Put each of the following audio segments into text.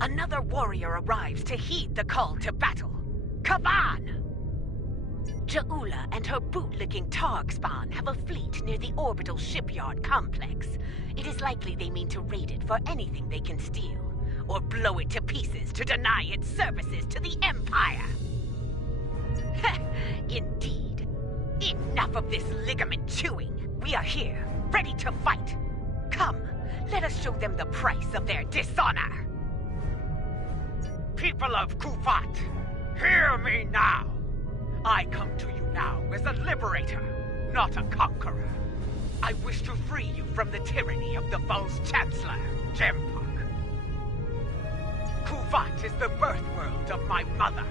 Another warrior arrives to heed the call to battle. Kaban! Ja'ula and her bootlicking Targ spawn have a fleet near the orbital shipyard complex. It is likely they mean to raid it for anything they can steal, or blow it to pieces to deny its services to the Empire. Indeed. Enough of this ligament chewing. We are here, ready to fight. Come, let us show them the price of their dishonor. People of Kufat, hear me now. I come to you now as a liberator, not a conqueror. I wish to free you from the tyranny of the false Chancellor, Jempok. Kufat is the birth world of my mother.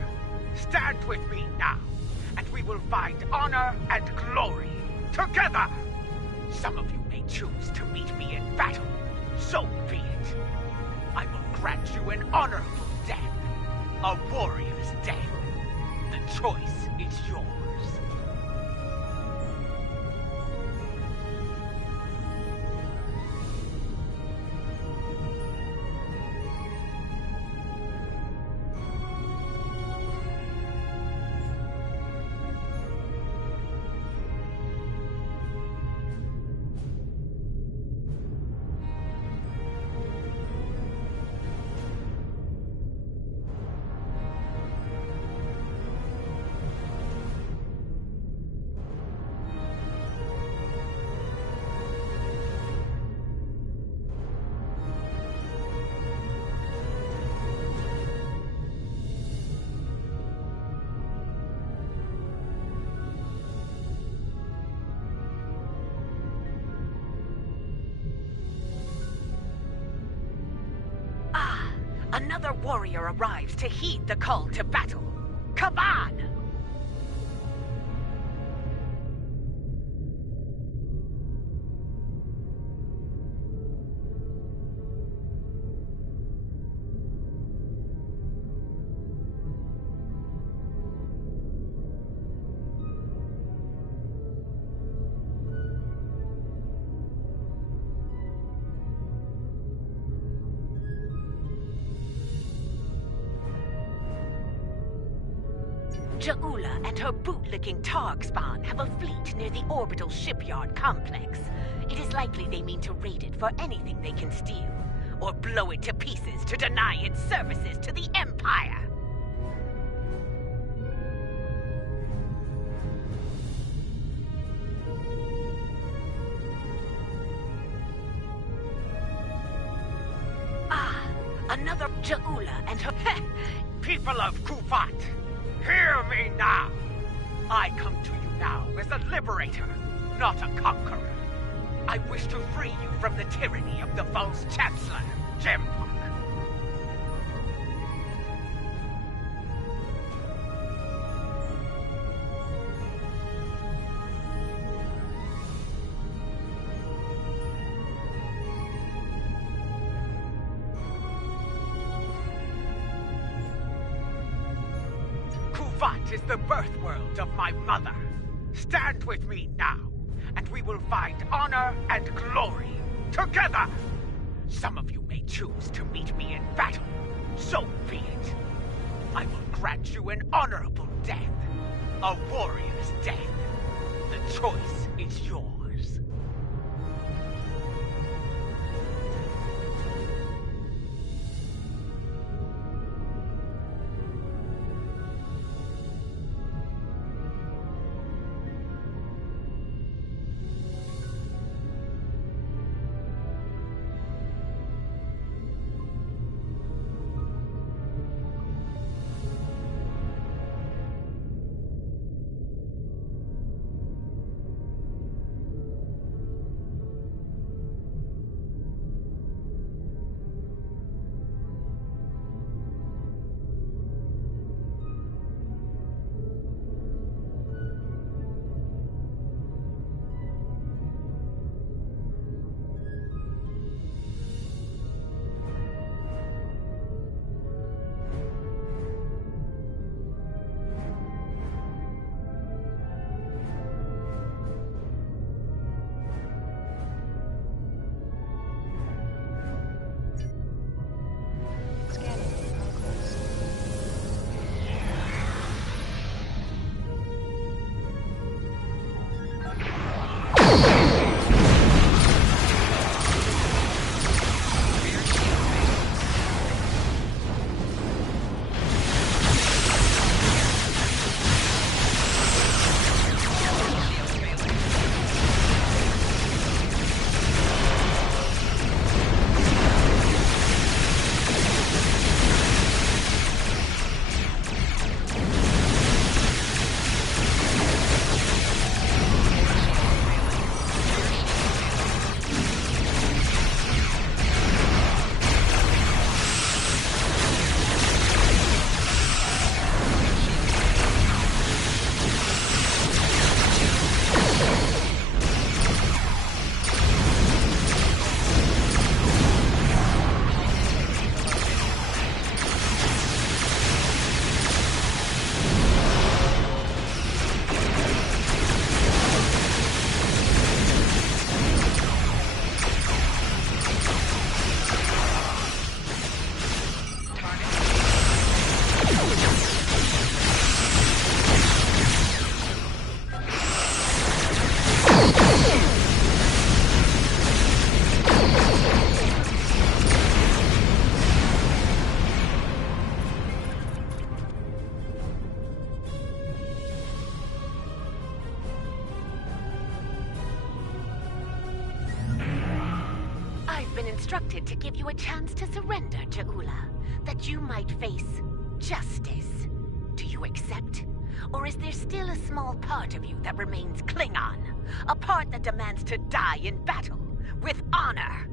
Stand with me now, and we will find honor and glory together. Some of you may choose to meet me in battle. So be it. I will grant you an honorable death. A warrior's death. The choice is yours. Another warrior arrives to heed the call to battle. Kaban! Ja'ula and her bootlicking Targ spawn have a fleet near the orbital shipyard complex. It is likely they mean to raid it for anything they can steal, or blow it to pieces to deny its services to the Empire. Another Ja'ula and her... People of Kufat! Hear me now! I come to you now as a liberator, not a conqueror. I wish to free you from the tyranny of the false Chancellor, Jempok. Kufat is the birth world of my mother. Stand with me now, and we will find honor and glory together. Some of you may choose to meet me in battle. So be it. I will grant you an honorable death. A warrior's death. The choice is yours. instructed to give you a chance to surrender, Jaula, that you might face justice. Do you accept? Or is there still a small part of you that remains Klingon? A part that demands to die in battle, with honor?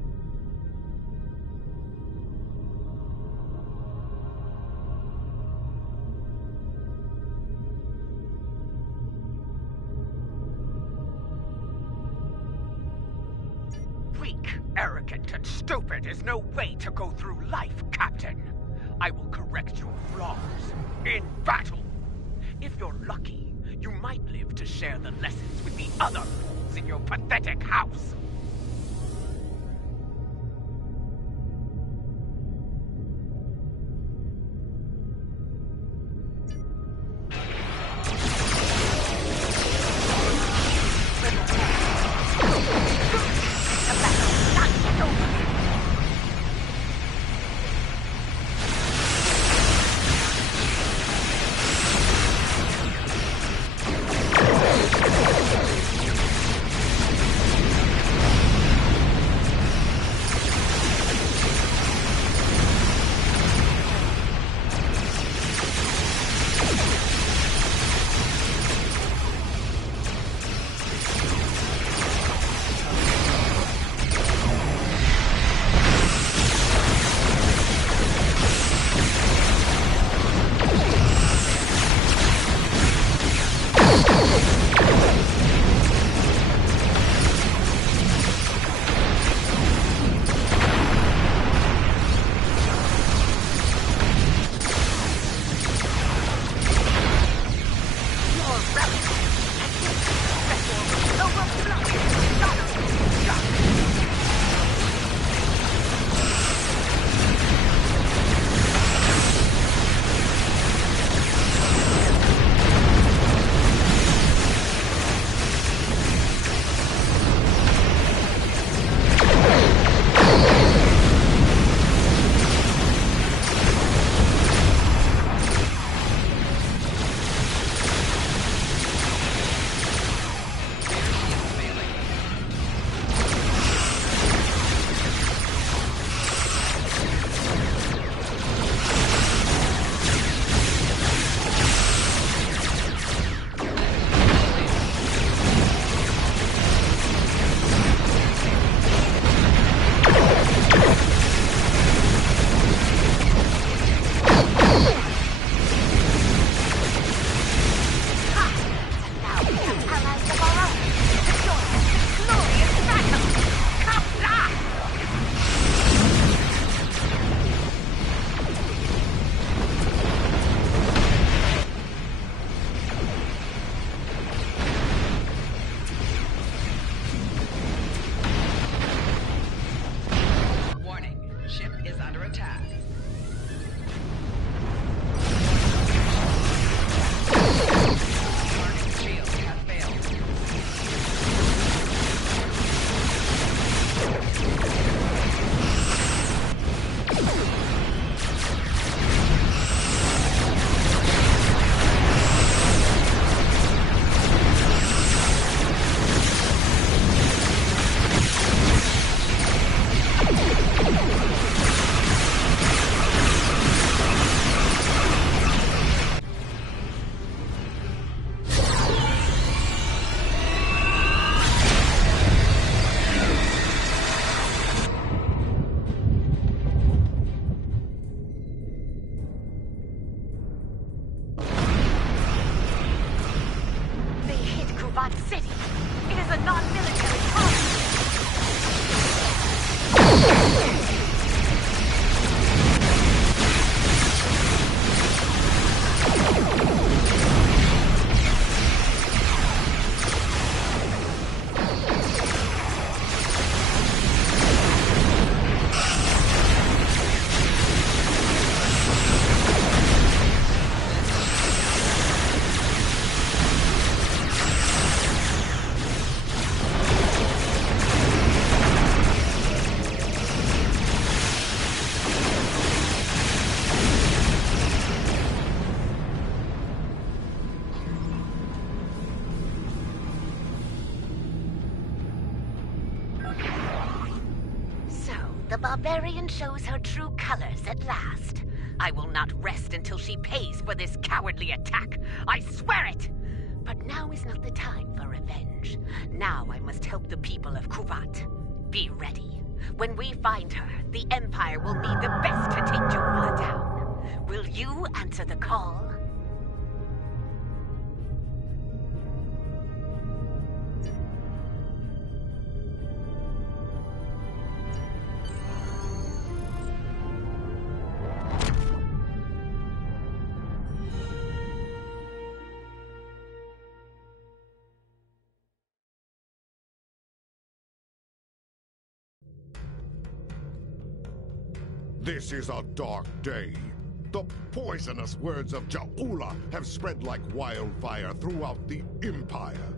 Weak, arrogant, and stupid is no way to go through life, Captain. I will correct your flaws in battle. If you're lucky, you might live to share the lessons with the other fools in your pathetic house. City. It is a non-military colony. barbarian shows her true colors at last. I will not rest until she pays for this cowardly attack. I swear it! But now is not the time for revenge. Now I must help the people of Kuvat. Be ready. When we find her, the Empire will need the best to take Jaula down. Will you answer the call? This is a dark day. The poisonous words of Jaula have spread like wildfire throughout the Empire.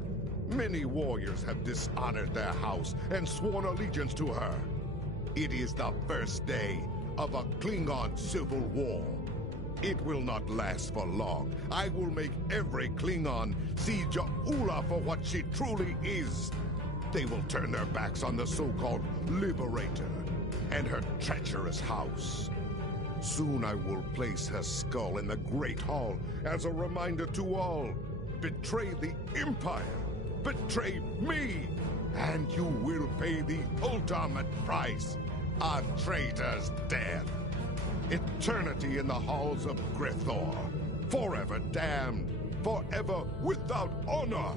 Many warriors have dishonored their house and sworn allegiance to her. It is the first day of a Klingon civil war. It will not last for long. I will make every Klingon see Jaula for what she truly is. They will turn their backs on the so-called Liberator and her treacherous house. Soon I will place her skull in the Great Hall as a reminder to all. Betray the Empire, betray me, and you will pay the ultimate price, a traitor's death. Eternity in the halls of Grithor, forever damned, forever without honor.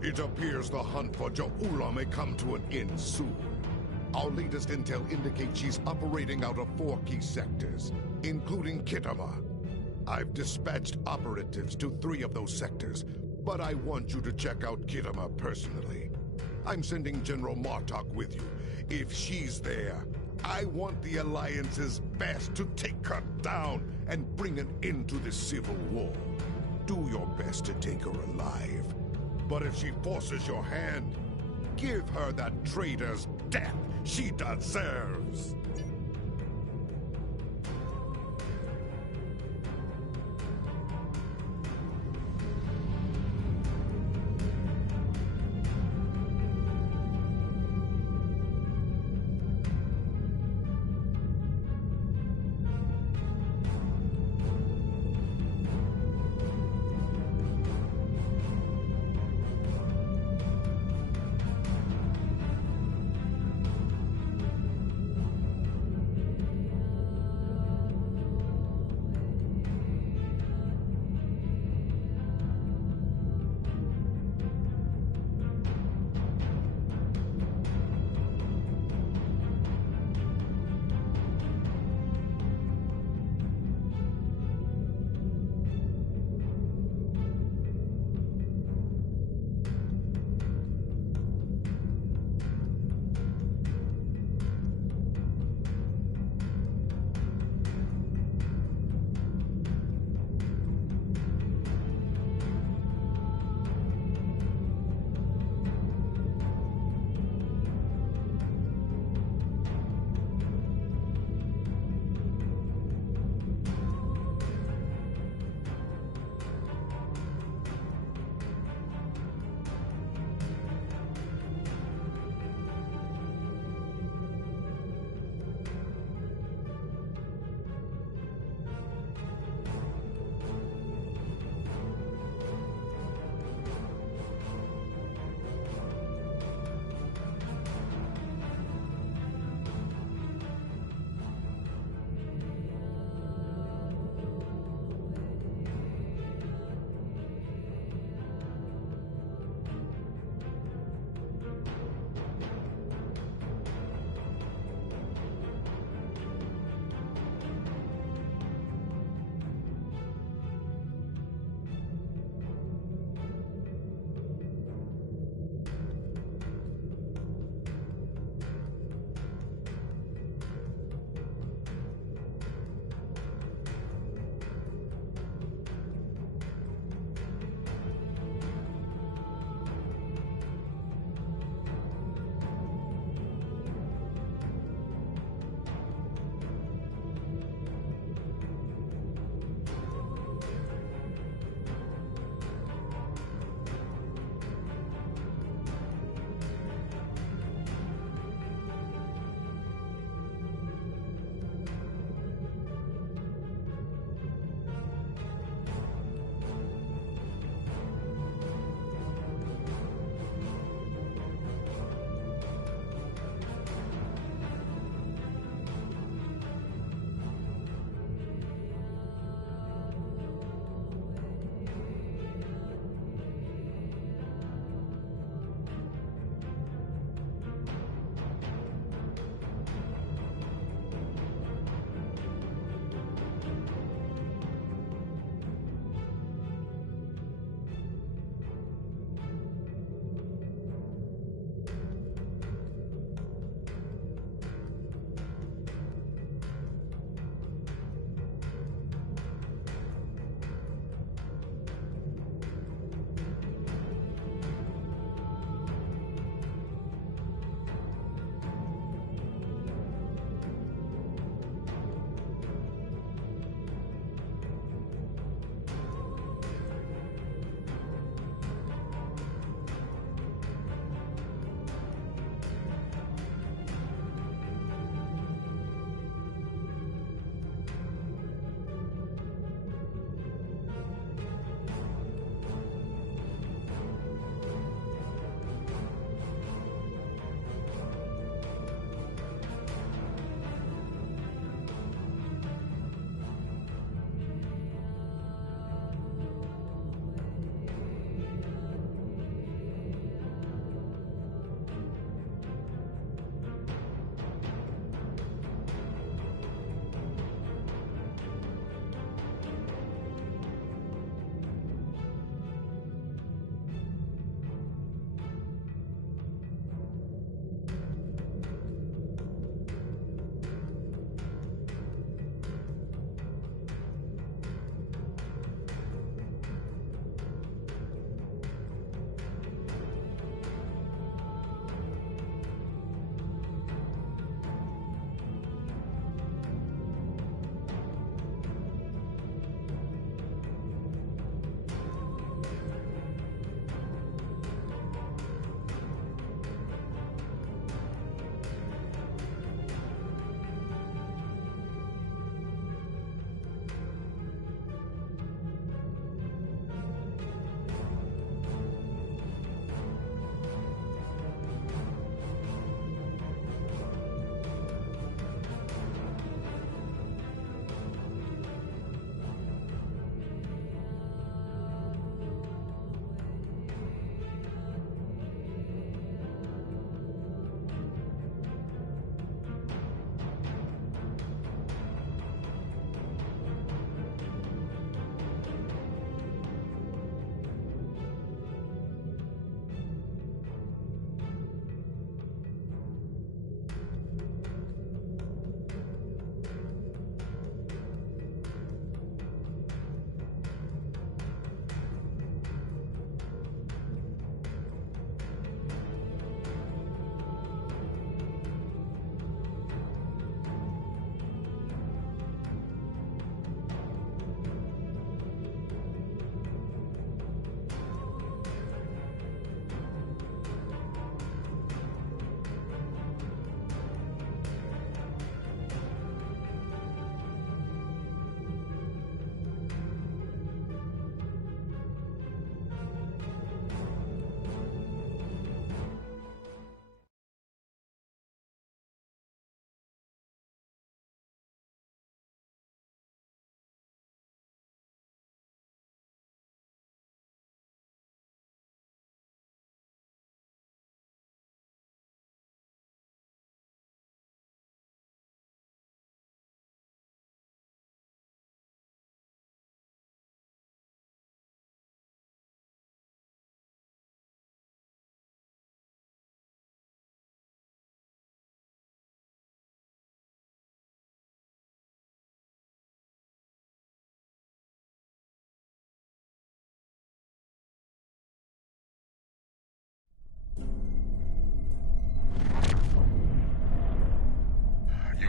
It appears the hunt for Jaula may come to an end soon. Our latest intel indicates she's operating out of 4 key sectors, including Kitama. I've dispatched operatives to 3 of those sectors, but I want you to check out Kitama personally. I'm sending General Martok with you. If she's there, I want the Alliance's best to take her down and bring an end to this civil war. Do your best to take her alive. But if she forces your hand, give her that traitor's death she deserves.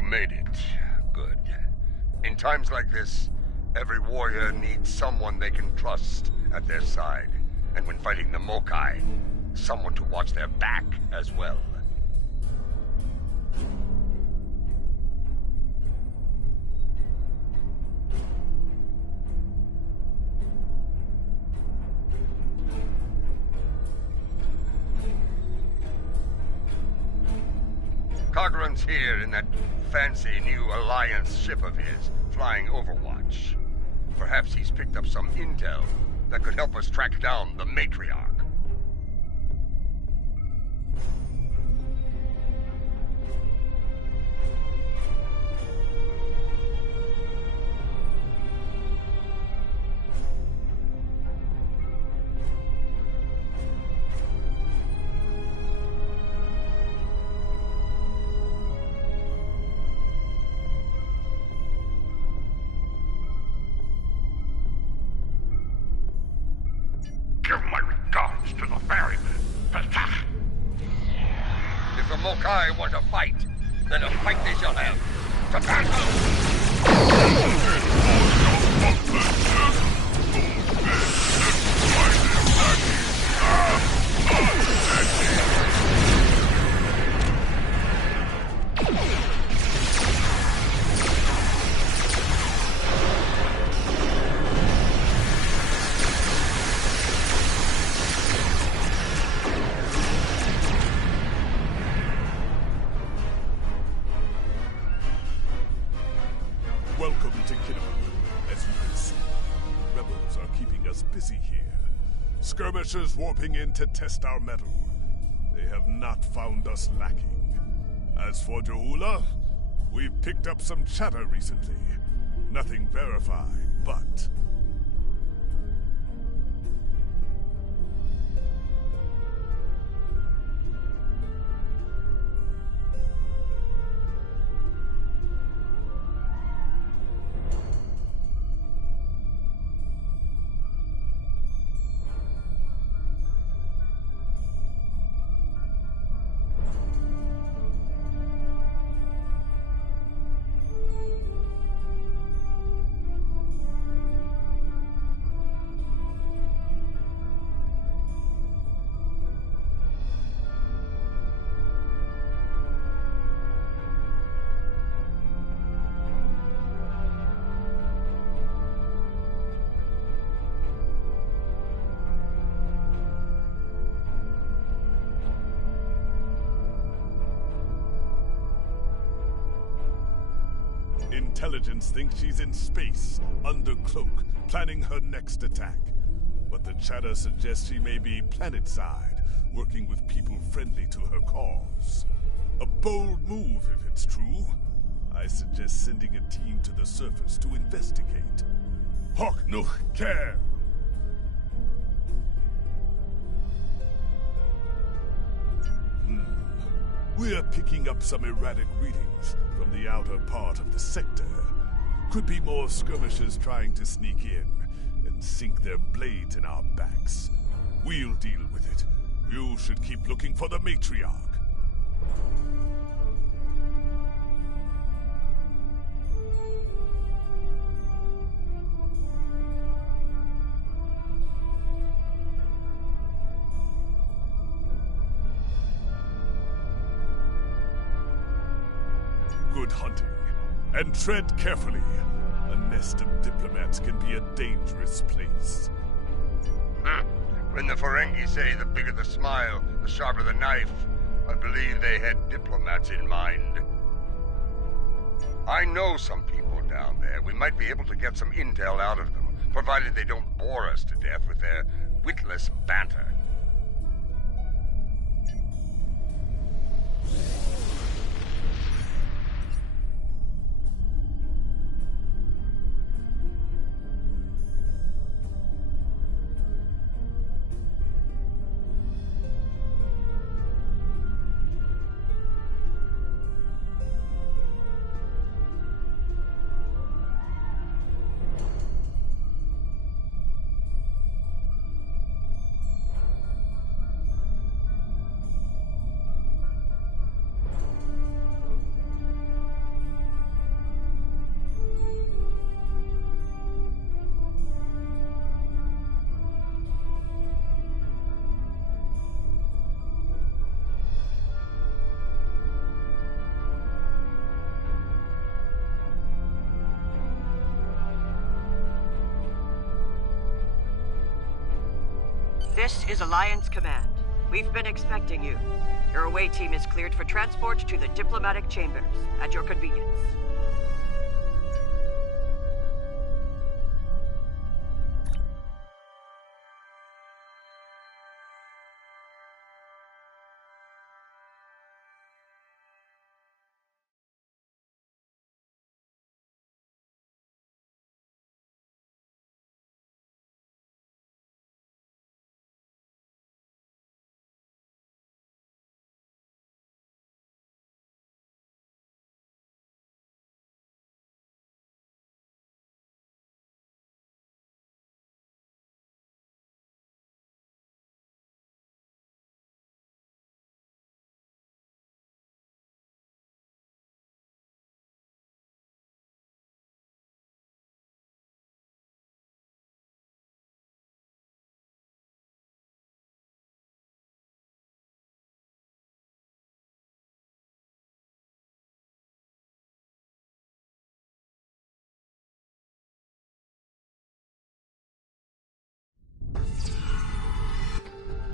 made it. Good. In times like this, every warrior needs someone they can trust at their side. And when fighting the Mokai, someone to watch their back as well. Cogran's here in that fancy new Alliance ship of his, flying Overwatch. Perhaps he's picked up some intel that could help us track down the Matriarch. Give my regards to the ferryman, Petach. If the Mokai want to fight, then a fight they shall have. To battle! Welcome to Kinema. As you can see, rebels are keeping us busy here. Skirmishers warping in to test our mettle. They have not found us lacking. As for Jaula, we've picked up some chatter recently. Nothing verified, but... Intelligence thinks she's in space, under cloak, planning her next attack. But the chatter suggests she may be planetside, working with people friendly to her cause. A bold move if it's true. I suggest sending a team to the surface to investigate. Hawk noch care! We are picking up some erratic readings from the outer part of the sector. Could be more skirmishers trying to sneak in and sink their blades in our backs. We'll deal with it. You should keep looking for the Matriarch. Good hunting. And tread carefully. A nest of diplomats can be a dangerous place. When the Ferengi say the bigger the smile, the sharper the knife, I believe they had diplomats in mind. I know some people down there. We might be able to get some intel out of them, provided they don't bore us to death with their witless banter. This is Alliance Command. We've been expecting you. Your away team is cleared for transport to the diplomatic chambers, at your convenience.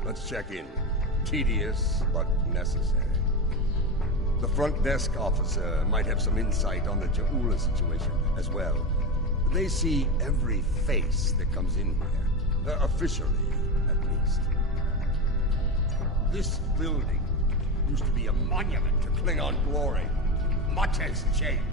Let's check in. Tedious, but necessary. The front desk officer might have some insight on the Ja'ula situation as well. They see every face that comes in here. Officially, at least. This building used to be a monument to Klingon glory. Much has changed.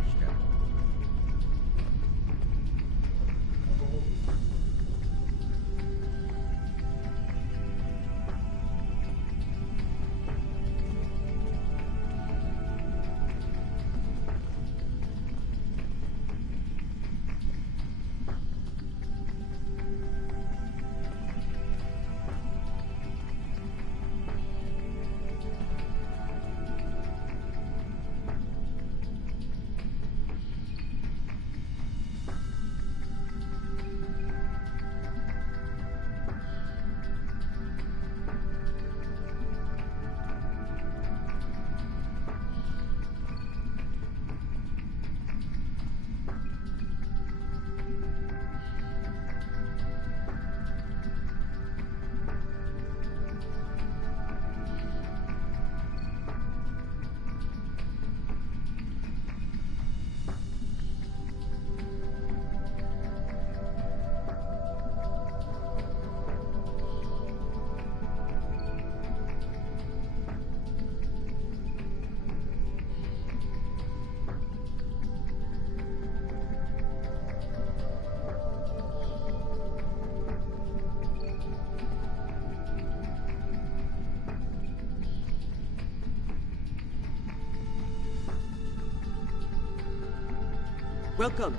Welcome.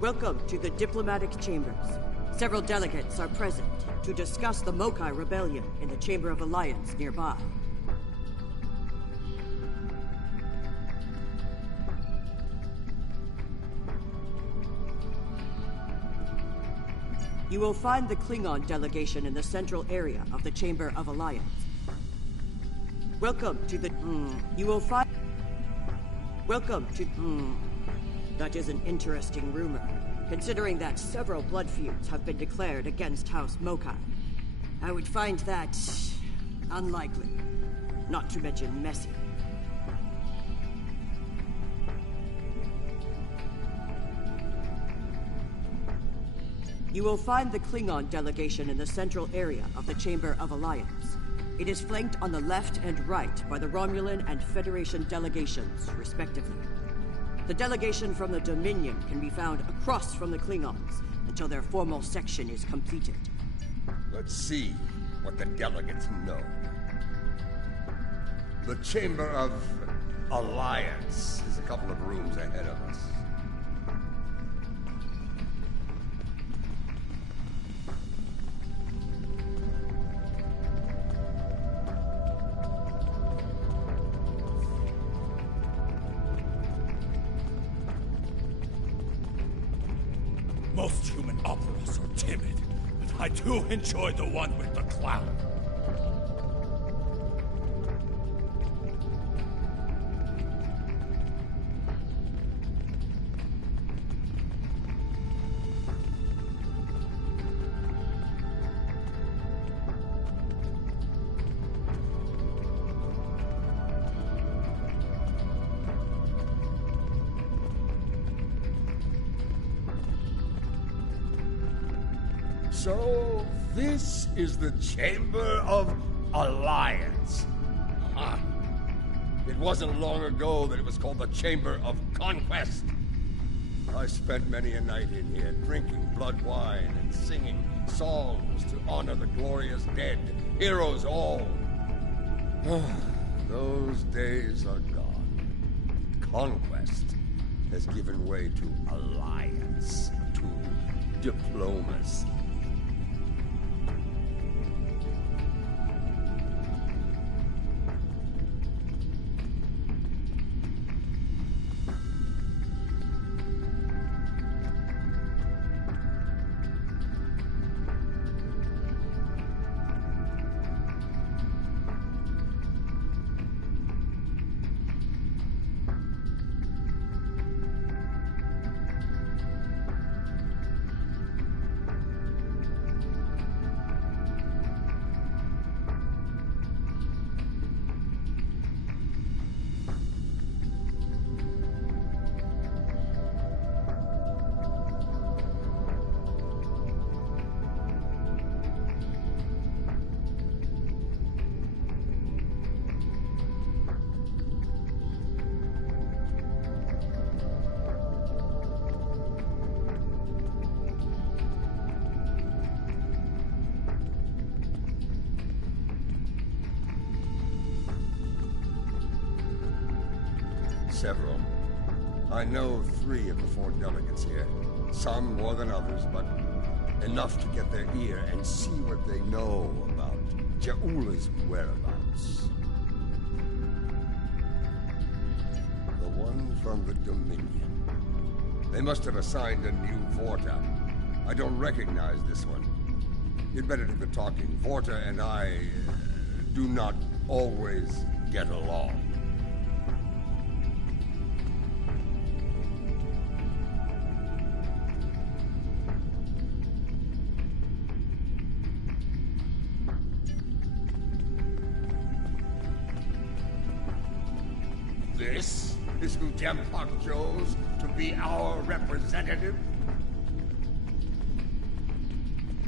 Welcome to the diplomatic chambers. Several delegates are present to discuss the Mokai Rebellion in the Chamber of Alliance nearby. You will find the Klingon delegation in the central area of the Chamber of Alliance. Welcome to the... You will find... Welcome to... That is an interesting rumor, considering that several blood feuds have been declared against House Mokai. I would find that... unlikely. Not to mention messy. You will find the Klingon delegation in the central area of the Chamber of Alliance. It is flanked on the left and right by the Romulan and Federation delegations, respectively. The delegation from the Dominion can be found across from the Klingons until their formal section is completed. Let's see what the delegates know. The Chamber of Alliance is a couple of rooms ahead of us. Most human operas are timid, and I do enjoy the one with the clown. So, this is the Chamber of Alliance. Ah, it wasn't long ago that it was called the Chamber of Conquest. I spent many a night in here drinking blood wine and singing songs to honor the glorious dead, heroes all. Those days are gone. Conquest has given way to alliance, to diplomacy. Several. I know 3 of the 4 delegates here. Some more than others, but enough to get their ear and see what they know about Ja'ula's whereabouts. The one from the Dominion. They must have assigned a new Vorta. I don't recognize this one. You'd better do the talking. Vorta and I do not always get along. This is who Dempak chose to be our representative?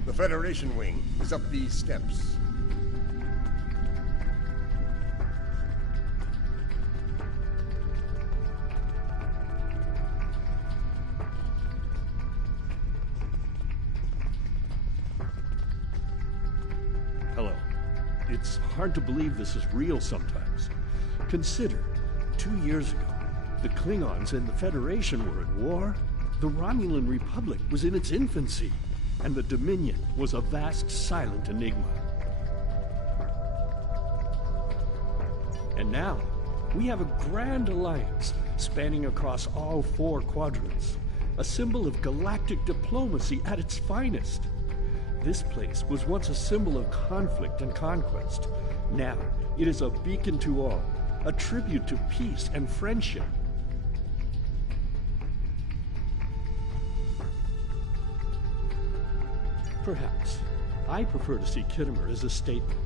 The Federation wing is up these steps. Hello. It's hard to believe this is real sometimes. Consider, 2 years ago, the Klingons and the Federation were at war. The Romulan Republic was in its infancy, and the Dominion was a vast, silent enigma. And now, we have a grand alliance spanning across all 4 quadrants, a symbol of galactic diplomacy at its finest. This place was once a symbol of conflict and conquest. Now, it is a beacon to all, a tribute to peace and friendship. Perhaps. I prefer to see Kittimer as a statement.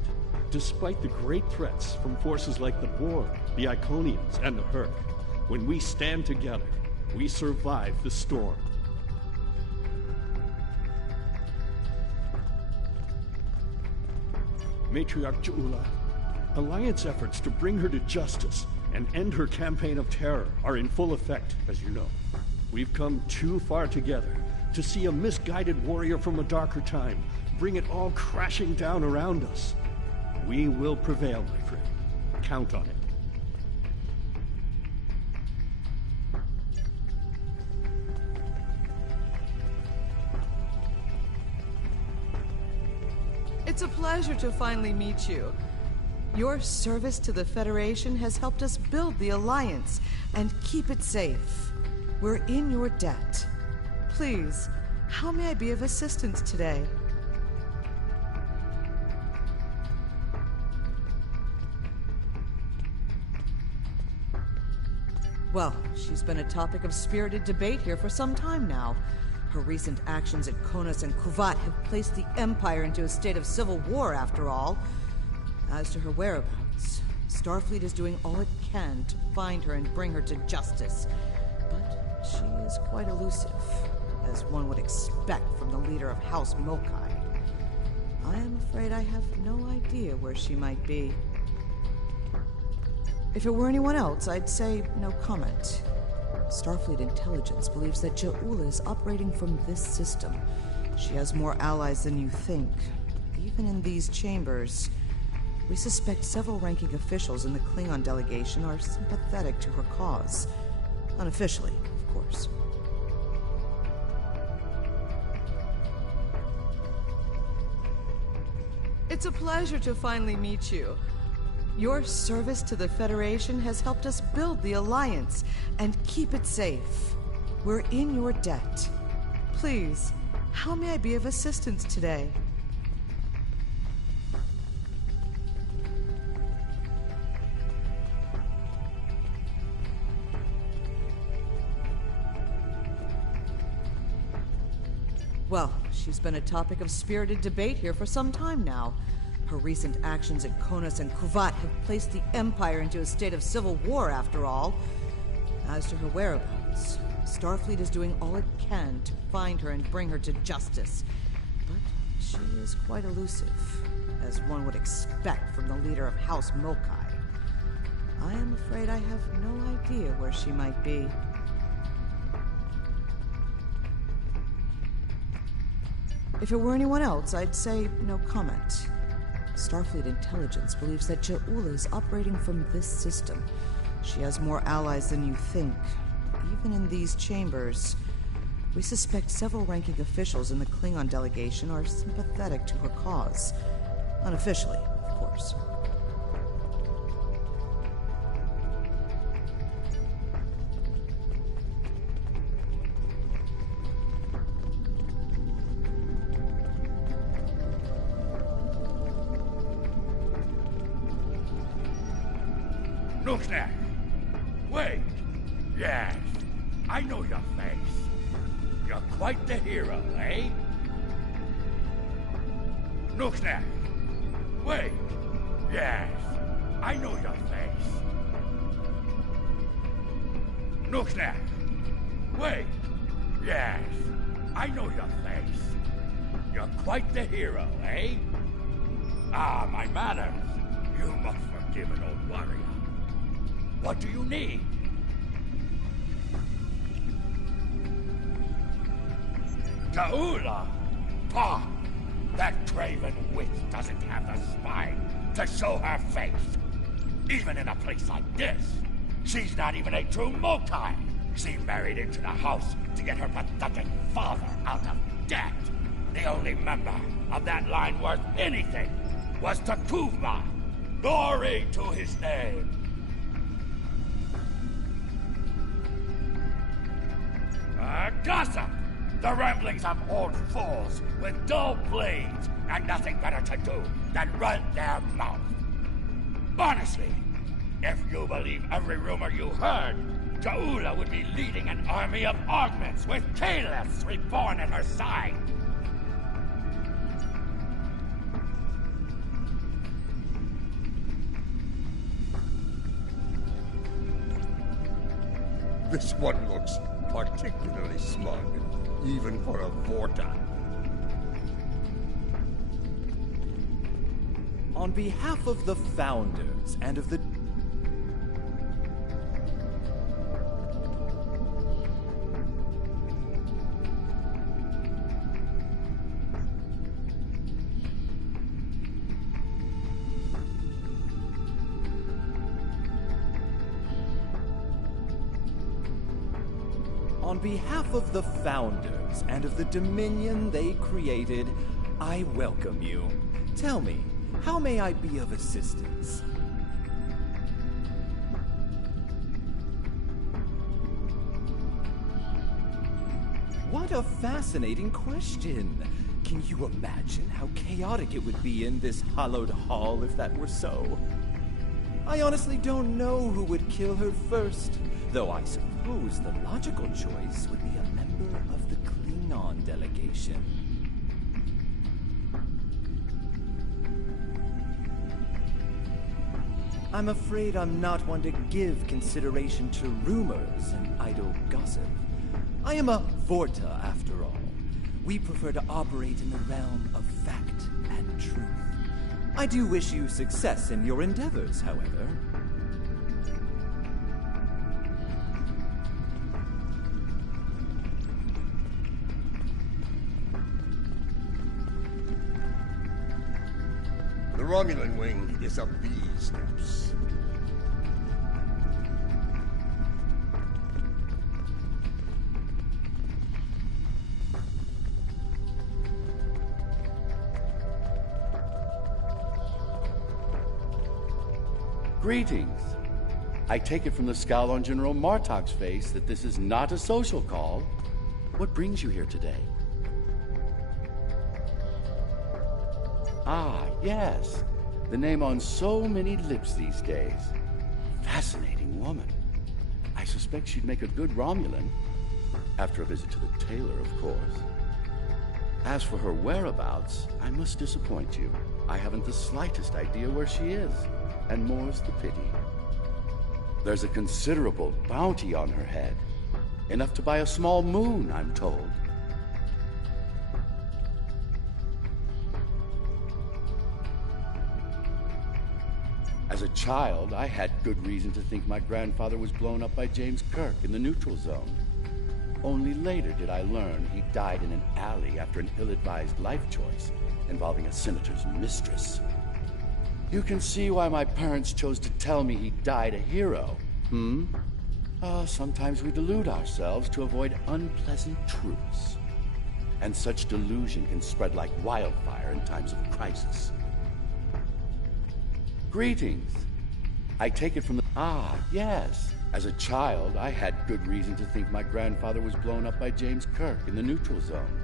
Despite the great threats from forces like the Borg, the Iconians, and the Terk, when we stand together, we survive the storm. Matriarch Ja'ula, Alliance efforts to bring her to justice and end her campaign of terror are in full effect, as you know. We've come too far together to see a misguided warrior from a darker time bring it all crashing down around us. We will prevail, my friend. Count on it. It's a pleasure to finally meet you. Your service to the Federation has helped us build the Alliance and keep it safe. We're in your debt. Please, how may I be of assistance today? Well, she's been a topic of spirited debate here for some time now. Her recent actions at Konos and Kuvat have placed the Empire into a state of civil war, after all. As to her whereabouts, Starfleet is doing all it can to find her and bring her to justice. But she is quite elusive, as one would expect from the leader of House Mokai. I am afraid I have no idea where she might be. If it were anyone else, I'd say no comment. Starfleet intelligence believes that Ja'ula is operating from this system. She has more allies than you think. Even in these chambers, we suspect several ranking officials in the Klingon delegation are sympathetic to her cause. Unofficially, of course. It's a pleasure to finally meet you. Your service to the Federation has helped us build the Alliance and keep it safe. We're in your debt. Please, how may I be of assistance today? Well, she's been a topic of spirited debate here for some time now. Her recent actions at Konos and Kuvat have placed the Empire into a state of civil war, after all. As to her whereabouts, Starfleet is doing all it can to find her and bring her to justice. But she is quite elusive, as one would expect from the leader of House Mokai. I am afraid I have no idea where she might be. If it were anyone else, I'd say no comment. Starfleet intelligence believes that Ja'ula is operating from this system. She has more allies than you think. Even in these chambers, we suspect several ranking officials in the Klingon delegation are sympathetic to her cause. Unofficially, of course. Look there! Wait! Yes, I know your face. You're quite the hero, eh? Look there! Wait! Yes, I know your face. Look there! Wait! Yes, I know your face. You're quite the hero, eh? Ah, my manners. You must forgive an old warrior. What do you need? Ja'ula! Pah! That craven witch doesn't have the spine to show her face. Even in a place like this, she's not even a true Mokai. She married into the house to get her pathetic father out of debt. The only member of that line worth anything was Takuvma. Glory to his name. Gossip! The ramblings of old fools with dull blades and nothing better to do than run their mouth. Honestly, if you believe every rumor you heard, Ja'ula would be leading an army of augments with caliphs reborn at her side. This one looks particularly smug, even for a Vorta. On behalf of the Founders and of the... On behalf of the Founders and of the Dominion they created, I welcome you. Tell me, how may I be of assistance? What a fascinating question. Can you imagine how chaotic it would be in this hallowed hall if that were so? I honestly don't know who would kill her first, though I suppose the logical choice would be a member of the Klingon delegation. I'm afraid I'm not one to give consideration to rumors and idle gossip. I am a Vorta, after all. We prefer to operate in the realm of fact and truth. I do wish you success in your endeavors, however. The Romulan wing is up these steps. Greetings. I take it from the scowl on General Martok's face that this is not a social call. What brings you here today? Ah, yes. The name on so many lips these days. Fascinating woman. I suspect she'd make a good Romulan. After a visit to the tailor, of course. As for her whereabouts, I must disappoint you. I haven't the slightest idea where she is. And more's the pity. There's a considerable bounty on her head. Enough to buy a small moon, I'm told. As a child, I had good reason to think my grandfather was blown up by James Kirk in the neutral zone. Only later did I learn he died in an alley after an ill-advised life choice involving a senator's mistress. You can see why my parents chose to tell me he died a hero, sometimes we delude ourselves to avoid unpleasant truths. And such delusion can spread like wildfire in times of crisis. Greetings. I take it from the... Ah, yes. As a child, I had good reason to think my grandfather was blown up by James Kirk in the neutral zone.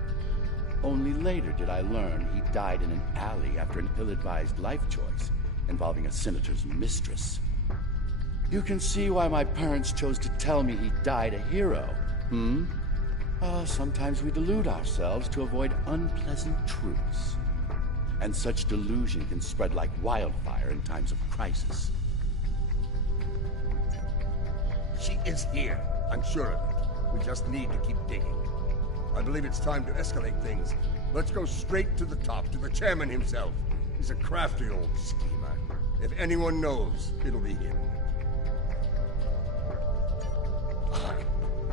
Only later did I learn he died in an alley after an ill-advised life choice involving a senator's mistress. You can see why my parents chose to tell me he died a hero, sometimes we delude ourselves to avoid unpleasant truths. And such delusion can spread like wildfire in times of crisis. She is here. I'm sure of it. We just need to keep digging. I believe it's time to escalate things. Let's go straight to the top, to the chairman himself. He's a crafty old schemer. If anyone knows, it'll be him.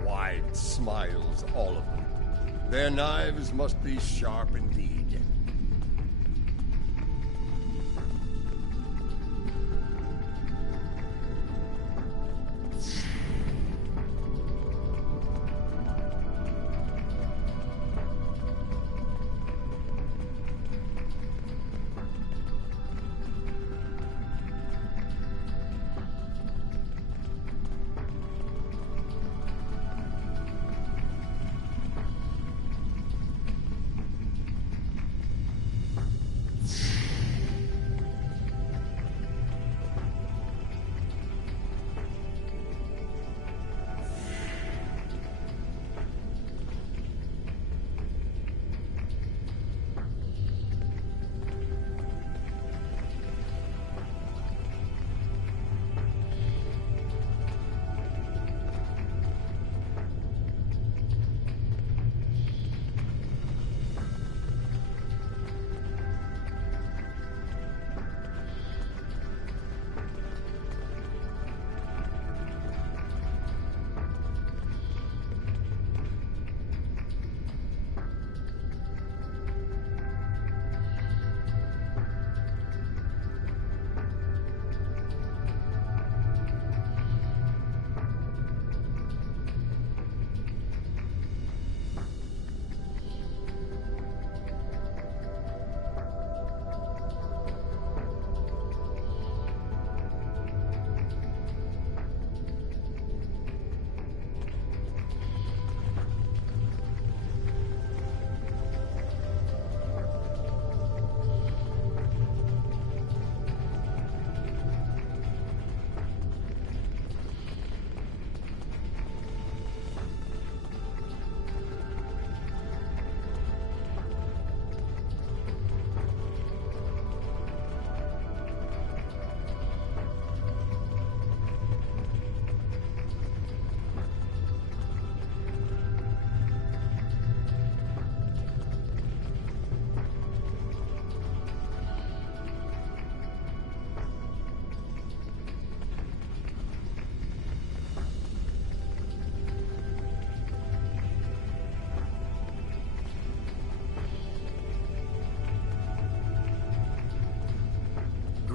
Wide smiles, all of them. Their knives must be sharp indeed.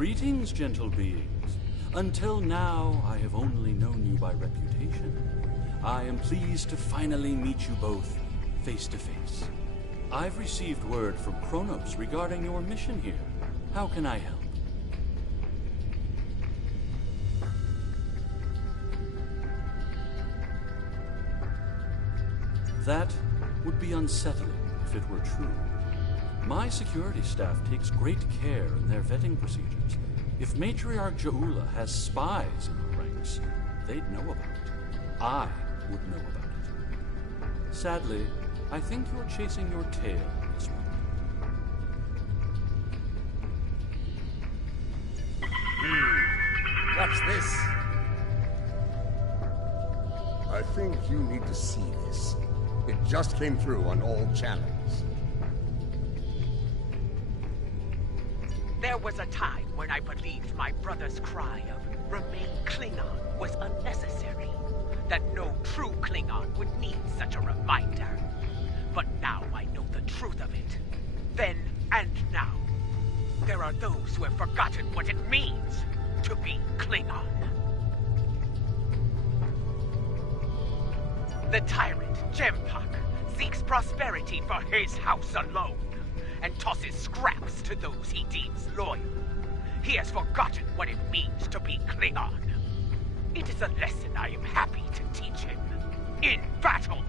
Greetings, gentle beings. Until now, I have only known you by reputation. I am pleased to finally meet you both face to face. I've received word from Kronos regarding your mission here. How can I help? That would be unsettling if it were true. My security staff takes great care in their vetting procedures. If Matriarch Jaula has spies in our ranks, they'd know about it. I would know about it. Sadly, I think you're chasing your tail on this one. What's this? I think you need to see this. It just came through on all channels. There was a time when I believed my brother's cry of "Remain Klingon" was unnecessary. That no true Klingon would need such a reminder. But now I know the truth of it. Then and now. There are those who have forgotten what it means to be Klingon. The tyrant, Jempak, seeks prosperity for his house alone, and tosses scraps to those he deems loyal. He has forgotten what it means to be Klingon. It is a lesson I am happy to teach him. In battle!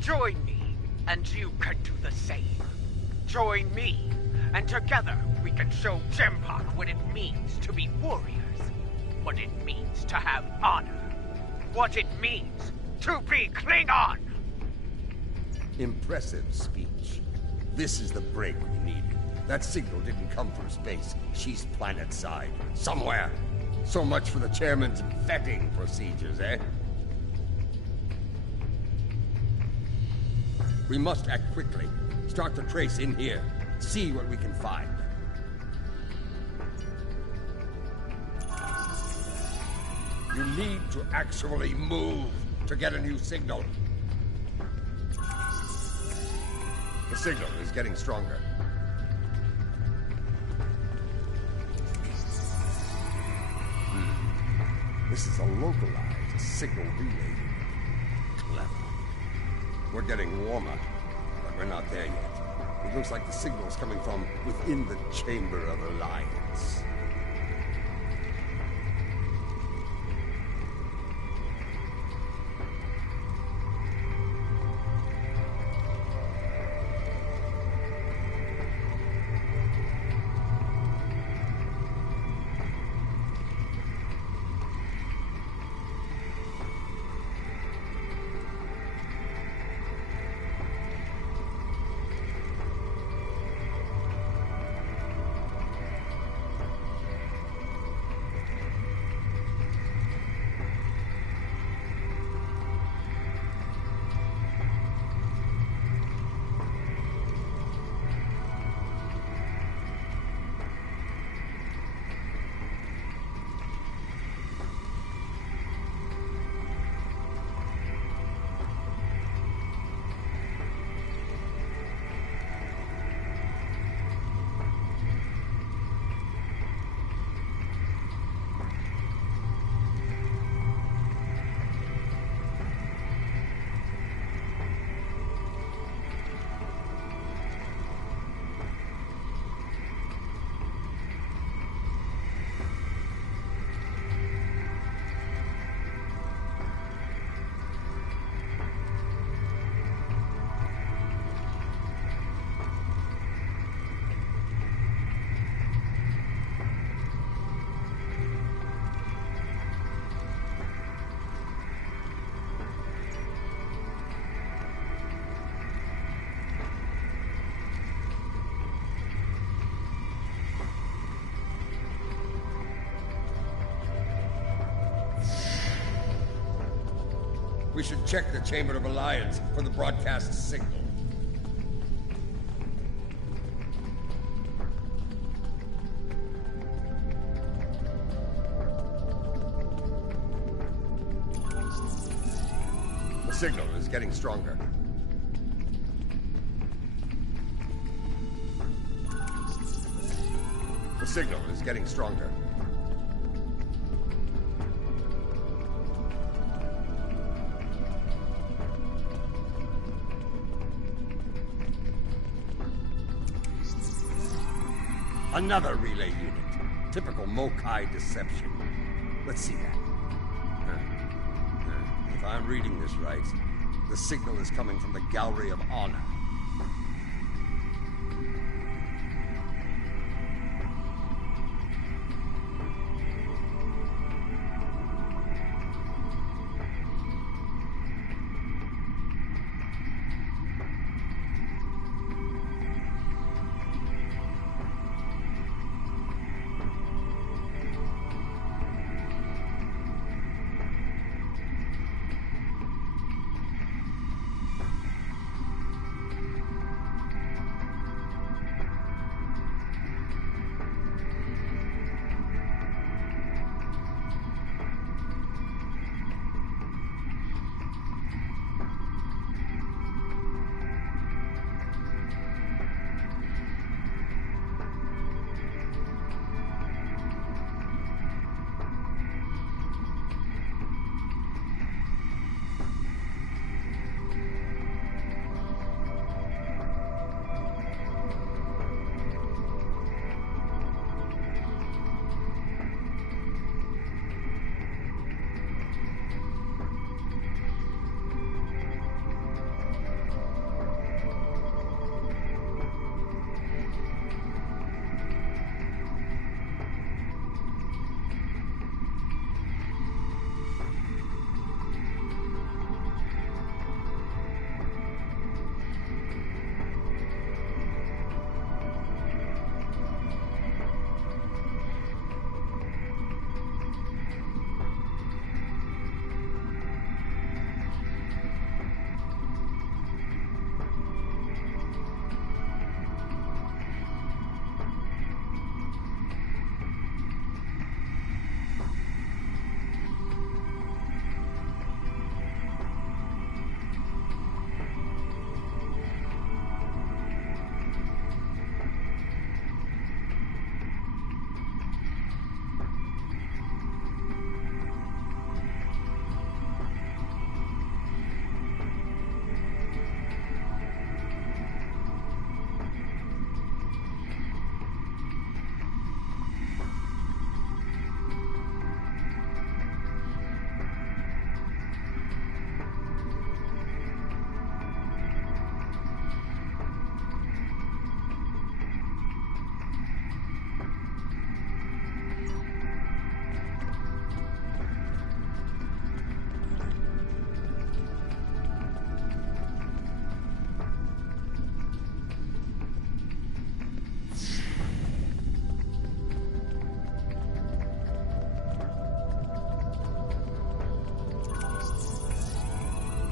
Join me, and you can do the same. Join me, and together we can show Jempak what it means to be warriors. What it means to have honor. What it means to be Klingon! Impressive speech. This is the break we needed. That signal didn't come from space. She's planet-side. Somewhere. So much for the chairman's vetting procedures, eh? We must act quickly. Start the trace in here. See what we can find. You need to actually move to get a new signal. The signal is getting stronger. This is a localized signal relay. Clever. We're getting warmer, but we're not there yet. It looks like the signal's coming from within the Chamber of Alliance. We should check the Chamber of Alliance for the broadcast signal. The signal is getting stronger. The signal is getting stronger. Another relay unit. Typical Mokai deception. Let's see that. If I'm reading this right, the signal is coming from the Gallery of Honor.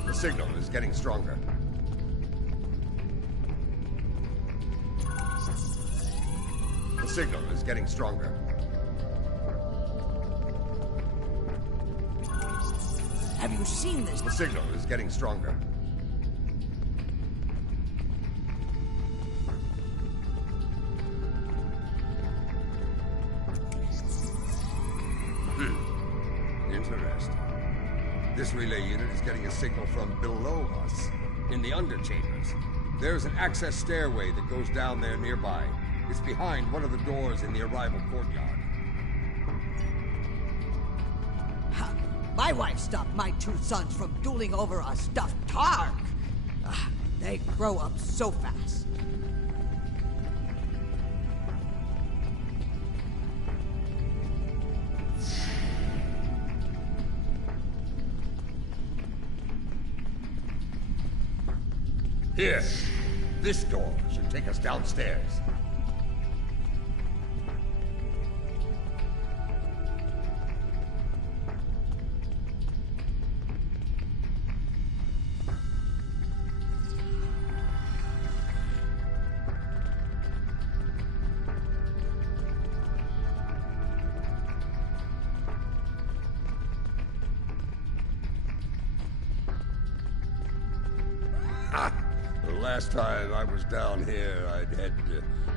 The signal is getting stronger. The signal is getting stronger. Have you seen this? The signal is getting stronger. Interesting. This relay unit is getting a signal from below us, in the underchambers. There's an access stairway that goes down there nearby. It's behind one of the doors in the arrival courtyard. My wife stopped my two sons from dueling over a stuffed terk. They grow up so fast. Here. This door should take us downstairs. The last time I was down here, I'd had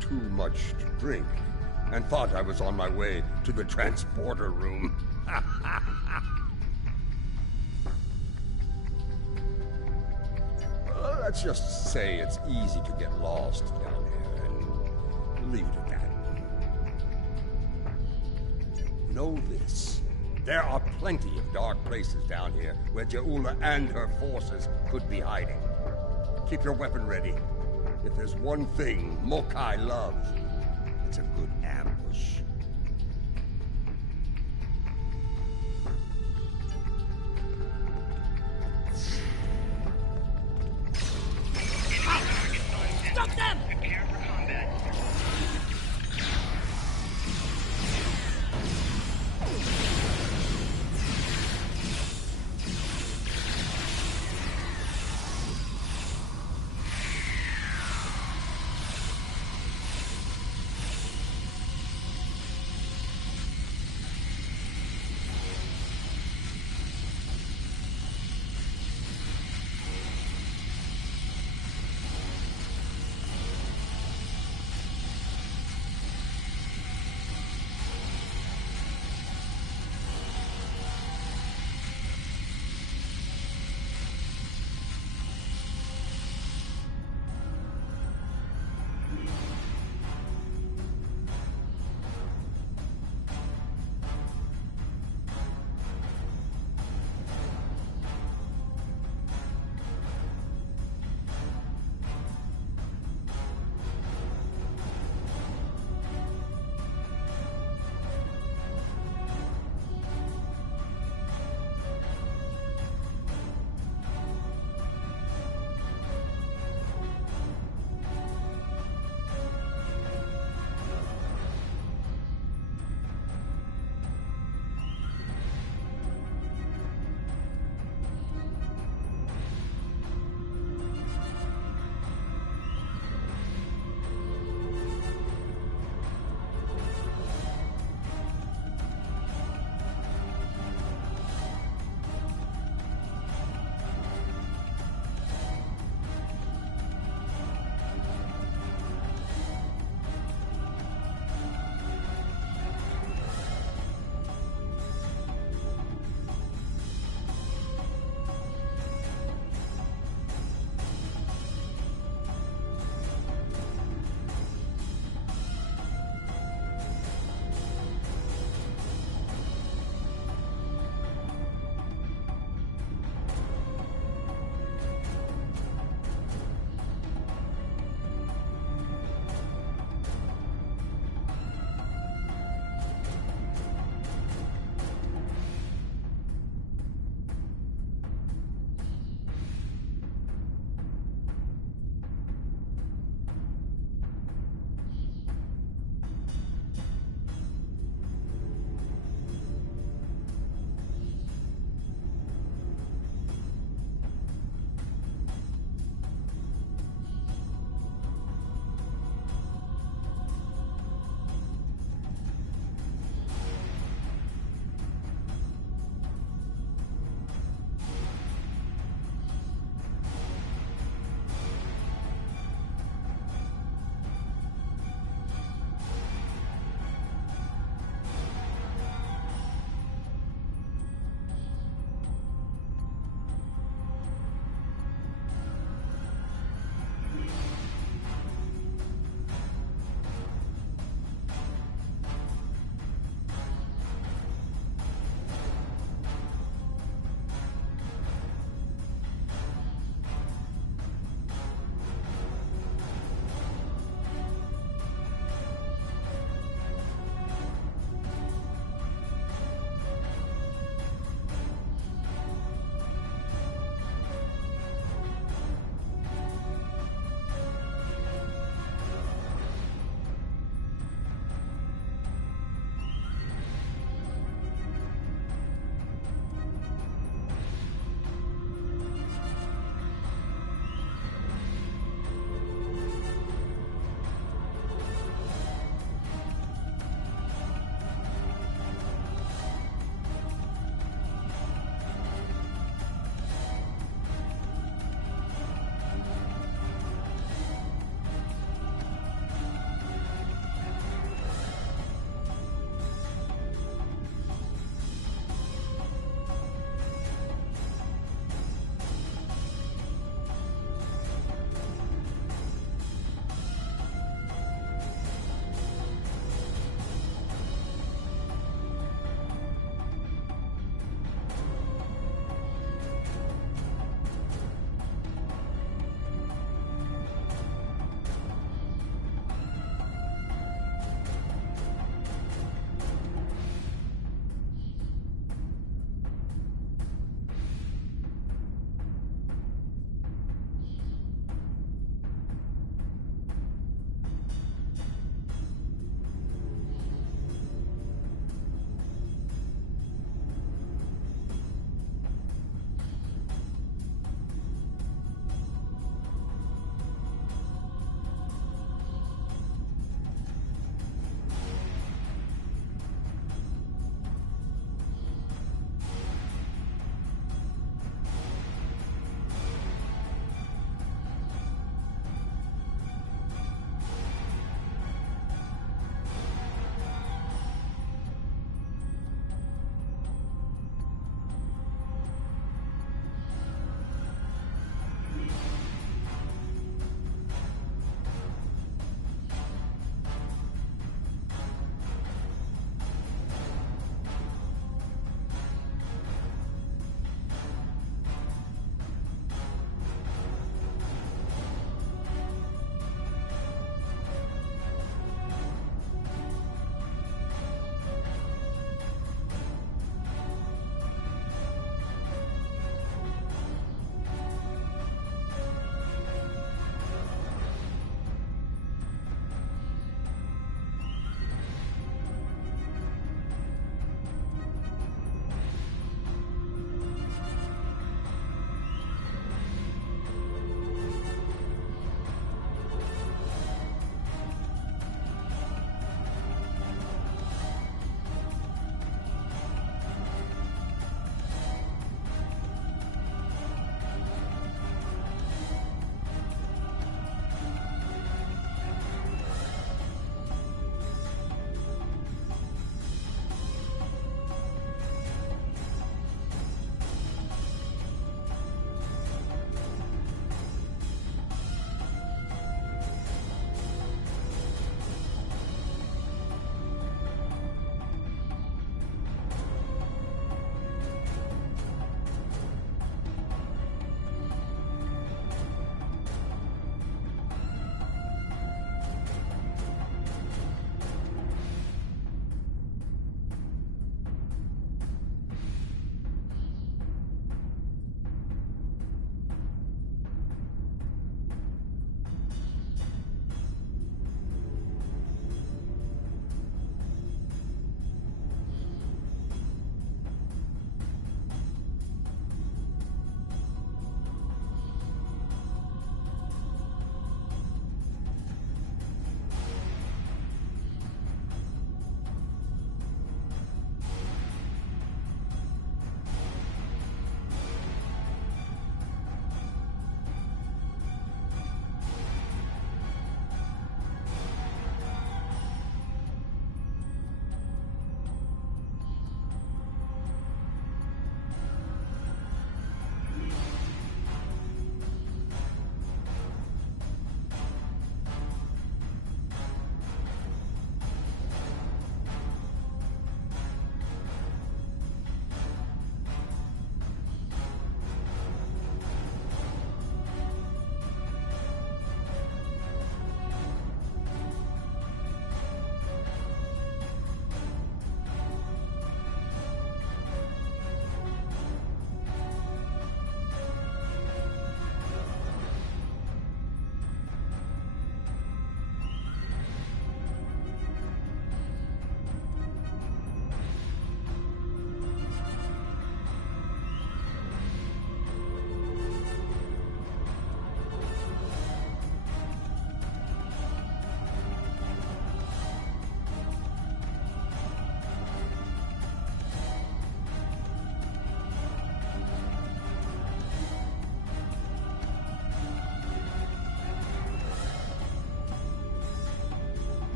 too much to drink. and thought I was on my way to the transporter room. Let's just say it's easy to get lost down here, and leave it at that. Know this. There are plenty of dark places down here where Jaula and her forces could be hiding. Keep your weapon ready. If there's one thing Mokai loves, it's a good ambush. Stop them! Prepare for combat.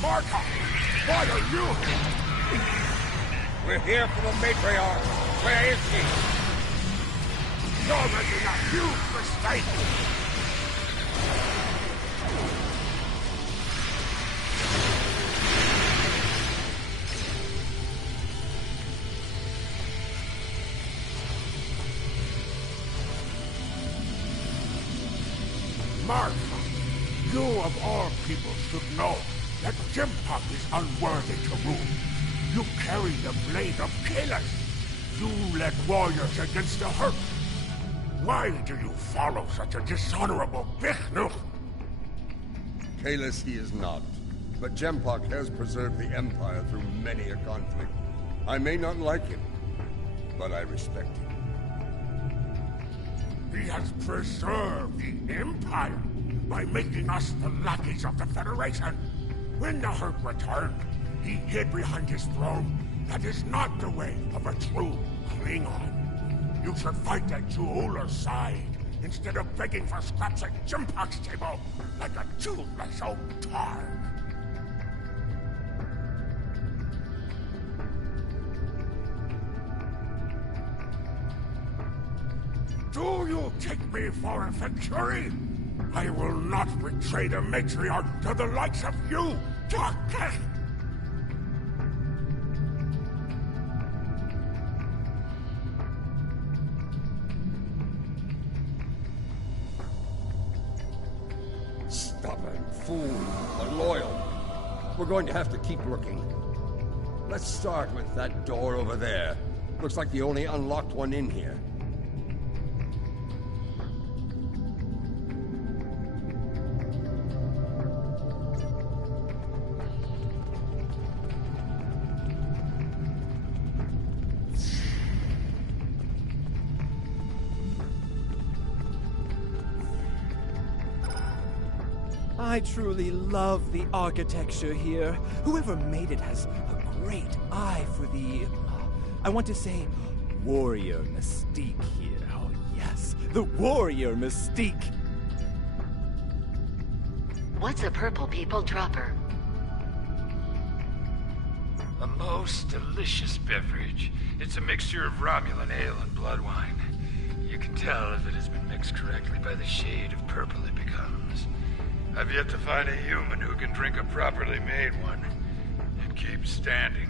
Martok, why are you here? We're here for the matriarch. Where is he? You're making a huge mistake. Martha, you of all people should know that Jimpak is unworthy to rule. You carry the blade of Kalis. You led warriors against the Hurt. Why do you follow such a dishonorable Bichnuk? Kalis he is not, but Jempak has preserved the Empire through many a conflict. I may not like him, but I respect him. He has preserved the Empire by making us the lackeys of the Federation. When the Hurt returned, he hid behind his throne. That is not the way of a true Klingon. You should fight at Juula's side, instead of begging for scraps at Jimpak's table, like a toothless old targ. Do you take me for a Venturi? I will not betray the matriarch to the likes of you, Terk! Stubborn fool, but loyal. We're going to have to keep looking. Let's start with that door over there. Looks like the only unlocked one in here. I truly love the architecture here. Whoever made it has a great eye for the, I want to say, warrior mystique here. Oh yes, the warrior mystique. What's a purple people dropper? A most delicious beverage. It's a mixture of Romulan ale and blood wine. You can tell if it has been mixed correctly by the shade of purple it becomes. I've yet to find a human who can drink a properly made one and keep standing.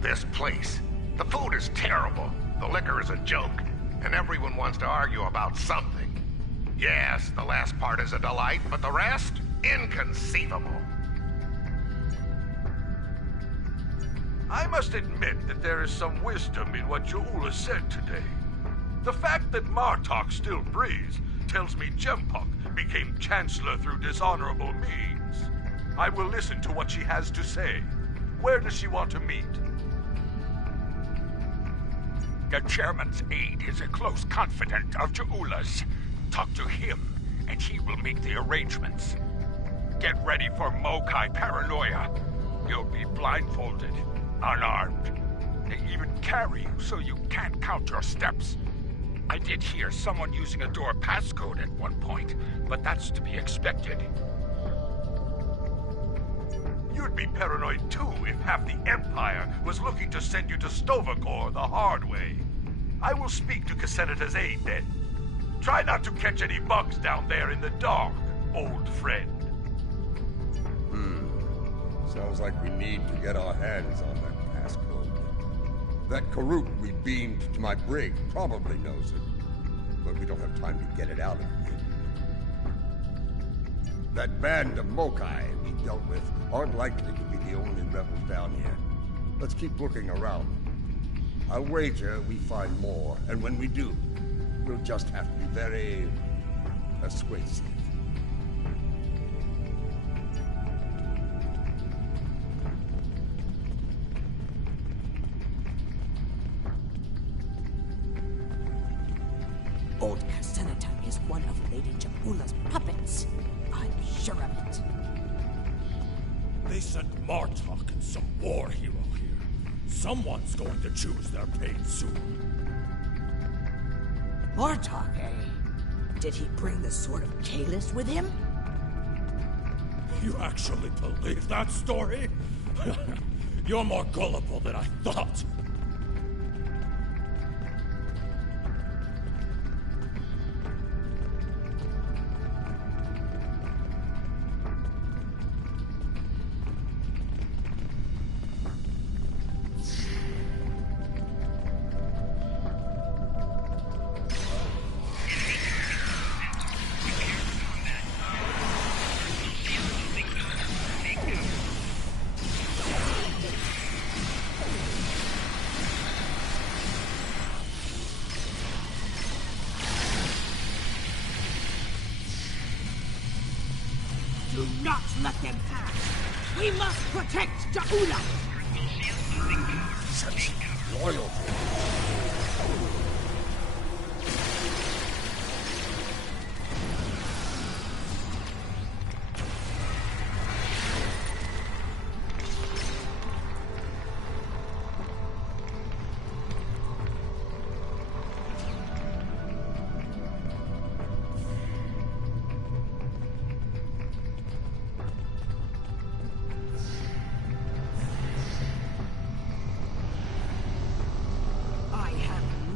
This place. The food is terrible. The liquor is a joke. And everyone wants to argue about something. Yes, the last part is a delight, but the rest? Inconceivable. I must admit that there is some wisdom in what Juula said today. The fact that Martok still breathes tells me Jempak became Chancellor through dishonorable means. I will listen to what she has to say. Where does she want to meet? The Chairman's aide is a close confidant of Juula's. Talk to him, and he will make the arrangements. Get ready for Mokai paranoia. You'll be blindfolded, unarmed. They even carry you so you can't count your steps. I did hear someone using a door passcode at one point, but that's to be expected. You'd be paranoid too if half the Empire was looking to send you to Stovacor the hard way. I will speak to Casenata's aide then. Try not to catch any bugs down there in the dark, old friend. Sounds like we need to get our hands on that passcode. That Karuk we beamed to my brig probably knows it, but we don't have time to get it out of here. That band of Mokai we dealt with aren't likely to be the only rebels down here. Let's keep looking around. I'll wager we find more, and when we do, we'll just have to be very persuasive. Old Casenata is one of Lady Juula's puppets. I'm sure of it. They sent Martok and some war hero here. Someone's going to choose their fate soon. Martok, eh? Did he bring the Sword of Kalis with him? You actually believe that story? You're more gullible than I thought. Do not let them pass. We must protect Ja'ula. Such loyalty.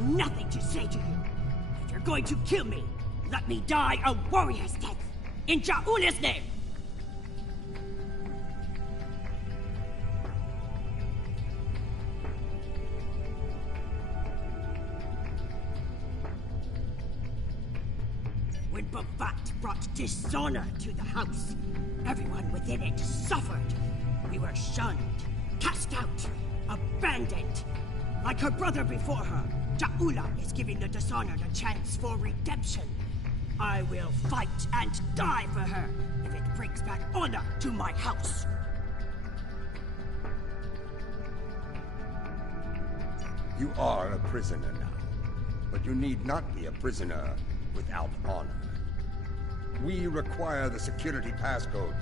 Nothing to say to you. If you're going to kill me, let me die a warrior's death. In Ja'ula's name! When Bavat brought dishonor to the house, everyone within it suffered. We were shunned, cast out, abandoned. Like her brother before her, Ja'ula is giving the dishonored a chance for redemption. I will fight and die for her if it brings back honor to my house. You are a prisoner now, but you need not be a prisoner without honor. We require the security passcode.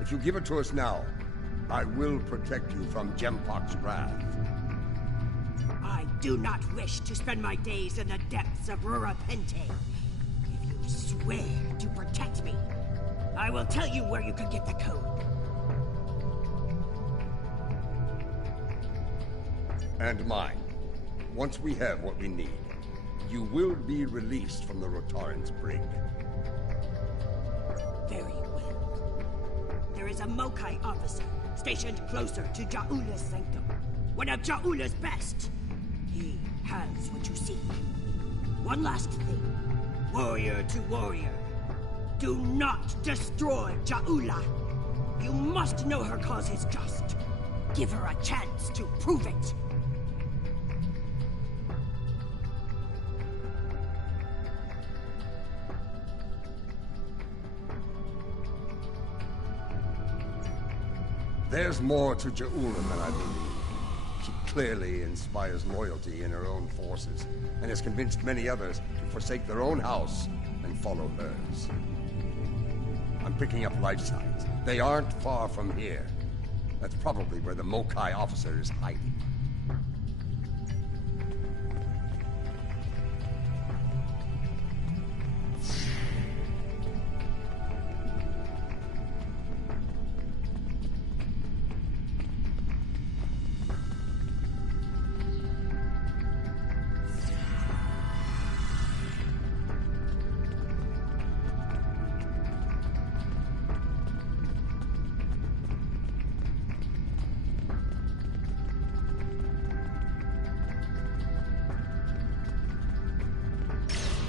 If you give it to us now, I will protect you from Jempok's wrath. I do not wish to spend my days in the depths of Rurapente. If you swear to protect me, I will tell you where you can get the code. And mine. Once we have what we need, you will be released from the Rotaran's brig. Very well. There is a Mokai officer stationed closer to Ja'ula's sanctum. One of Ja'ula's best. He has what you seek. One last thing. Warrior to warrior. Do not destroy Ja'ula. You must know her cause is just. Give her a chance to prove it. There's more to Ja'ula than I believe. She clearly inspires loyalty in her own forces, and has convinced many others to forsake their own house and follow hers. I'm picking up life signs. They aren't far from here. That's probably where the Mokai officer is hiding.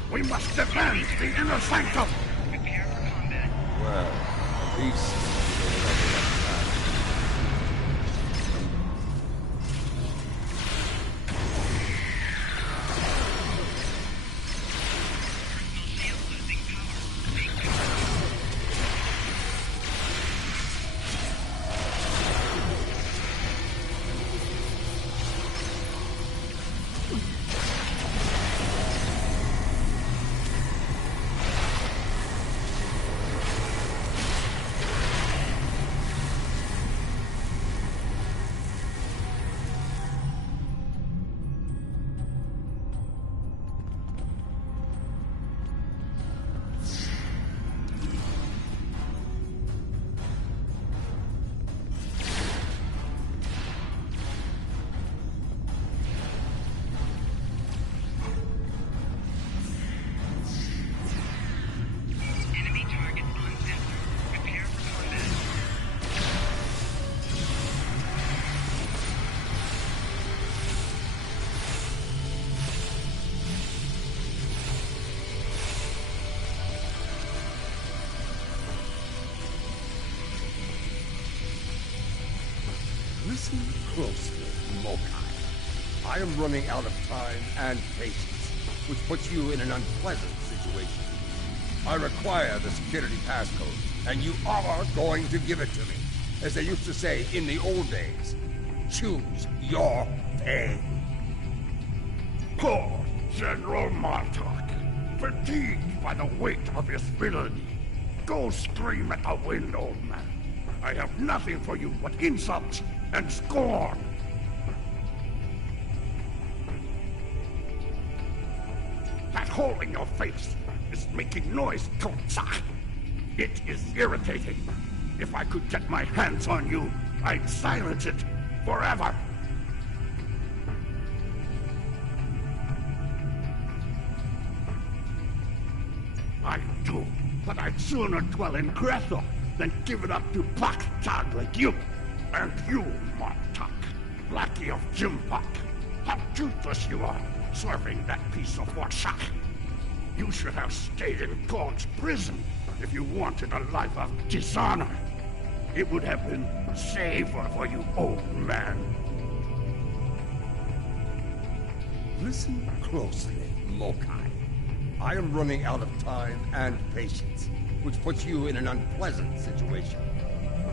We must defend the inner sanctum! Well, at least... Listen closely, Mokai. I am running out of time and patience, which puts you in an unpleasant situation. I require the security passcode, and you are going to give it to me. As they used to say in the old days, choose your fate. Poor General Martok, fatigued by the weight of his villainy. Go scream at the wind, old man. I have nothing for you but insults and scorn. That hole in your face is making noise, Totsak. It is irritating. If I could get my hands on you, I'd silence it forever. I do, but I'd sooner dwell in Grethel than give it up to Black-Tag like you. And you, Martok, Blackie of Jimpak. How toothless you are, serving that piece of Warshak. You should have stayed in God's prison if you wanted a life of dishonor. It would have been safer for you, old man. Listen closely, Mokai. I am running out of time and patience, which puts you in an unpleasant situation.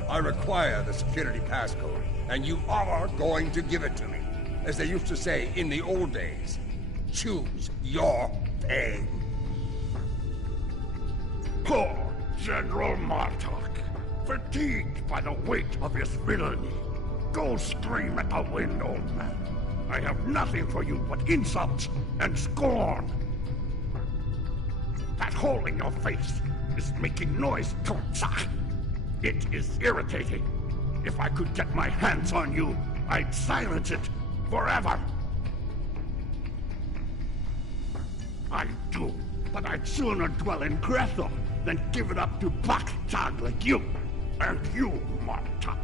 I require the security passcode, and you are going to give it to me. As they used to say in the old days, choose your fate. Poor General Martok, fatigued by the weight of his villainy. Go scream at the wind, old man. I have nothing for you but insults and scorn. That hole in your face is making noise, Totsak. It is irritating. If I could get my hands on you, I'd silence it forever. I do, but I'd sooner dwell in Grethel than give it up to Black-Tag like you. And you, Martok,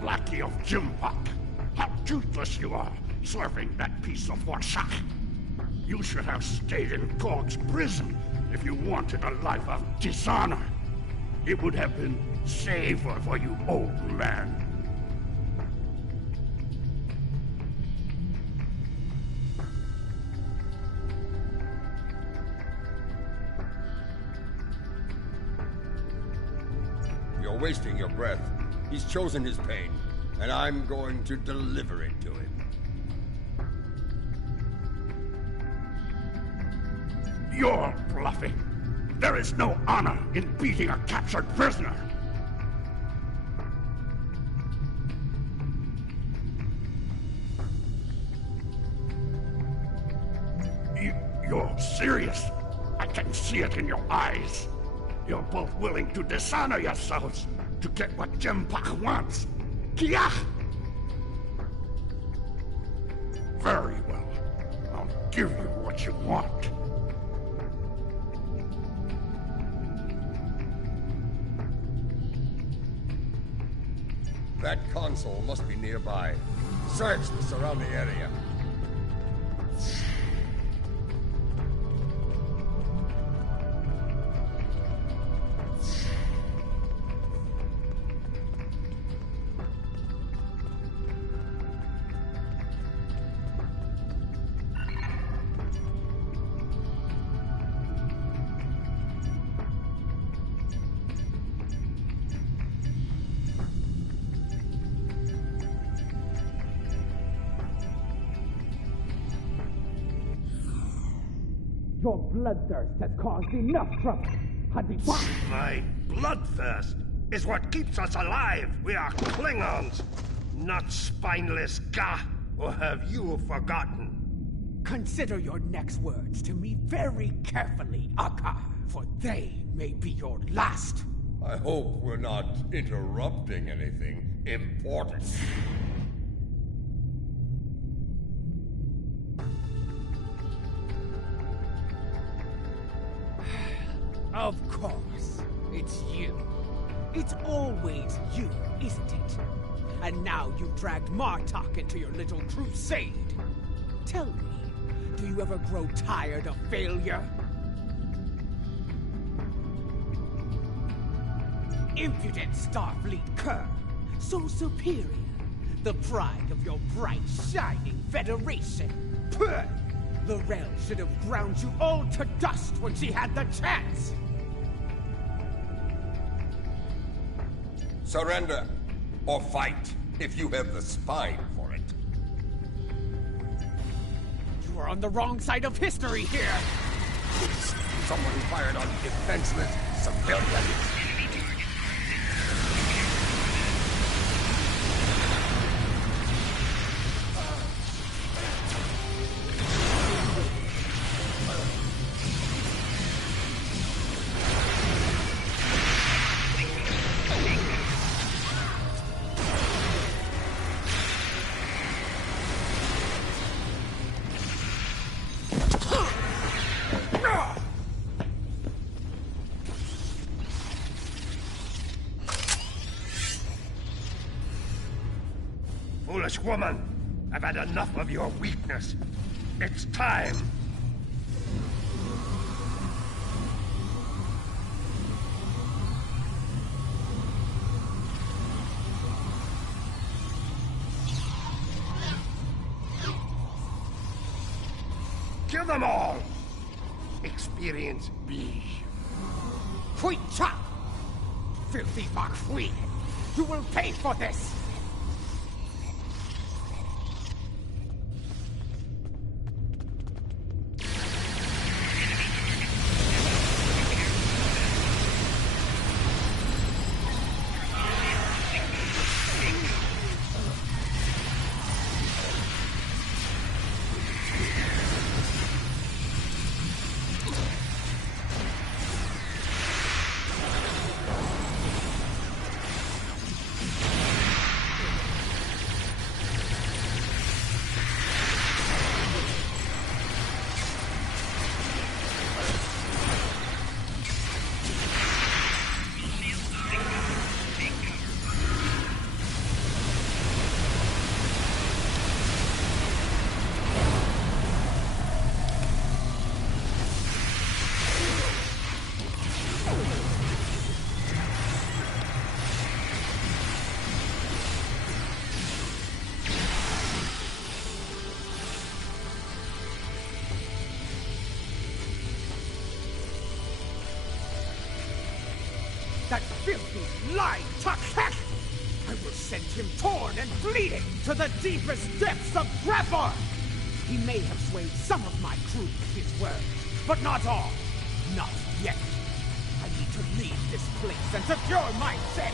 Blackie of Jimpak. How toothless you are, serving that piece of Warshak. You should have stayed in God's prison if you wanted a life of dishonor. It would have been safer for you, old man. You're wasting your breath. He's chosen his pain, and I'm going to deliver it to him. You're bluffing. There is no honor in beating a captured prisoner. You're serious. I can see it in your eyes. You're both willing to dishonor yourselves to get what Jimpak wants. Kia! Very well. I'll give you what you want. That console must be nearby. Search the surrounding area. Your bloodthirst has caused enough trouble. My bloodthirst is what keeps us alive. We are Klingons, not spineless Ga. Or have you forgotten? Consider your next words to me very carefully, Akka, for they may be your last. I hope we're not interrupting anything important. Of course. It's you. It's always you, isn't it? And now you've dragged Martok into your little crusade. Tell me, do you ever grow tired of failure? Impudent Starfleet cur. So superior. The pride of your bright, shining Federation. Puh! The realm should have ground you all to dust when she had the chance! Surrender, or fight, if you have the spine for it. You are on the wrong side of history here! Someone who fired on defenseless civilians. Foolish woman! I've had enough of your weakness. It's time! Kill them all! Experience B. Quick chop! Filthy Marquis! You will pay for this! That filthy, lying Terk! I will send him torn and bleeding to the deepest depths of Grepher! He may have swayed some of my crew with his words, but not all. Not yet. I need to leave this place and secure my ship!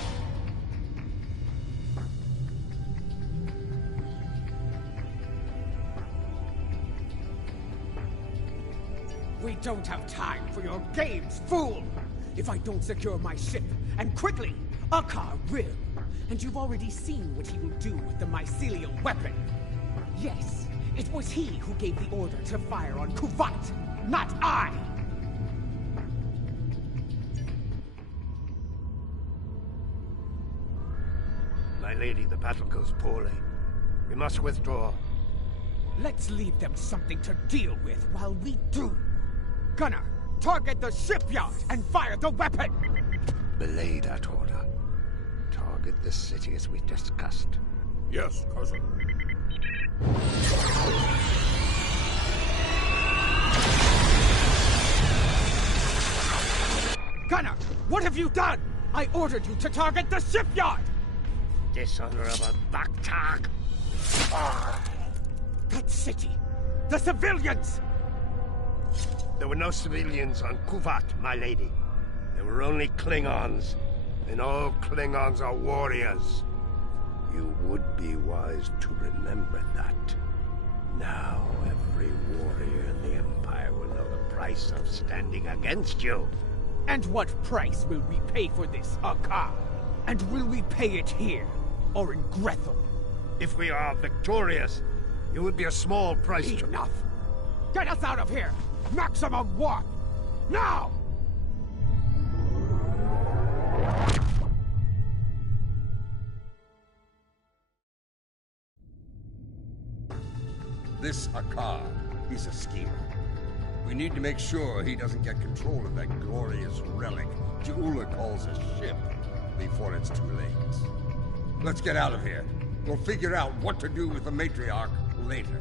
We don't have time for your games, fool! If I don't secure my ship, and quickly, Akar will. And you've already seen what he will do with the mycelial weapon. Yes, it was he who gave the order to fire on Kuvat, not I! My lady, the battle goes poorly. We must withdraw. Let's leave them something to deal with while we do. Gunner, target the shipyard and fire the weapon! Belay that order. Target the city as we discussed. Yes, cousin. Gunner, what have you done? I ordered you to target the shipyard! Dishonorable Baktak! That city! The civilians! There were no civilians on Kuvat, my lady. There were only Klingons. And all Klingons are warriors. You would be wise to remember that. Now every warrior in the Empire will know the price of standing against you. And what price will we pay for this, Akar? And will we pay it here, or in Grethel? If we are victorious, it would be a small price to... Enough! Get us out of here! Maximum warp! Now! This Akar, he's a schemer. We need to make sure he doesn't get control of that glorious relic Jaula calls a ship before it's too late. Let's get out of here. We'll figure out what to do with the matriarch later.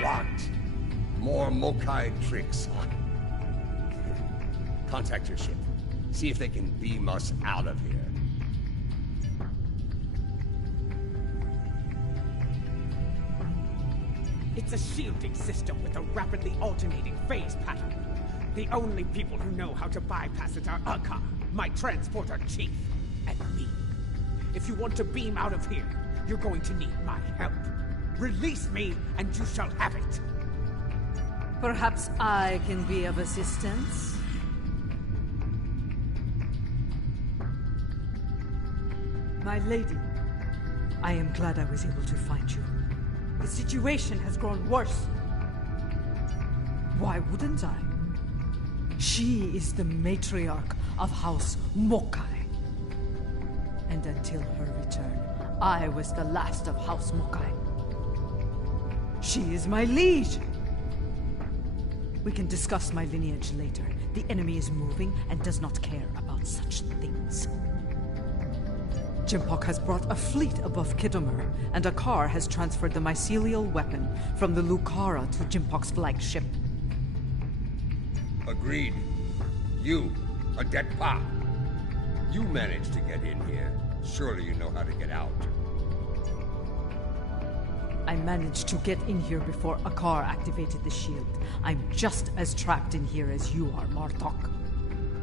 Locked. More Mokai tricks. Contact your ship. See if they can beam us out of here. It's a shielding system with a rapidly alternating phase pattern. The only people who know how to bypass it are Akar, my transporter chief, and me. If you want to beam out of here, you're going to need my help. Release me, and you shall have it. Perhaps I can be of assistance? My lady, I am glad I was able to find you. The situation has grown worse. Why wouldn't I? She is the matriarch of House Mokai. And until her return, I was the last of House Mokai. She is my liege. We can discuss my lineage later. The enemy is moving and does not care about such things. Jempok has brought a fleet above Khitomer, and Akar has transferred the mycelial weapon from the Lucara to Jempok's flagship. Agreed. You, Adet Pa. You managed to get in here. Surely you know how to get out. I managed to get in here before Akar activated the shield. I'm just as trapped in here as you are, Martok.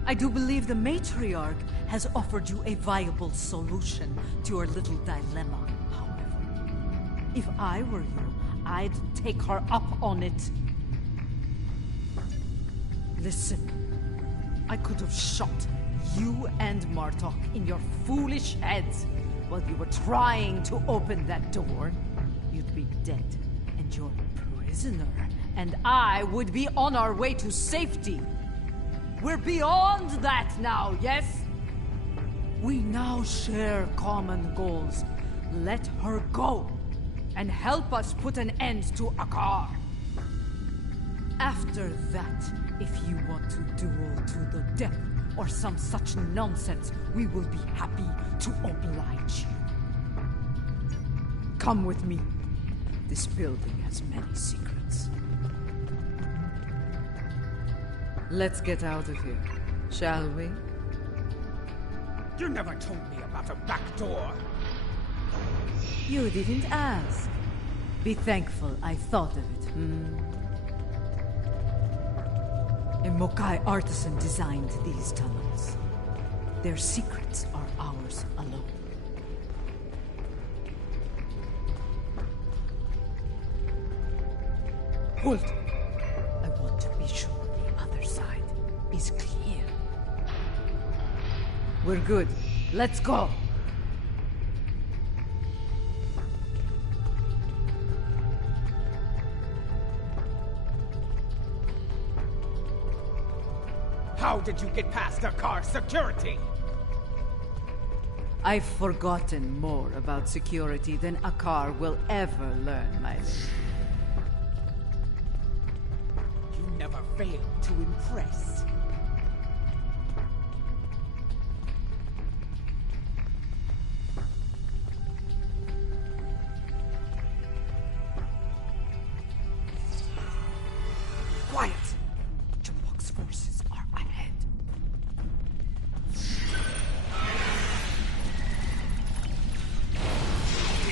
I do believe the matriarch has offered you a viable solution to your little dilemma, however. If I were you, I'd take her up on it. Listen, I could have shot you and Martok in your foolish heads while you were trying to open that door. You'd be dead, and your prisoner, and I would be on our way to safety. We're beyond that now, yes? We now share common goals. Let her go, and help us put an end to Akar. After that, if you want to duel to the death, or some such nonsense, we will be happy to oblige you. Come with me. This building has many secrets. Let's get out of here, shall we? You never told me about a back door. You didn't ask. Be thankful I thought of it, A Mokai artisan designed these tunnels. Their secrets are ours alone. Hold! I want to be sure the other side is clear. We're good. Let's go! How did you get past Akar's security? I've forgotten more about security than Akar will ever learn, my lady. You never fail to impress. Quiet! Jempok's forces are ahead.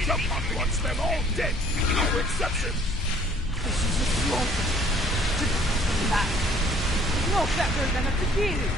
Jempok wants them all dead, no exceptions. This is a slaughter. Jempok's back. No better than a Kagiri.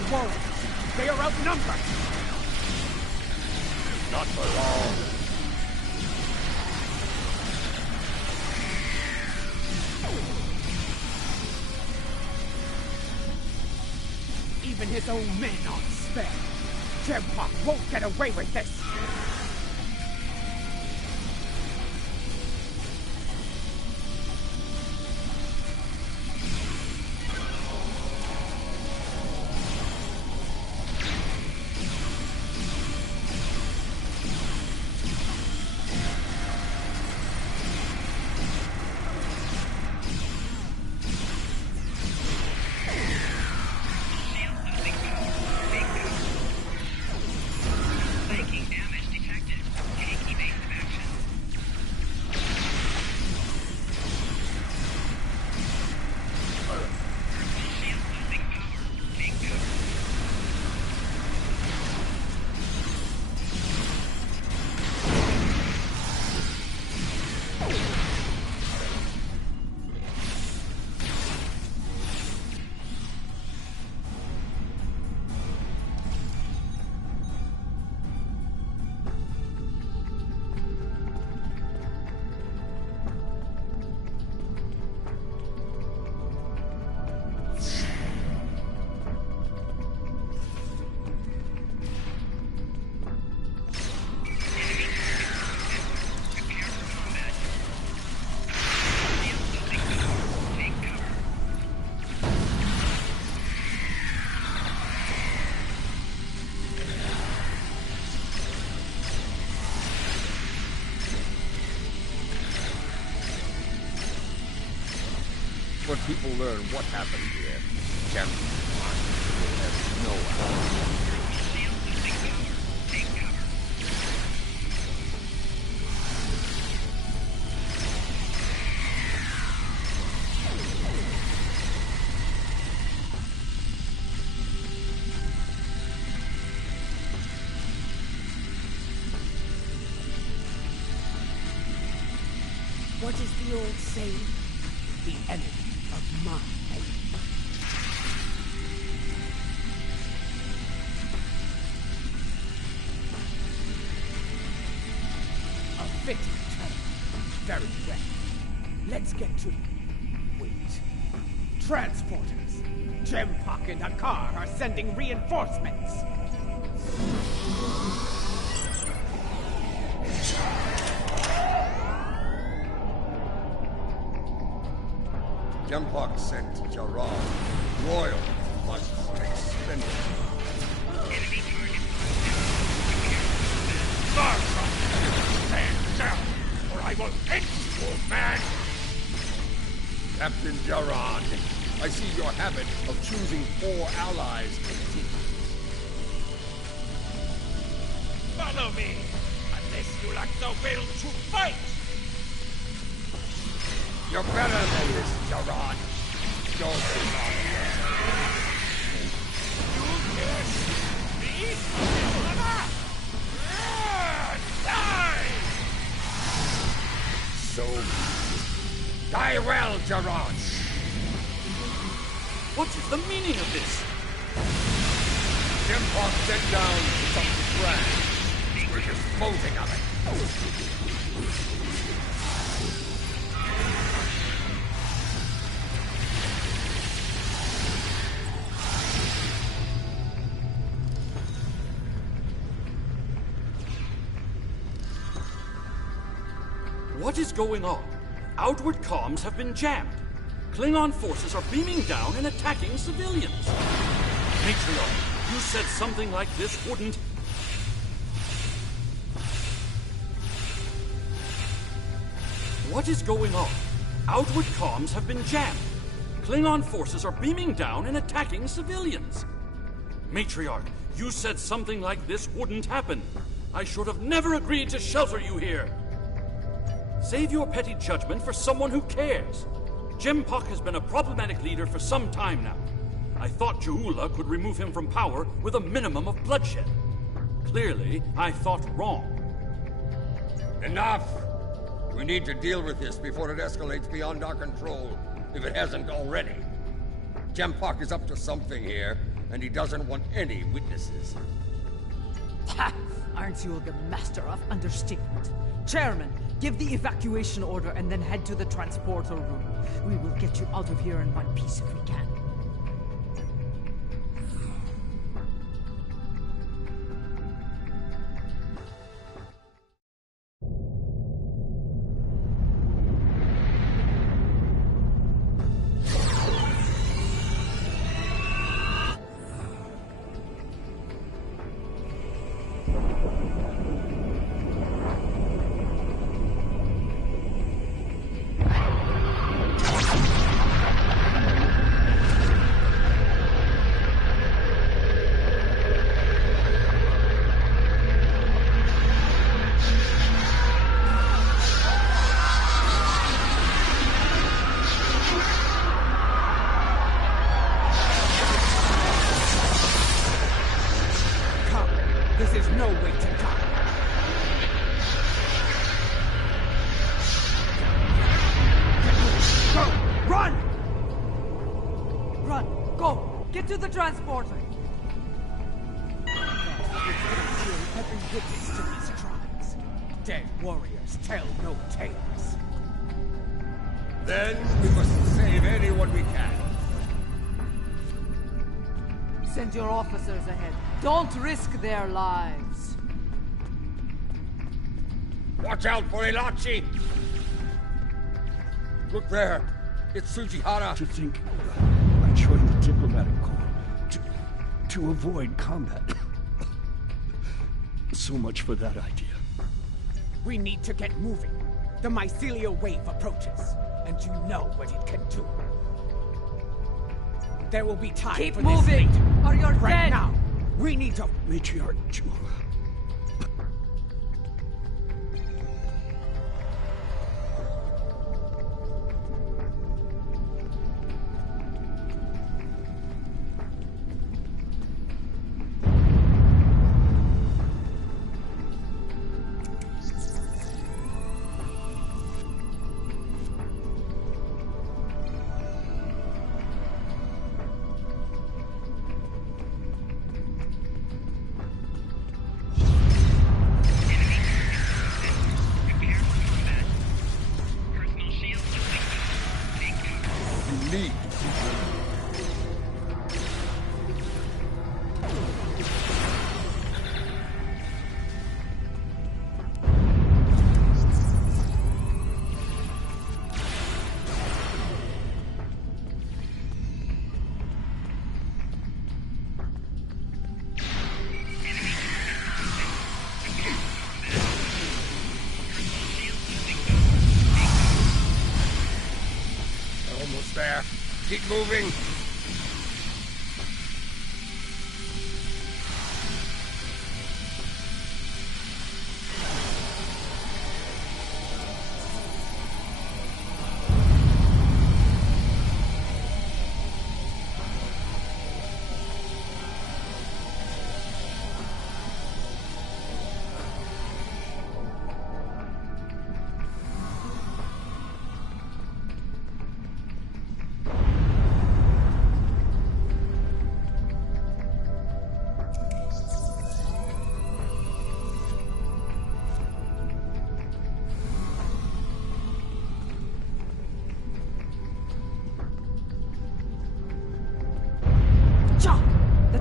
my warriors. They are outnumbered. Not for long. Even his own men aren't spared. Jempok won't get away with this. When people learn what happened here, Jempok will have no idea. What is the old saying? The enemy of my enemy. A fitting term. Very well. Let's get to it. Wait. Transporters. Jempok and Hakar are sending reinforcements. Jempok sent Jaran. Royal must expend it. Enemy target. Stand down, or I will end you, old man! Captain Jaran, I see your habit of choosing 4 allies continues. Follow me, unless you lack the will to fight! You're better than this, Jaran. Don't be You kiss me, brother! Die! So die well, Jaran. What is the meaning of this? Jempok sent down something grand. We're disposing of it. What is going on? Outward comms have been jammed. Klingon forces are beaming down and attacking civilians. Matriarch, you said something like this wouldn't... What is going on? Outward comms have been jammed. Klingon forces are beaming down and attacking civilians. Matriarch, you said something like this wouldn't happen. I should have never agreed to shelter you here. Save your petty judgment for someone who cares. Jempok has been a problematic leader for some time now. I thought Jaula could remove him from power with a minimum of bloodshed. Clearly, I thought wrong. Enough! We need to deal with this before it escalates beyond our control, if it hasn't already. Jempok is up to something here, and he doesn't want any witnesses. Ha! Aren't you the master of understatement? Chairman, give the evacuation order and then head to the transporter room. We will get you out of here in one piece if we can. To the transporter! Every witness to these crimes. Dead warriors tell no tales. Then we must save anyone we can. Send your officers ahead. Don't risk their lives. Watch out for Elachi! Look there! It's Sujihara! To think I joined the diplomatic corps to avoid combat. So much for that idea. We need to get moving. The mycelial wave approaches, and you know what it can do. There will be time Keep for moving, this later. or you're right dead! Now, we need to... Matriarch Jewel. There. Keep moving.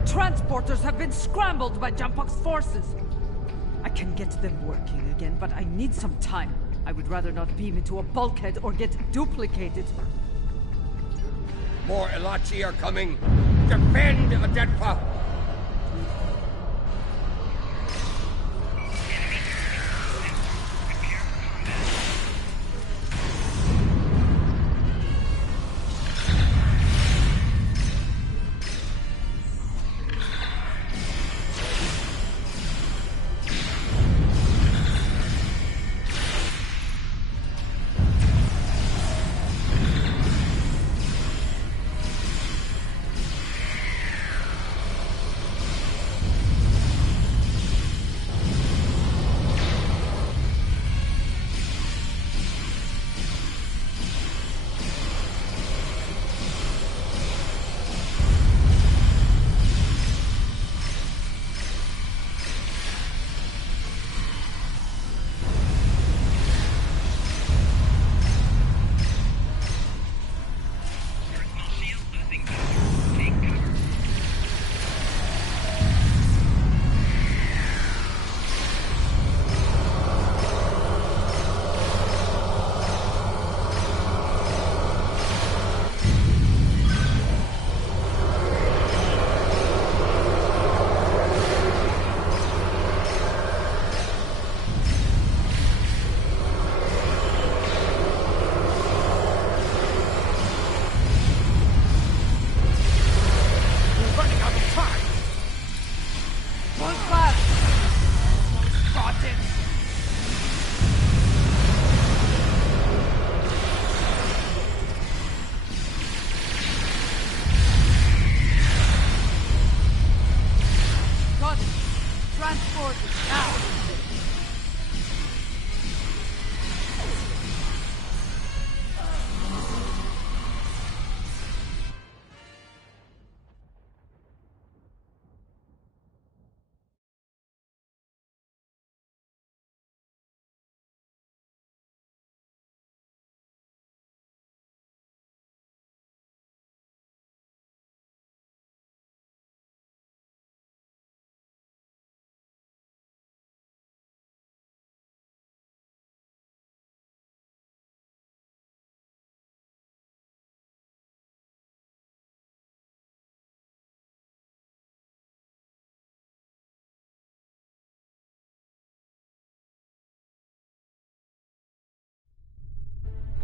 Transporters have been scrambled by Jampok's forces. I can get them working again, but I need some time. I would rather not beam into a bulkhead or get duplicated. More Elachi are coming. Defend Adetpa!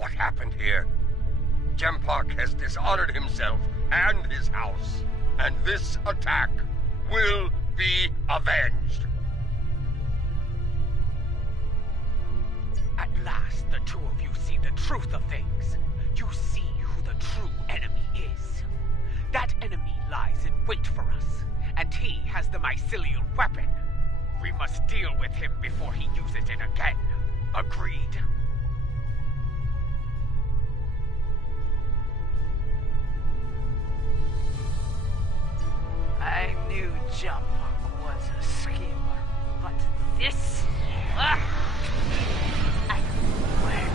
what happened here. Jempock has dishonored himself and his house, and this attack will be avenged. At last, the two of you see the truth of things. You see who the true enemy is. That enemy lies in wait for us, and he has the mycelial weapon. We must deal with him before he uses it again. Agreed? I knew Jempock was a schemer, but this... I swear.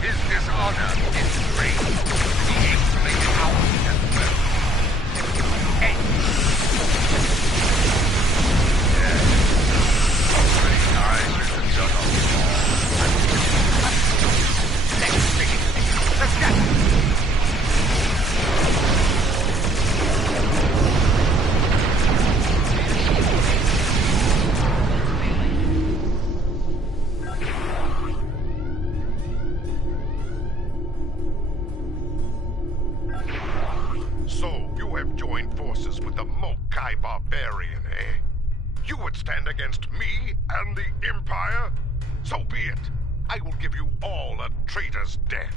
His dishonor is great. He aims to make it ours as well. Hey! Yes. Already time is done on the wall. Let's get it! So, you have joined forces with the Mokai barbarian, eh? You would stand against me and the Empire? So be it. I will give you all a traitor's death.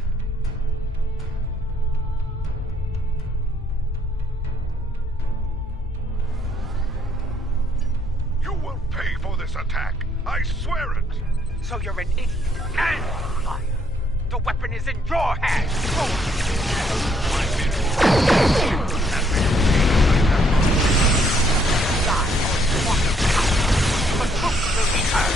You will pay for this attack. I swear it. So you're an idiot and a liar. The weapon is in your hands. Die or you want to power. The truth will be heard.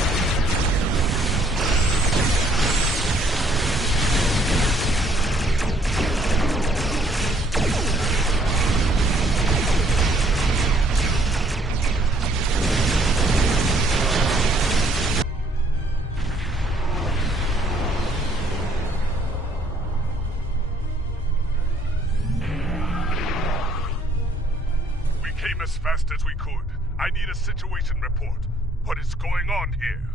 As fast as we could. I need a situation report. What is going on here?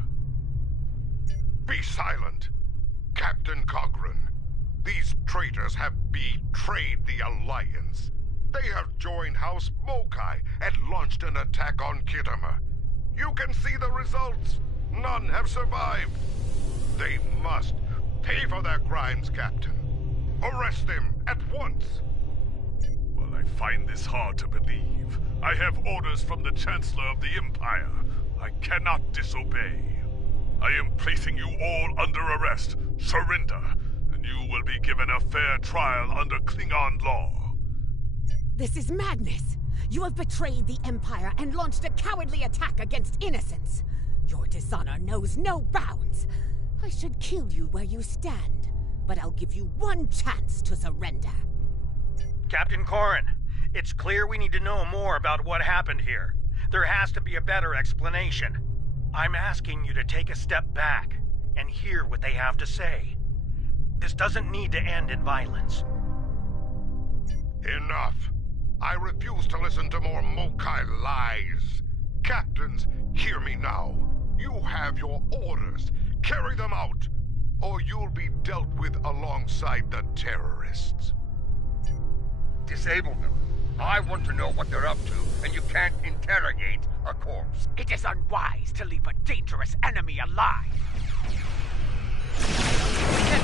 Be silent. Captain Cogran. These traitors have betrayed the Alliance. They have joined House Mokai and launched an attack on Kittimer. You can see the results. None have survived. They must pay for their crimes, Captain. Arrest them at once. Well, I find this hard to believe. I have orders from the Chancellor of the Empire. I cannot disobey. I am placing you all under arrest. Surrender, and you will be given a fair trial under Klingon law. This is madness. You have betrayed the Empire and launched a cowardly attack against innocents. Your dishonor knows no bounds. I should kill you where you stand, but I'll give you one chance to surrender. Captain Corrin, it's clear we need to know more about what happened here. There has to be a better explanation. I'm asking you to take a step back and hear what they have to say. This doesn't need to end in violence. Enough. I refuse to listen to more Mokai lies. Captains, hear me now. You have your orders. Carry them out, or you'll be dealt with alongside the terrorists. Disable them. I want to know what they're up to, and you can't interrogate a corpse. It is unwise to leave a dangerous enemy alive. We can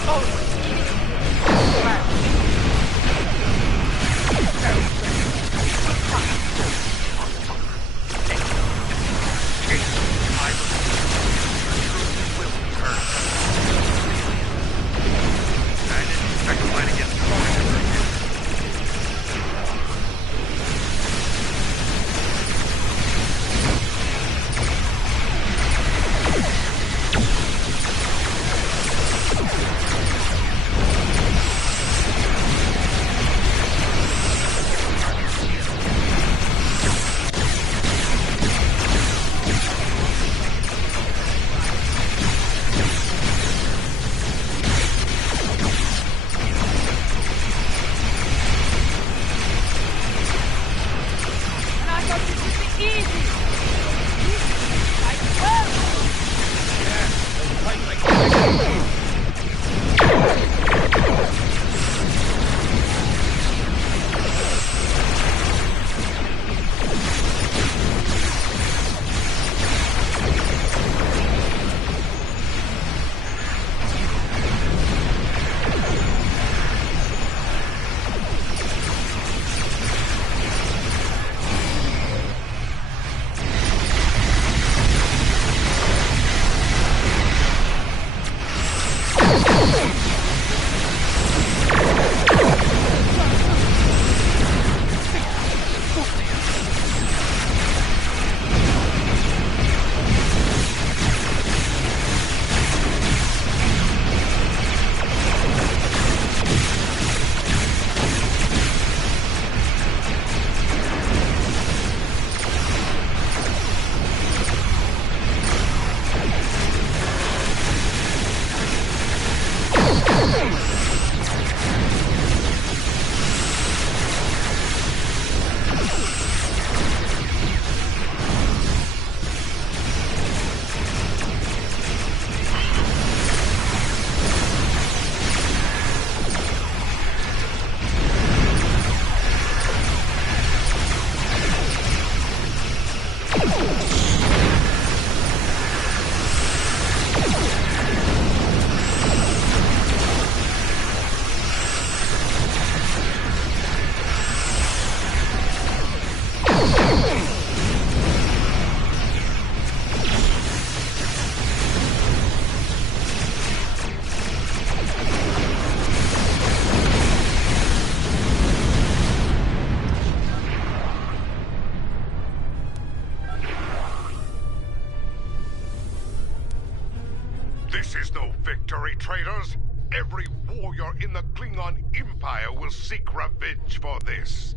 every warrior in the Klingon Empire will seek revenge for this.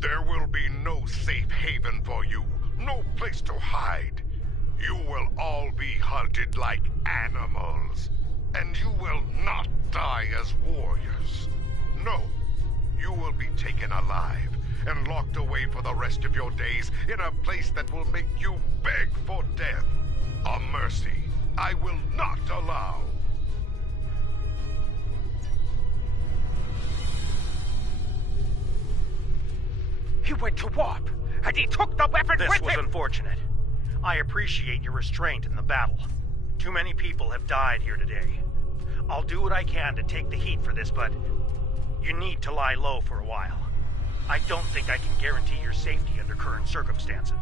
There will be no safe haven for you, no place to hide. You will all be hunted like animals, and you will not die as warriors. No, you will be taken alive and locked away for the rest of your days in a place that will make you beg for death. A mercy I will not allow. He went to warp, and he took the weapon with him! This was unfortunate. I appreciate your restraint in the battle. Too many people have died here today. I'll do what I can to take the heat for this, but you need to lie low for a while. I don't think I can guarantee your safety under current circumstances.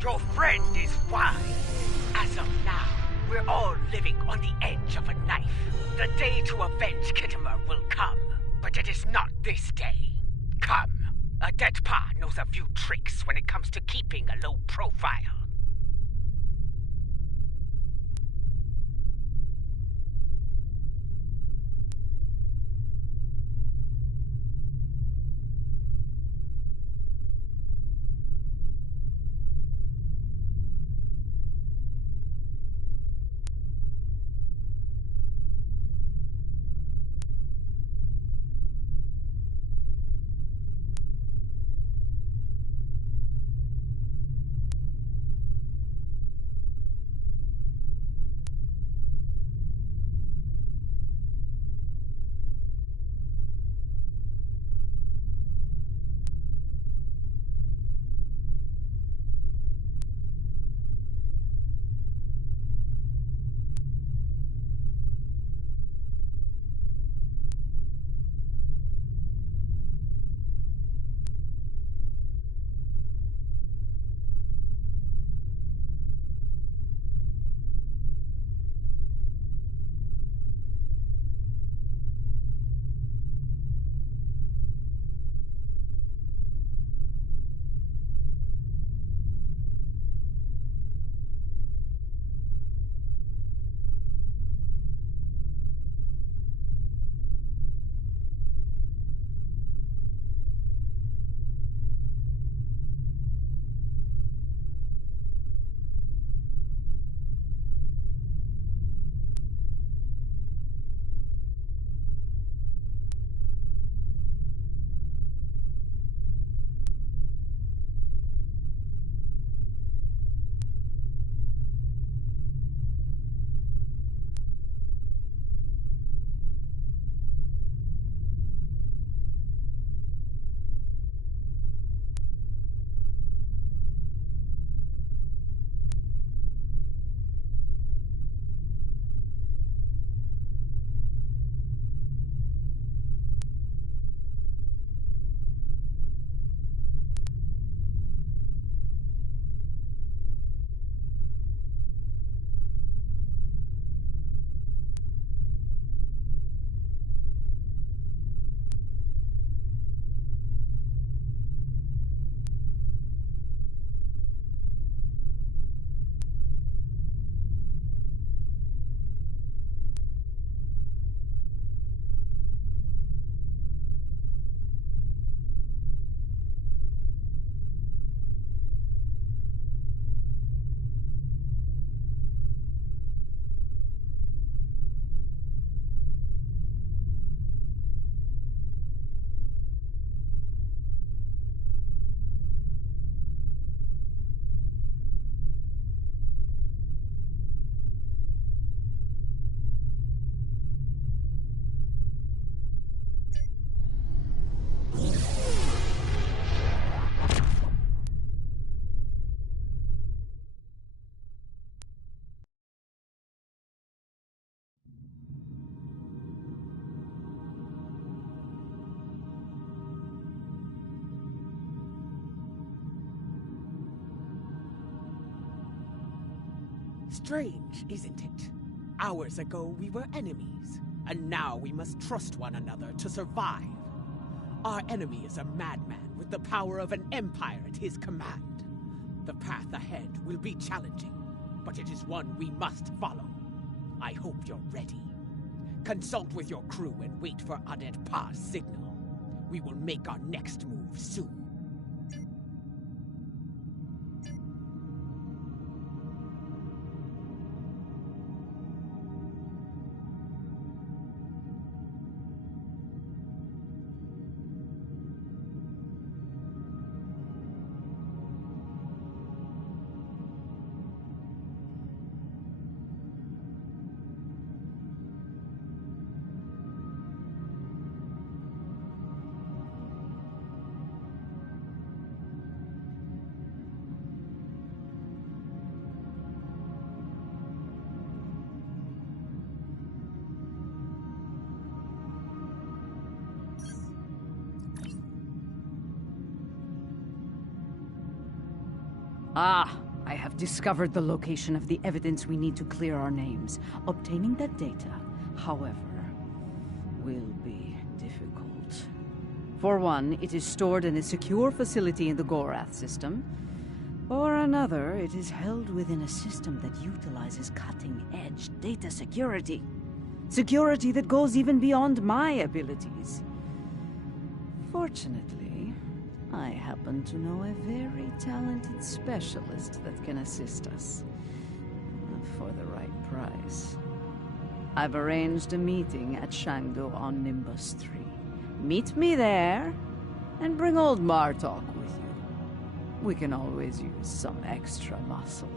Your friend is wise. As of now, we're all living on the edge of a knife. The day to avenge Kittimer will come, but it is not this day. Come. A dead pa knows a few tricks when it comes to keeping a low profile. Strange, isn't it? Hours ago we were enemies, and now we must trust one another to survive. Our enemy is a madman with the power of an empire at his command. The path ahead will be challenging, but it is one we must follow. I hope you're ready. Consult with your crew and wait for Adet Pa's signal. We will make our next move soon. Ah, I have discovered the location of the evidence we need to clear our names. Obtaining that data, however, will be difficult. For one, it is stored in a secure facility in the Gorath system. For another, it is held within a system that utilizes cutting-edge data security. Security that goes even beyond my abilities. Fortunately, I happen to know a very talented specialist that can assist us. For the right price. I've arranged a meeting at Shangdo on Nimbus 3. Meet me there, and bring old Martok with you. We can always use some extra muscle.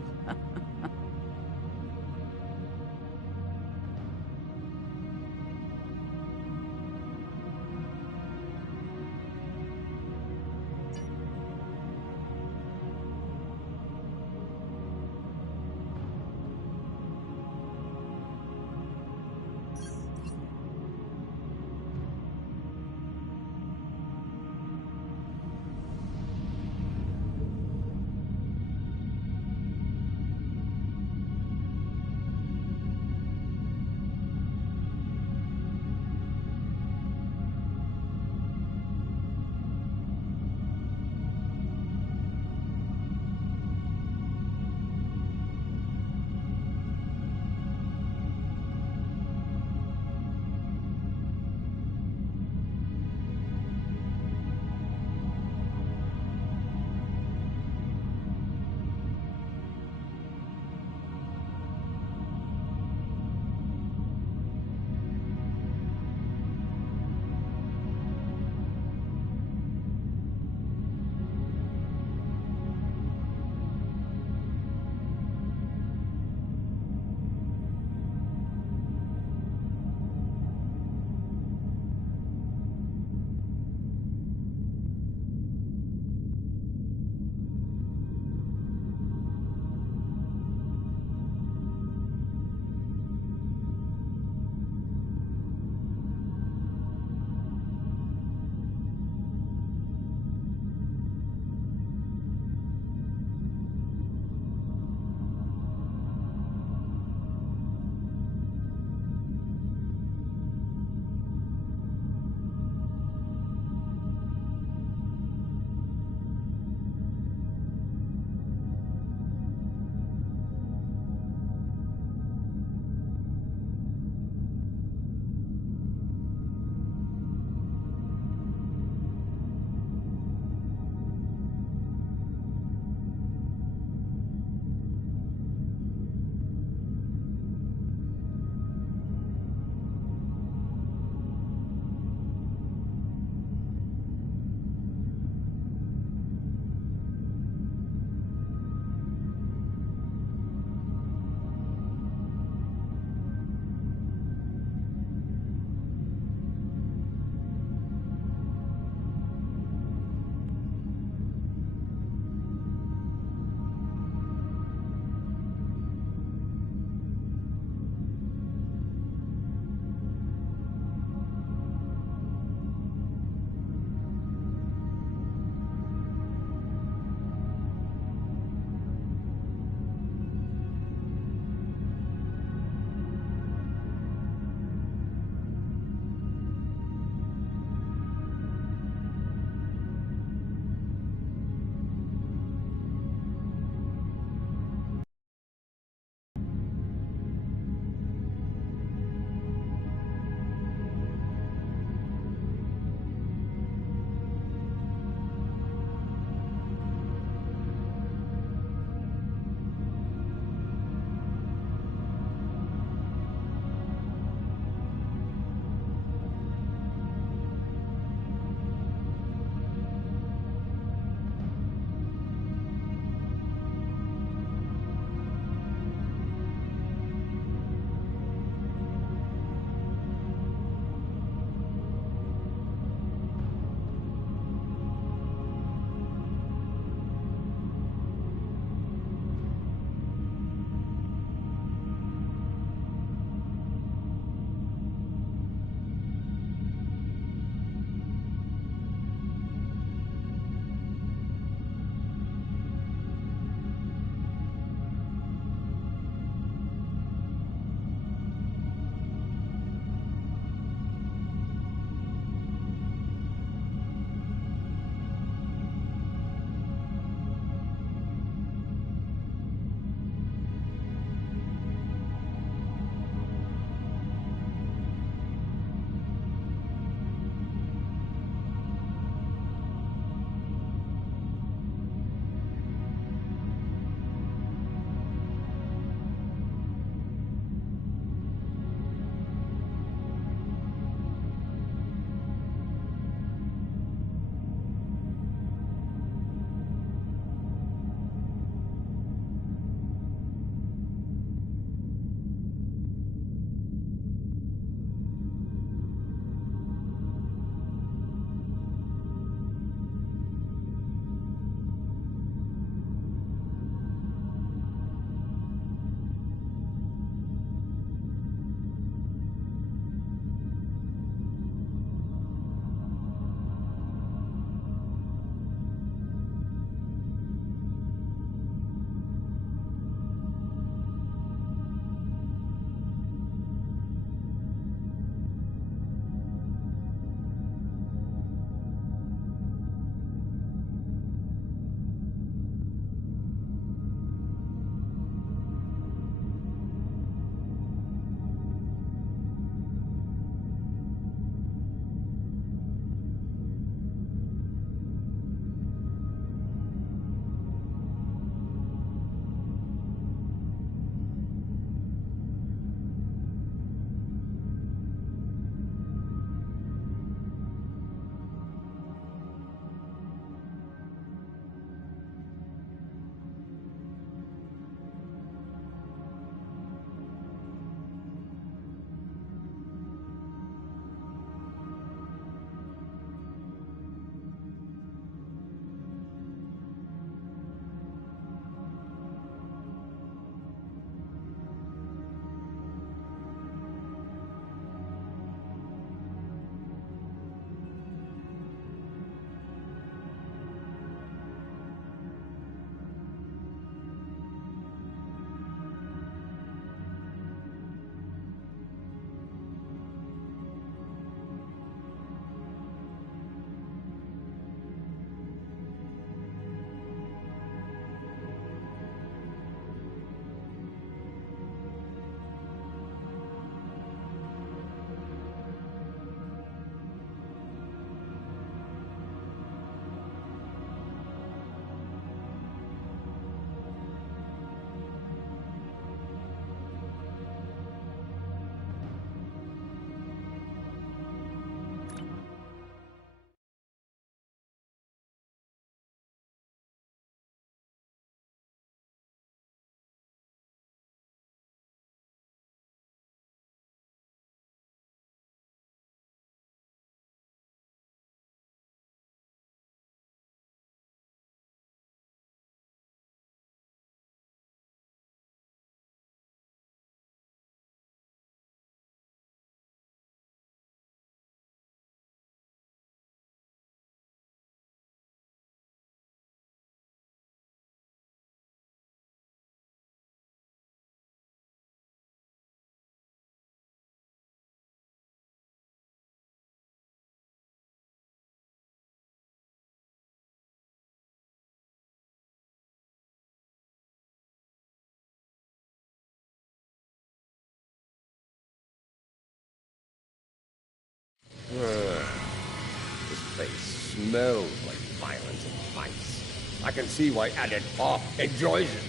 smells like violence and vice. I can see why Added Paw enjoys it.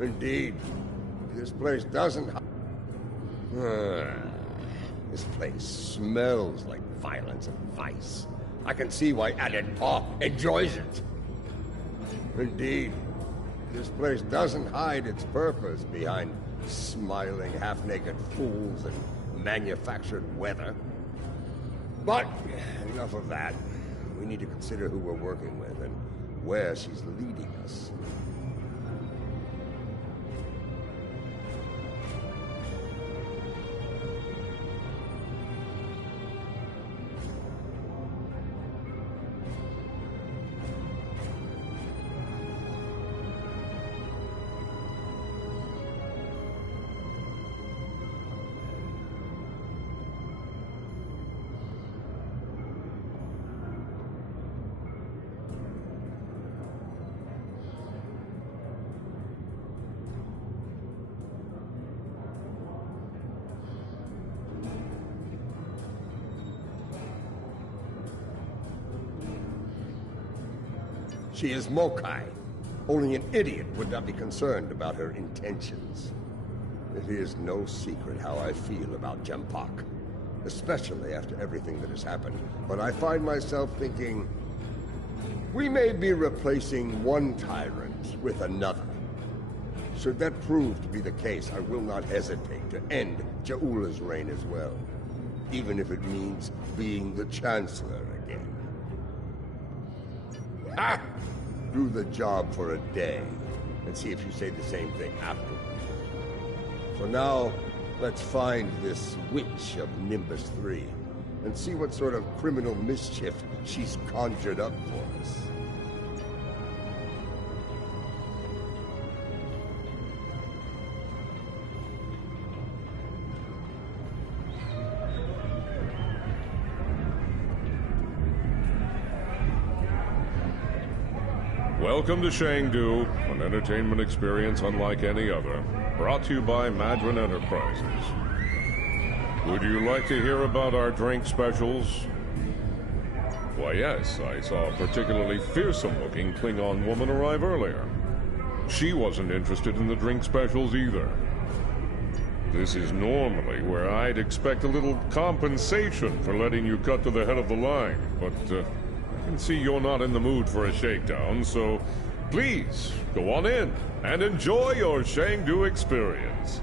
Indeed. This place doesn't... This place smells like violence and vice. I can see why Added Paw enjoys it. Indeed. This place doesn't hide its purpose behind smiling, half-naked fools and manufactured weather. But enough of that. We need to consider who we're working with and where she's leading us. She is Mokai. Only an idiot would not be concerned about her intentions. It is no secret how I feel about Jempak, especially after everything that has happened. But I find myself thinking, we may be replacing one tyrant with another. Should that prove to be the case, I will not hesitate to end Jaula's reign as well, even if it means being the Chancellor again. Ha! Do the job for a day, and see if you say the same thing afterward. For now, let's find this witch of Nimbus 3, and see what sort of criminal mischief she's conjured up for us. Welcome to Shangdu, an entertainment experience unlike any other. Brought to you by Madron Enterprises. Would you like to hear about our drink specials? Why, yes, I saw a particularly fearsome-looking Klingon woman arrive earlier. She wasn't interested in the drink specials either. This is normally where I'd expect a little compensation for letting you cut to the head of the line, but I can see you're not in the mood for a shakedown, so please go on in and enjoy your Shangdu experience.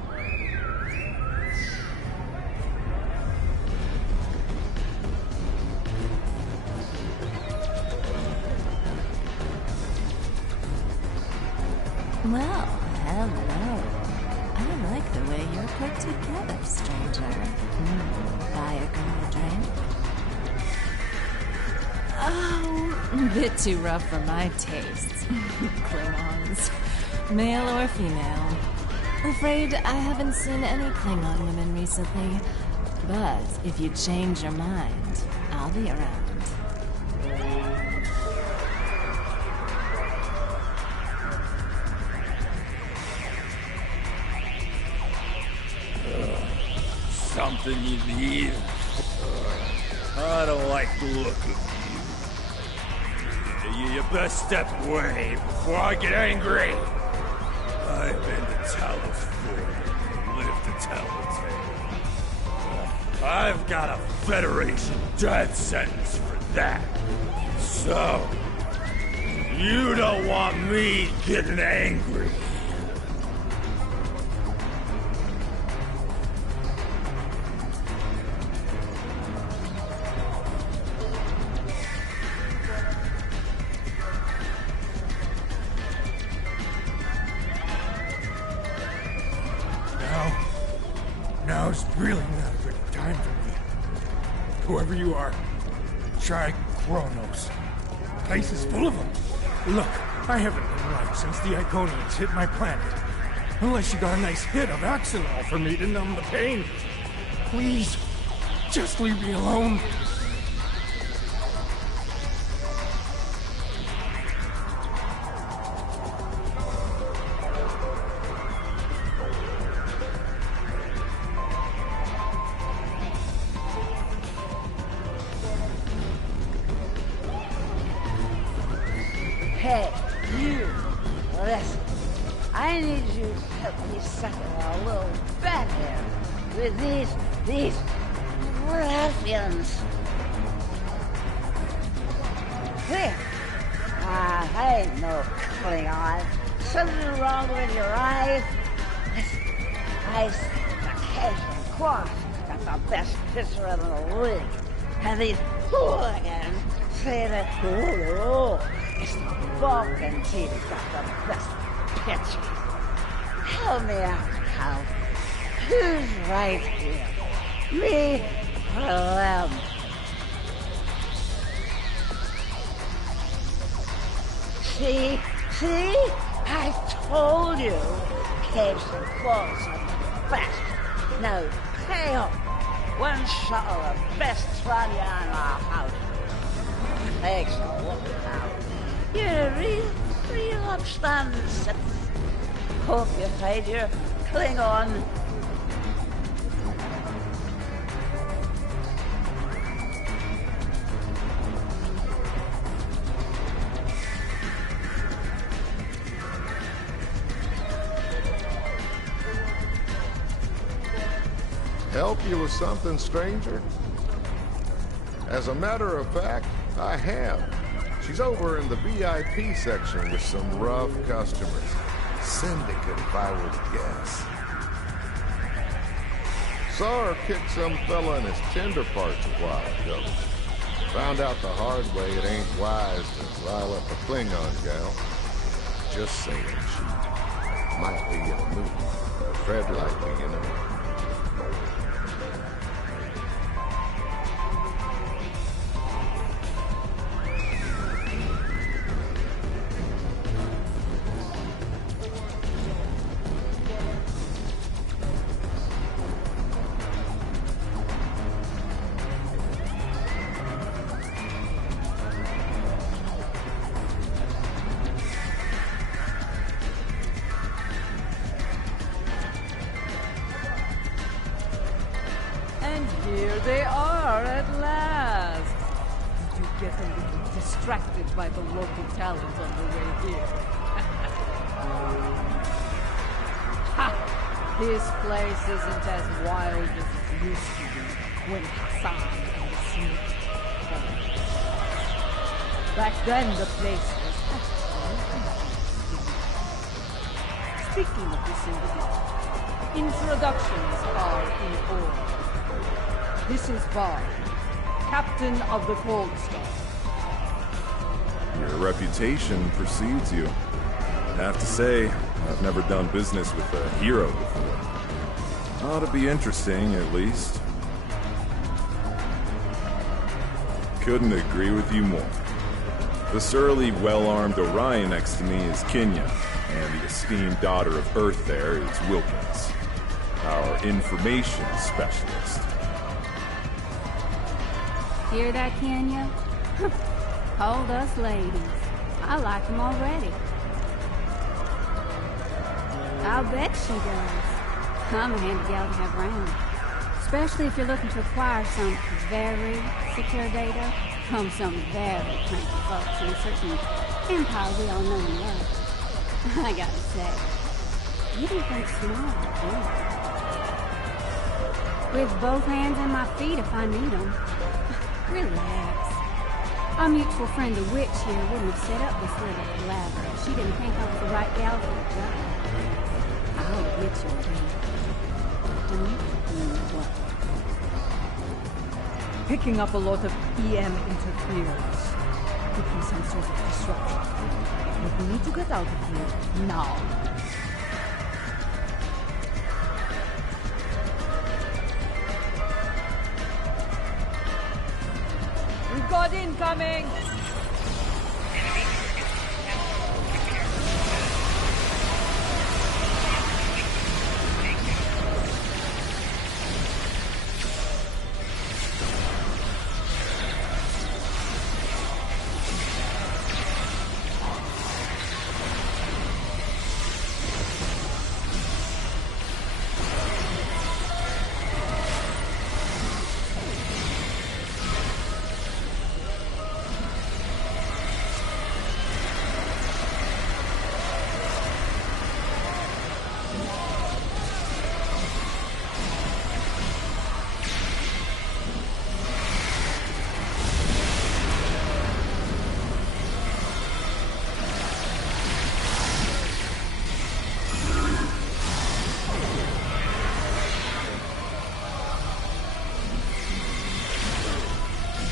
Well, hello. I like the way you're put together, stranger. Buy a girl a drink? Oh, a bit too rough for my tastes. Klingons. Male or female. Afraid I haven't seen any Klingon women recently. But if you change your mind, I'll be around. Something you need? I don't like the look of you. You best step away before I get angry. I've been to Talos before, lived to tell the tale. I've got a Federation death sentence for that. So, you don't want me getting angry. Now's really not a good time for me. Whoever you are, try Kronos. The place is full of them. Look, I haven't been right since the Iconians hit my planet. Unless you got a nice hit of Axonol for me to numb the pain. Please, just leave me alone. Hey, you! Listen, I need you to help me settle a little bet here with these ruffians. Here, I ain't no Klingon. Something wrong with your eyes? I Cajun Quash got the best pitcher in the league. And these hooligans say that, it's the Vulcan team that's got the best pitcher. Help me out, Hal. Who's right here? Me or them? See? I told you caves and claws are the best. Now, pay up. One shot of the best Tranya in our house. Thanks a lot, Hal. You're a real upstanding citizen. Hope you find your Klingon. Help you with something, stranger? As a matter of fact, I have. She's over in the VIP section with some rough customers. Syndicate, if I were to guess. Saw her kick some fella in his tender parts a while ago. Found out the hard way it ain't wise to rile up a Klingon gal. Just saying, she might be in a mood. Tread lightly, you know. And here they are at last. Did you get a little distracted by the local talent on the way here? Ha! This place isn't as wild as it used to be when Hassan and the Sneak came. Back then, the place was absolutely. Speaking of this individual, introductions are in order. This is Bard, Captain of the Cold Star. Your reputation precedes you. I have to say, I've never done business with a hero before. Ought to be interesting, at least. Couldn't agree with you more. The surly, well-armed Orion next to me is Kenya, and the esteemed daughter of Earth there is Wilkins, our information specialist. Hear that, Kenya? Hold us ladies. I like them already. I'll bet she does. I'm a handy gal to have around. Especially if you're looking to acquire some very secure data from some very cranky folks in a certain empire we all know and love. I gotta say, you do think small, do you? With both hands and my feet if I need them. Relax. Our mutual friend, the witch here, wouldn't have set up this little palaver if she didn't think I was the right gal for the job. I'll get you a ring. Don't you what? Picking up a lot of EM interference. Could be some sort of disruption. But we need to get out of here now. We've got incoming!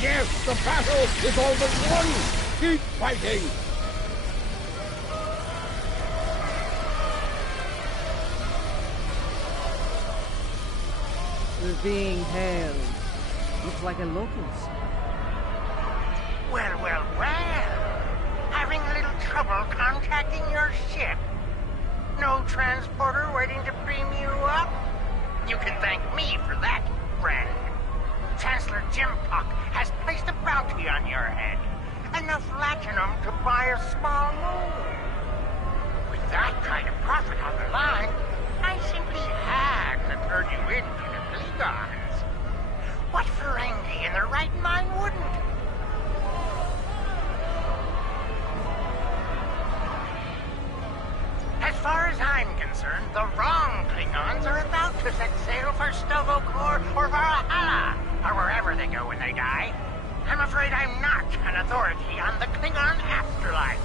Yes, the battle is almost won! Keep fighting! We're being hailed. Looks like a locust. Well, well, well. Having a little trouble contacting your ship. No transporter waiting to beam you up? You can thank me for that, friend. Chancellor Jim Puck has placed a bounty on your head. Enough latinum to buy a small moon. With that kind of profit on the line, I simply had to turn you in to the Klingons. What Ferengi in their right mind wouldn't? As far as I'm concerned, the wrong Klingons are about to set sail for Stovokor or Valhalla, or wherever they go when they die. I'm afraid I'm not an authority on the Klingon afterlife.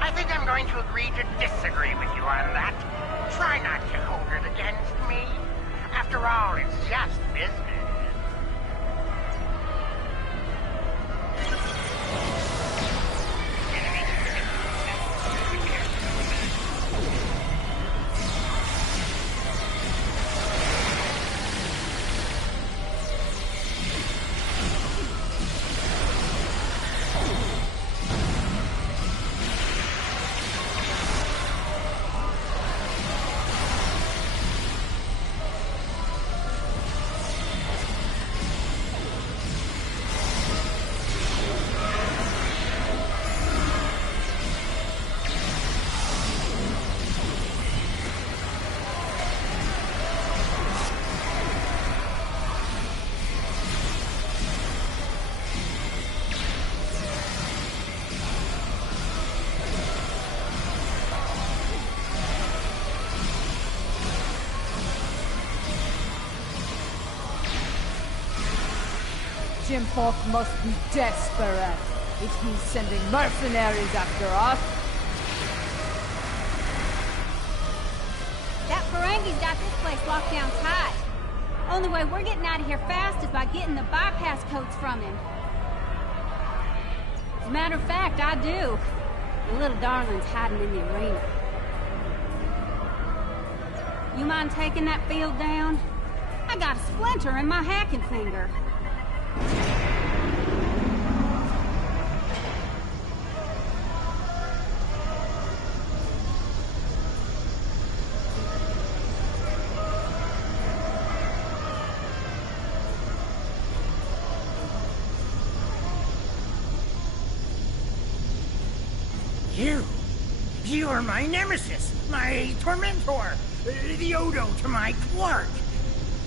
I think I'm going to agree to disagree with you on that. Try not to hold it against me. After all, it's just business. Jimpoff must be desperate if he's sending mercenaries after us. That Ferengi's got this place locked down tight. Only way we're getting out of here fast is by getting the bypass codes from him. As a matter of fact, I do. The little darling's hiding in the arena. You mind taking that field down? I got a splinter in my hacking finger. You are my nemesis, my tormentor, the Odo to my Quark.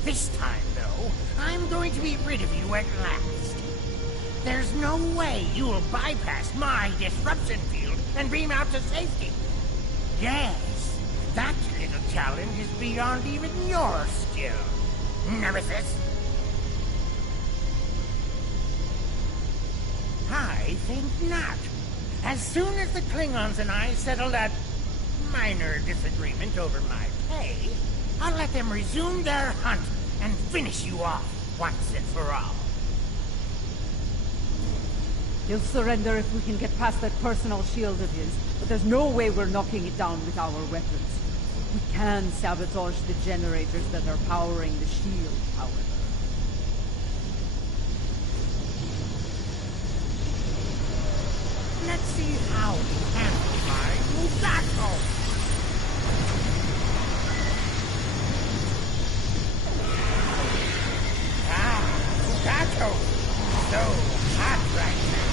This time, though, I'm going to be rid of you at last. There's no way you'll bypass my disruption field and beam out to safety. Yes, that little challenge is beyond even your skill, nemesis. I think not. As soon as the Klingons and I settle that minor disagreement over my pay, I'll let them resume their hunt and finish you off once and for all. He'll surrender if we can get past that personal shield of his, but there's no way we're knocking it down with our weapons. We can sabotage the generators that are powering the shield, however. Let's see how you handle my Mugato. Mugato. So hot right now.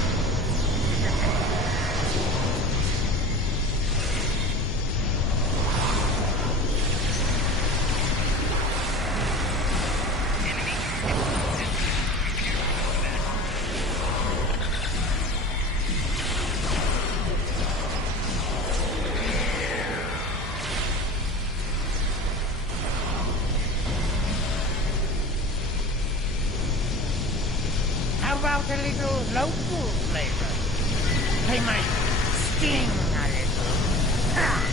How about a little local flavor? They might sting a little. Ha!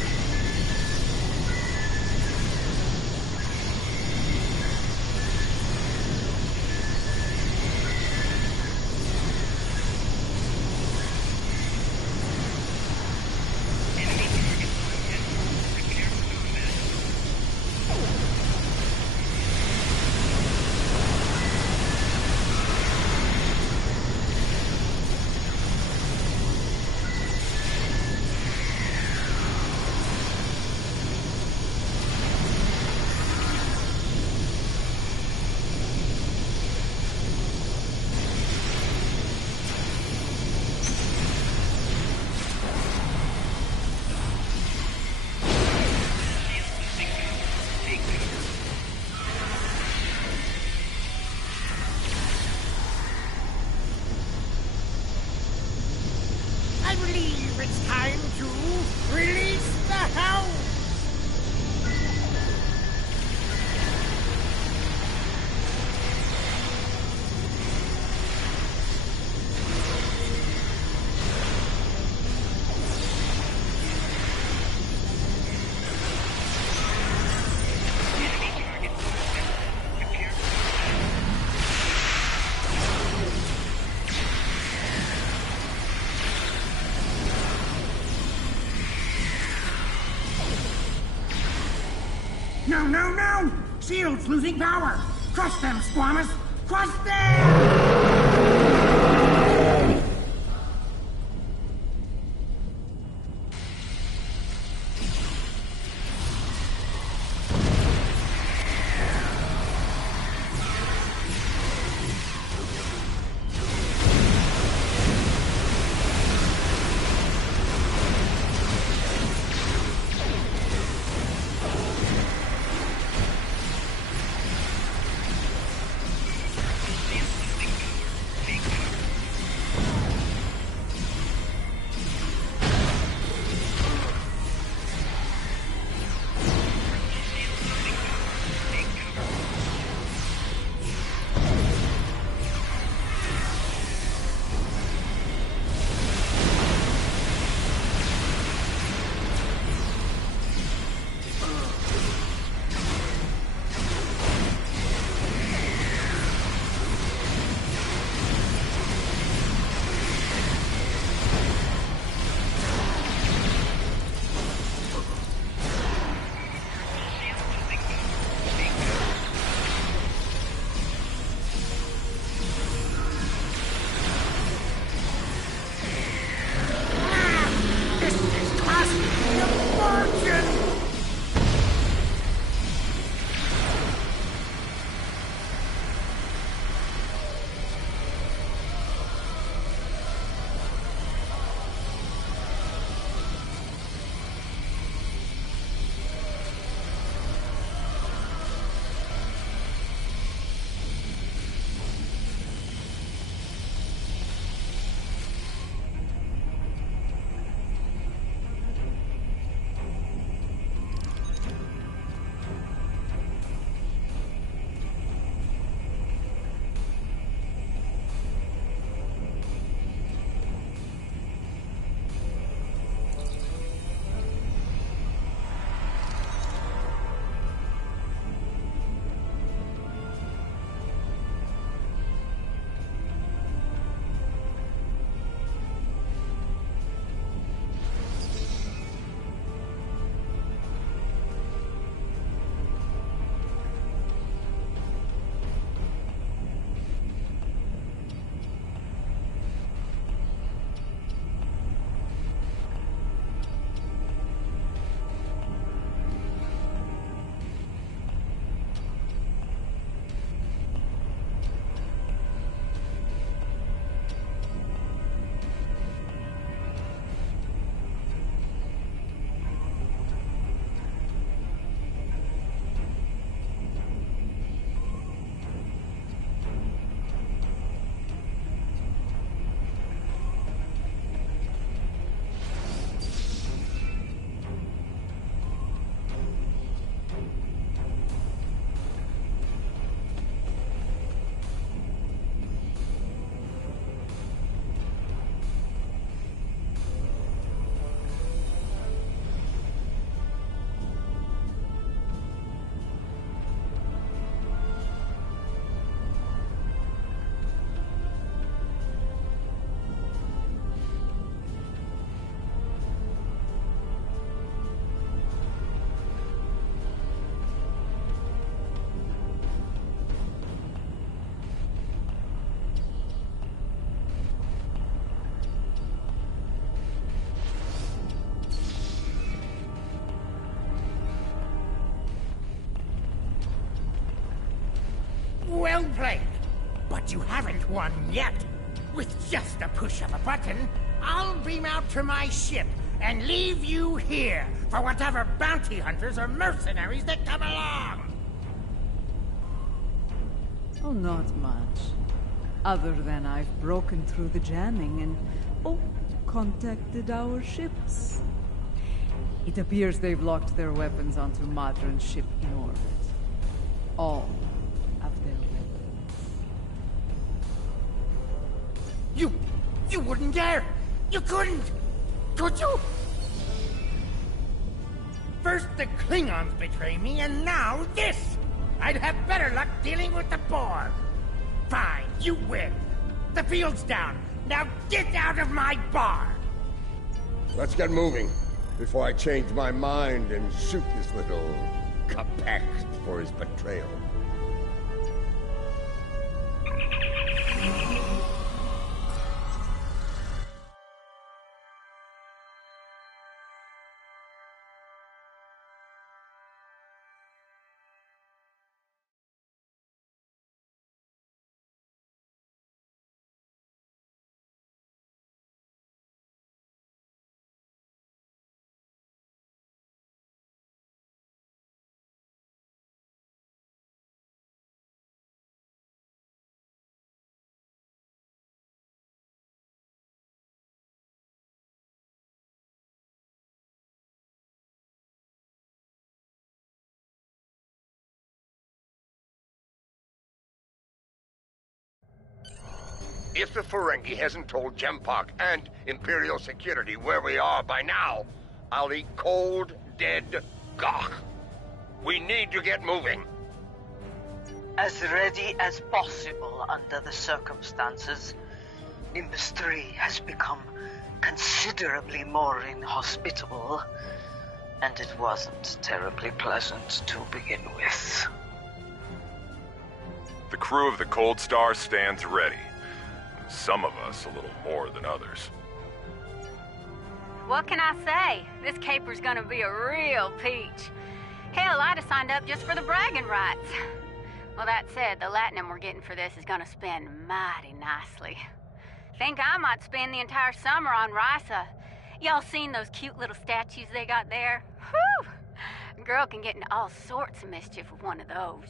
I believe it's time to release the hound! No, no, no! Shield's losing power! Crush them, Squammus! Crush them! Well played. But you haven't won yet. With just a push of a button, I'll beam out to my ship and leave you here for whatever bounty hunters or mercenaries that come along. Oh, not much. Other than I've broken through the jamming and, contacted our ships. It appears they've locked their weapons onto Madron's ship in orbit. All of their weapons. You wouldn't dare! You couldn't! Could you? First the Klingons betray me, and now this! I'd have better luck dealing with the Borg. Fine, you win. The field's down. Now get out of my bar! Let's get moving, before I change my mind and shoot this little Capex for his betrayal. If the Ferengi hasn't told Jempak and Imperial Security where we are by now, I'll eat cold, dead gawk. We need to get moving. As ready as possible under the circumstances. Nimbus 3 has become considerably more inhospitable, and it wasn't terribly pleasant to begin with. The crew of the Cold Star stands ready. Some of us a little more than others. What can I say? This caper's gonna be a real peach. Hell, I'd have signed up just for the bragging rights. Well, that said, the latinum we're getting for this is gonna spend mighty nicely. Think I might spend the entire summer on Risa. Y'all seen those cute little statues they got there? Whew! A girl can get into all sorts of mischief with one of those.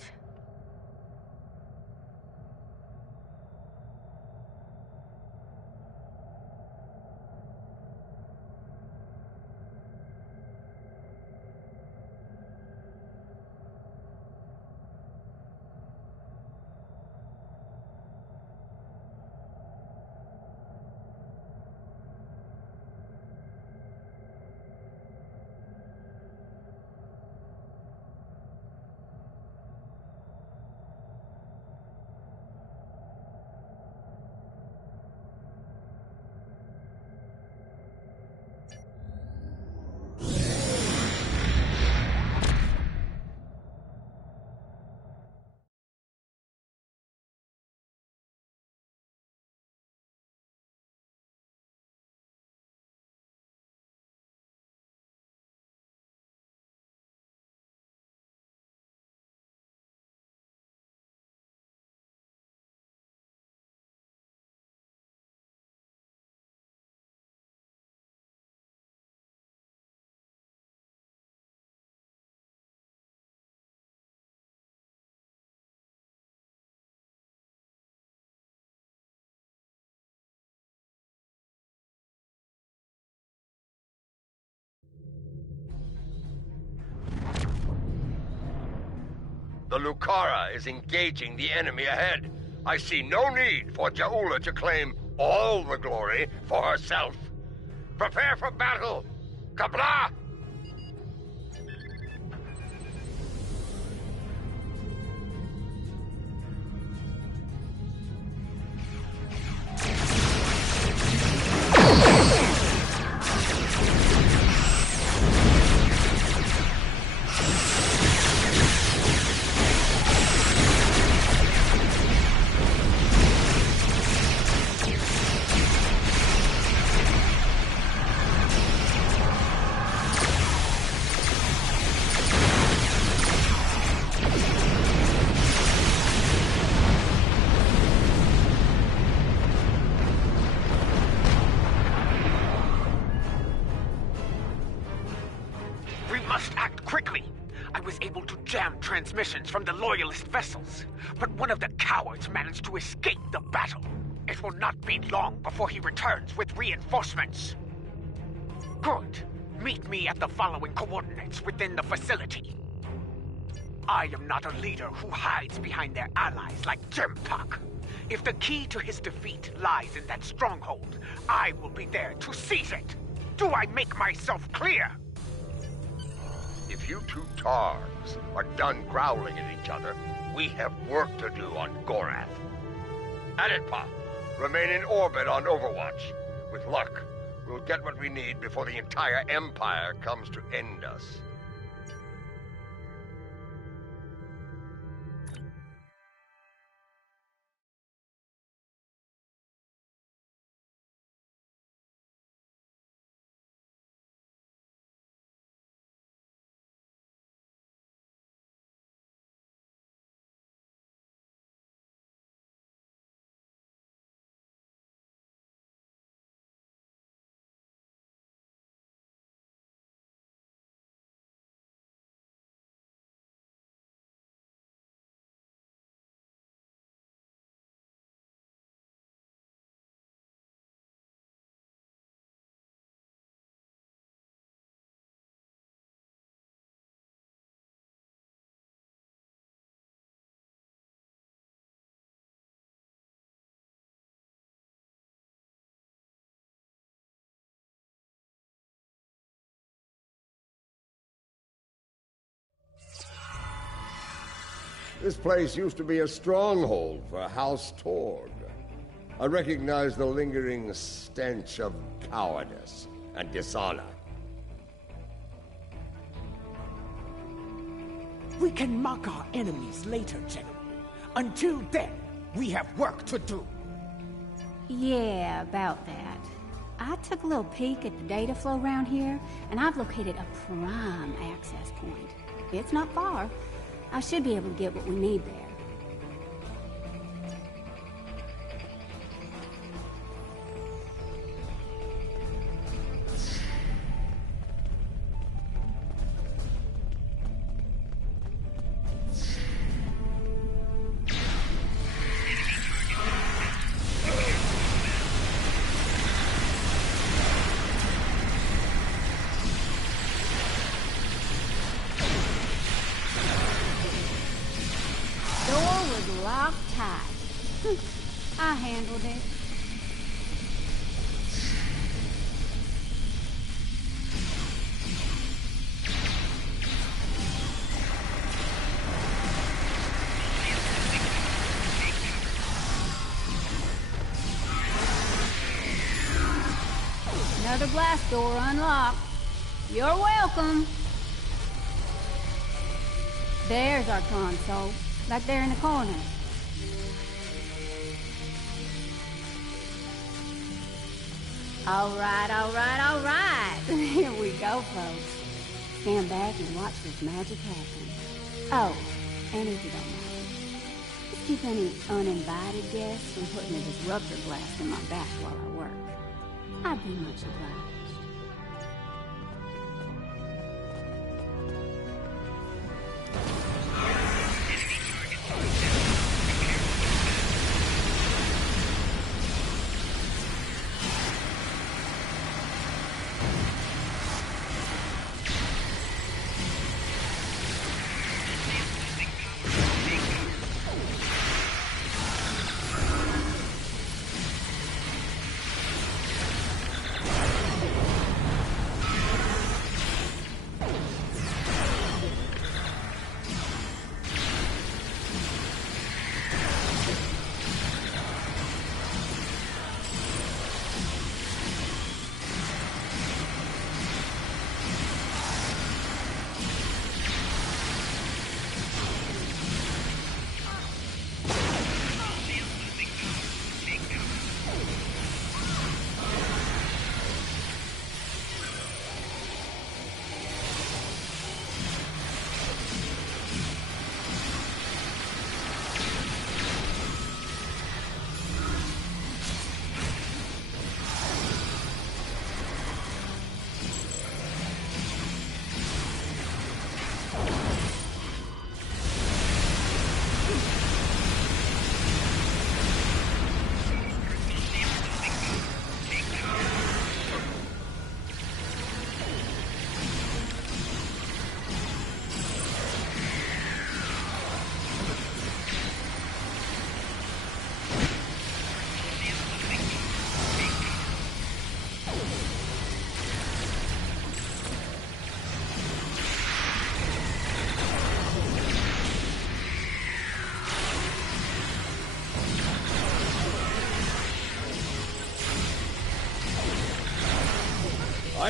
The Lucara is engaging the enemy ahead. I see no need for Ja'ula to claim all the glory for herself. Prepare for battle! Kabla! to jam transmissions from the Loyalist vessels, but one of the cowards managed to escape the battle. It will not be long before he returns with reinforcements. Good. Meet me at the following coordinates within the facility. I am not a leader who hides behind their allies like Jimpak. If the key to his defeat lies in that stronghold, I will be there to seize it. Do I make myself clear? If you two Targs are done growling at each other, we have work to do on Gorath. Aditpa, remain in orbit on Overwatch. With luck, we'll get what we need before the entire Empire comes to end us. This place used to be a stronghold for House Tord. I recognize the lingering stench of cowardice and dishonor. We can mock our enemies later, General. Until then, we have work to do. Yeah, about that. I took a little peek at the data flow around here, and I've located a prime access point. It's not far. I should be able to get what we need there. Locked tight. I handled it. Another blast door unlocked. You're welcome. There's our console. Back there in the corner. All right. Here we go, folks. Stand back and watch this magic happen. Oh, and if you don't mind, just keep any uninvited guests from putting a disruptor blast in my back while I work. I'd be much obliged.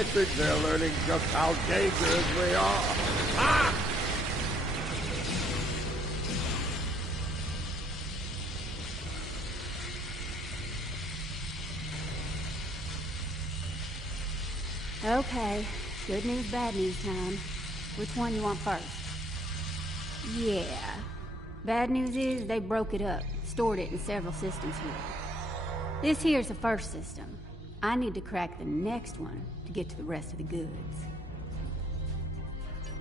I think they're learning just how dangerous we are. Ah! Okay, good news, bad news time. Which one you want first? Yeah. Bad news is they broke it up, stored it in several systems here. This here's the first system. I need to crack the next one to get to the rest of the goods.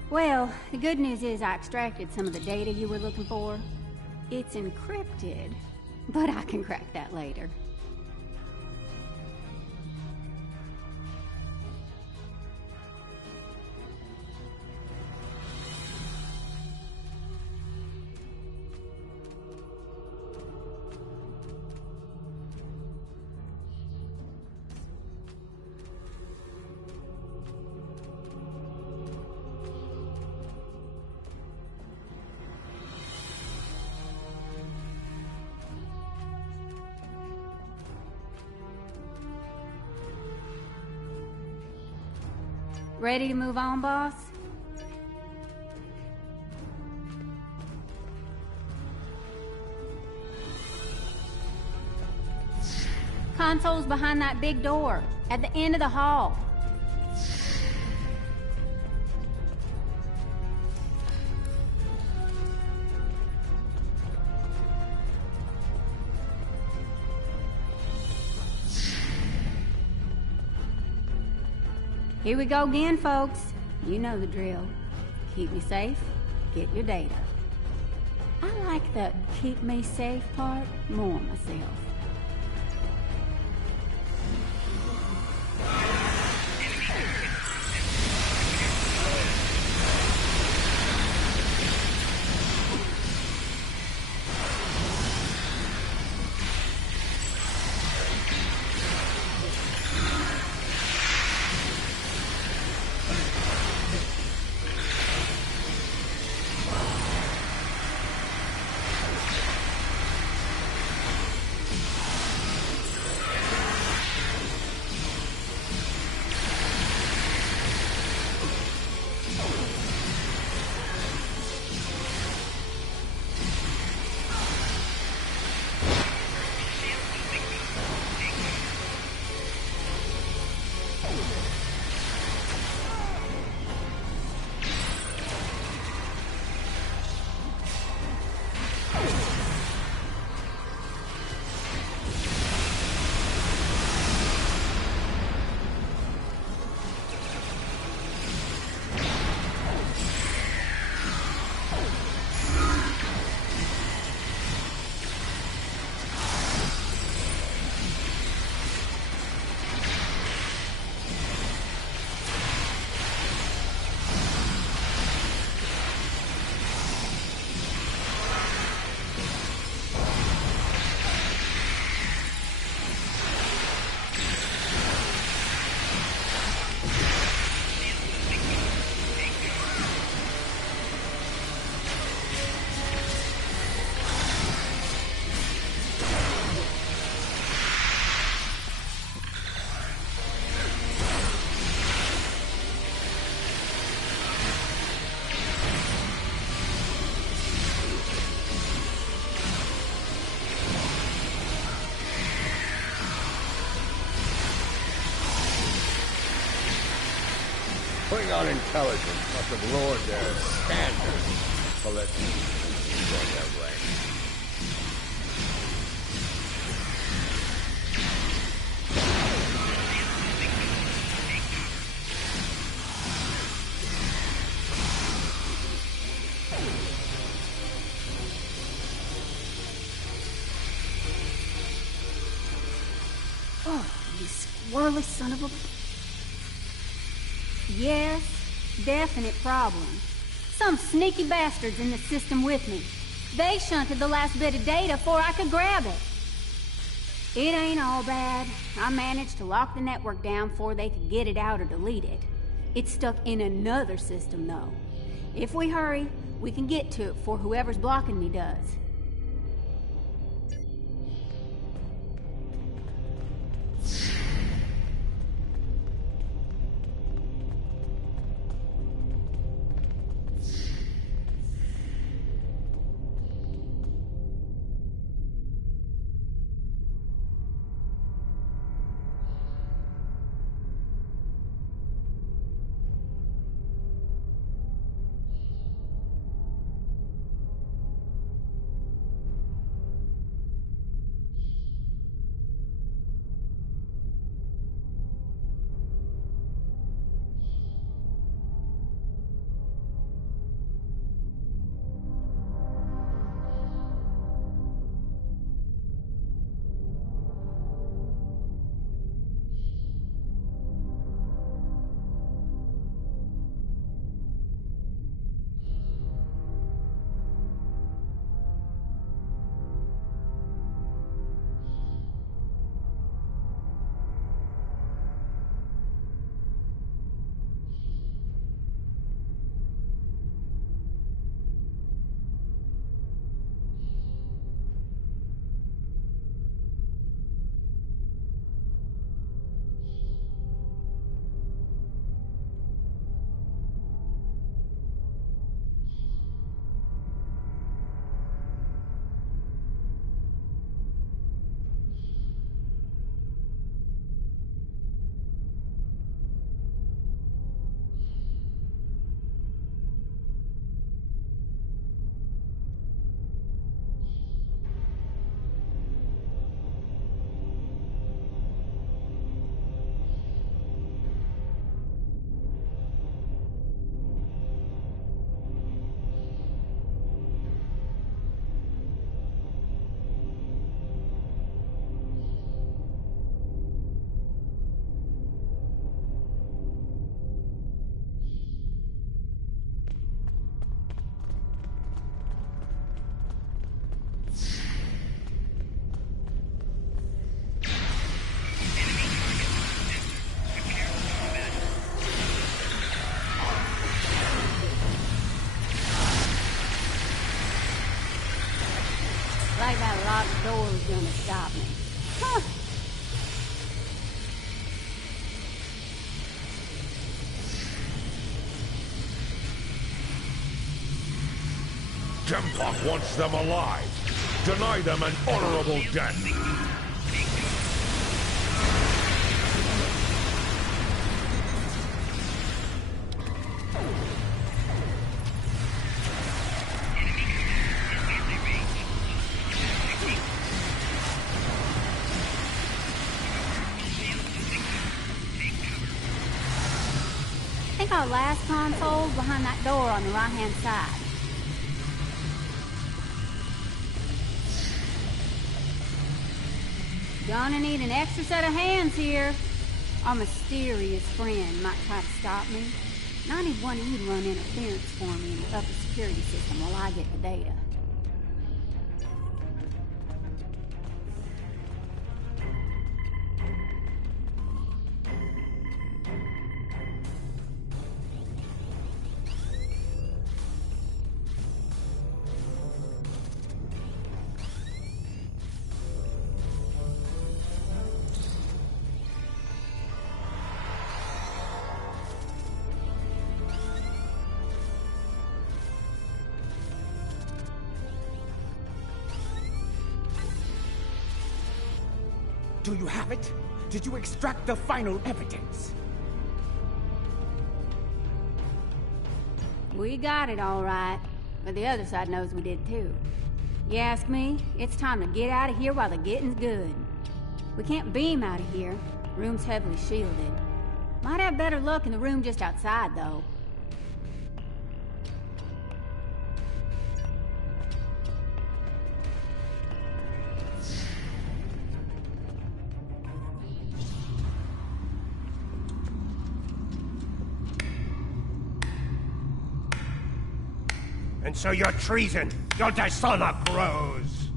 Well, the good news is I extracted some of the data you were looking for. It's encrypted, but I can crack that later. Ready to move on, boss? Console's behind that big door, at the end of the hall. Here we go again, folks. You know the drill. Keep me safe, get your data. I like the keep me safe part more myself. Klingon intelligence must have lowered their standards to let people join their ranks. Oh, you squirrely son of a... Yes, definite problem. Some sneaky bastards in the system with me. They shunted the last bit of data before I could grab it. It ain't all bad. I managed to lock the network down before they could get it out or delete it. It's stuck in another system, though. If we hurry, we can get to it before whoever's blocking me does. like that locked door was gonna stop me. Huh. Jempok wants them alive. Deny them an honorable death. I think our last console's behind that door on the right-hand side. Gonna need an extra set of hands here. Our mysterious friend might try to stop me. And I need one of you to run interference for me in the upper security system while I get the data. Do you have it? Did you extract the final evidence? We got it all right, but the other side knows we did too. You ask me, it's time to get out of here while the getting's good. We can't beam out of here. Room's heavily shielded. Might have better luck in the room just outside, though. And so your treason, your dishonor grows.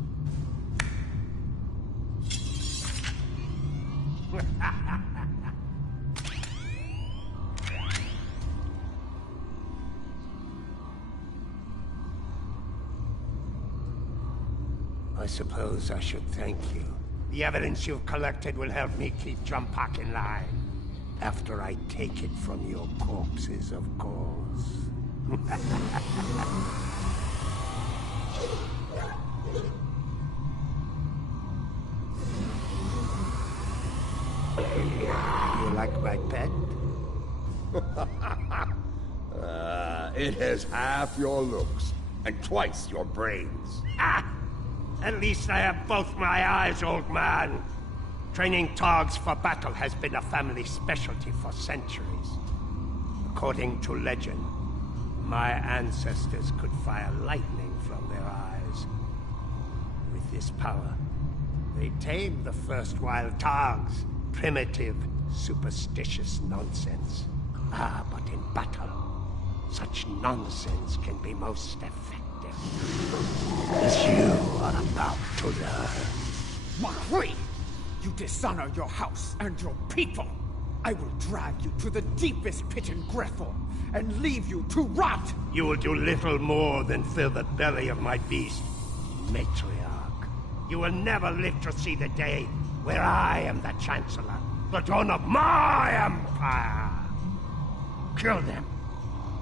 I suppose I should thank you. The evidence you've collected will help me keep Jempok in line. After I take it from your corpses, of course. You like my pet? It has half your looks and twice your brains. Ah! At least I have both my eyes, old man. Training Targs for battle has been a family specialty for centuries. According to legend, my ancestors could fire lightning from their eyes. With this power, they tamed the first wild Targs. Primitive, superstitious nonsense. Ah, but in battle, such nonsense can be most effective. As you are about to learn. Mahri! You dishonor your house and your people! I will drag you to the deepest pit in Grethel and leave you to rot! You will do little more than fill the belly of my beast, matriarch. You will never live to see the day where I am the Chancellor, the dawn of my empire. Kill them.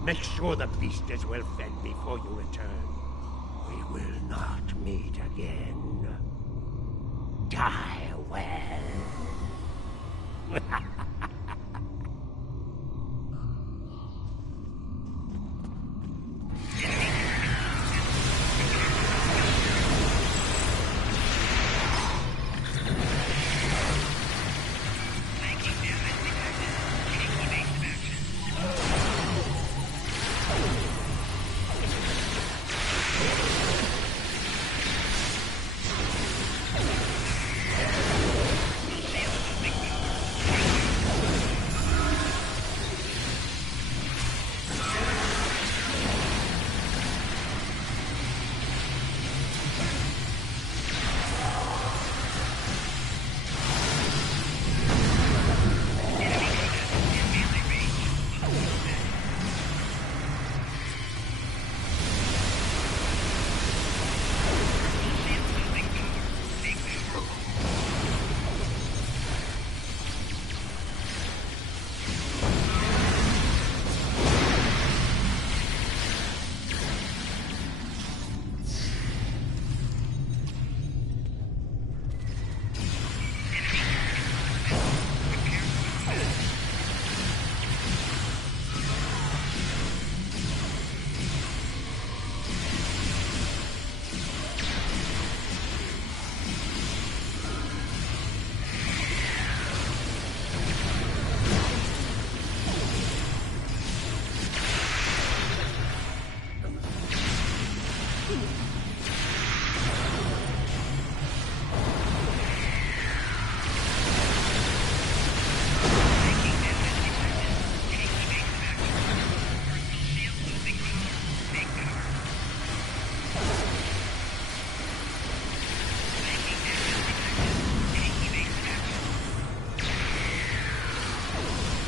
Make sure the beast is well fed before you return. We will not meet again. Die well.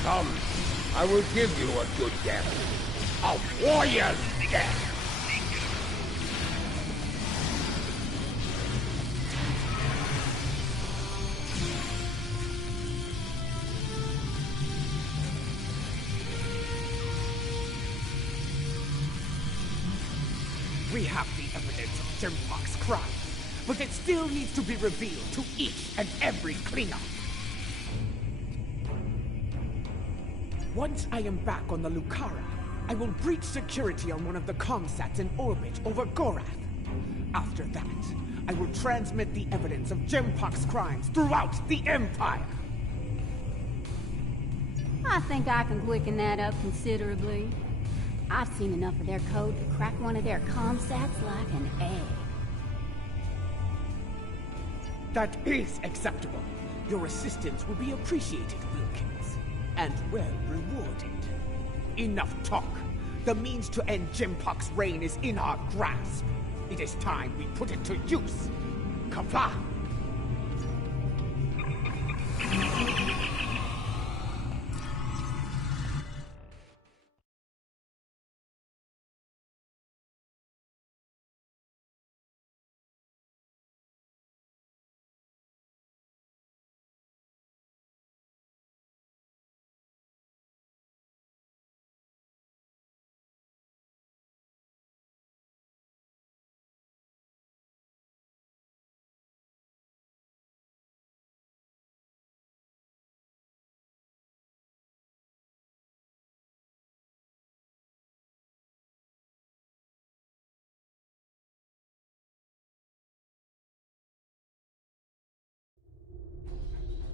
Come, I will give you a good death. A warrior's death. We have the evidence of Jempok's crimes, but it still needs to be revealed to each and every Klingon. Once I am back on the Lucara, I will breach security on one of the comsats in orbit over Gorath. After that, I will transmit the evidence of Jempok's crimes throughout the Empire. I think I can quicken that up considerably. I've seen enough of their code to crack one of their comsats like an egg. That is acceptable. Your assistance will be appreciated, Wilkins. And well rewarded. Enough talk. The means to end Jempok's reign is in our grasp. It is time we put it to use. Kapla!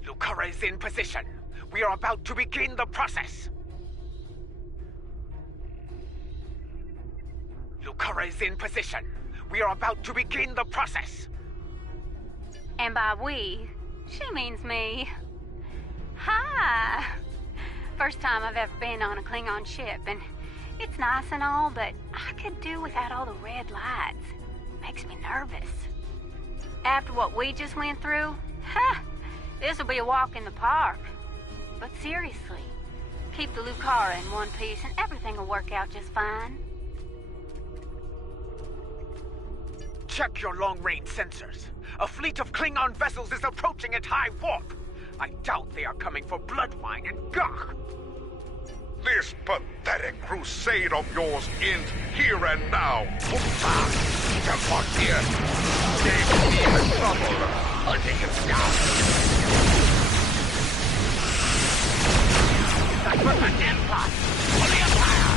Lucara is in position. We are about to begin the process. Lucara is in position. We are about to begin the process. And by we, she means me. Hi! First time I've ever been on a Klingon ship, and it's nice and all, but I could do without all the red lights. Makes me nervous. After what we just went through, this'll be a walk in the park. But seriously, keep the Lucara in one piece and everything will work out just fine. Check your long-range sensors. A fleet of Klingon vessels is approaching at high warp. I doubt they are coming for blood wine and gah. This pathetic crusade of yours ends here and now. Jempok here. Save me the trouble. I'll take him down. That was an empire for the Empire.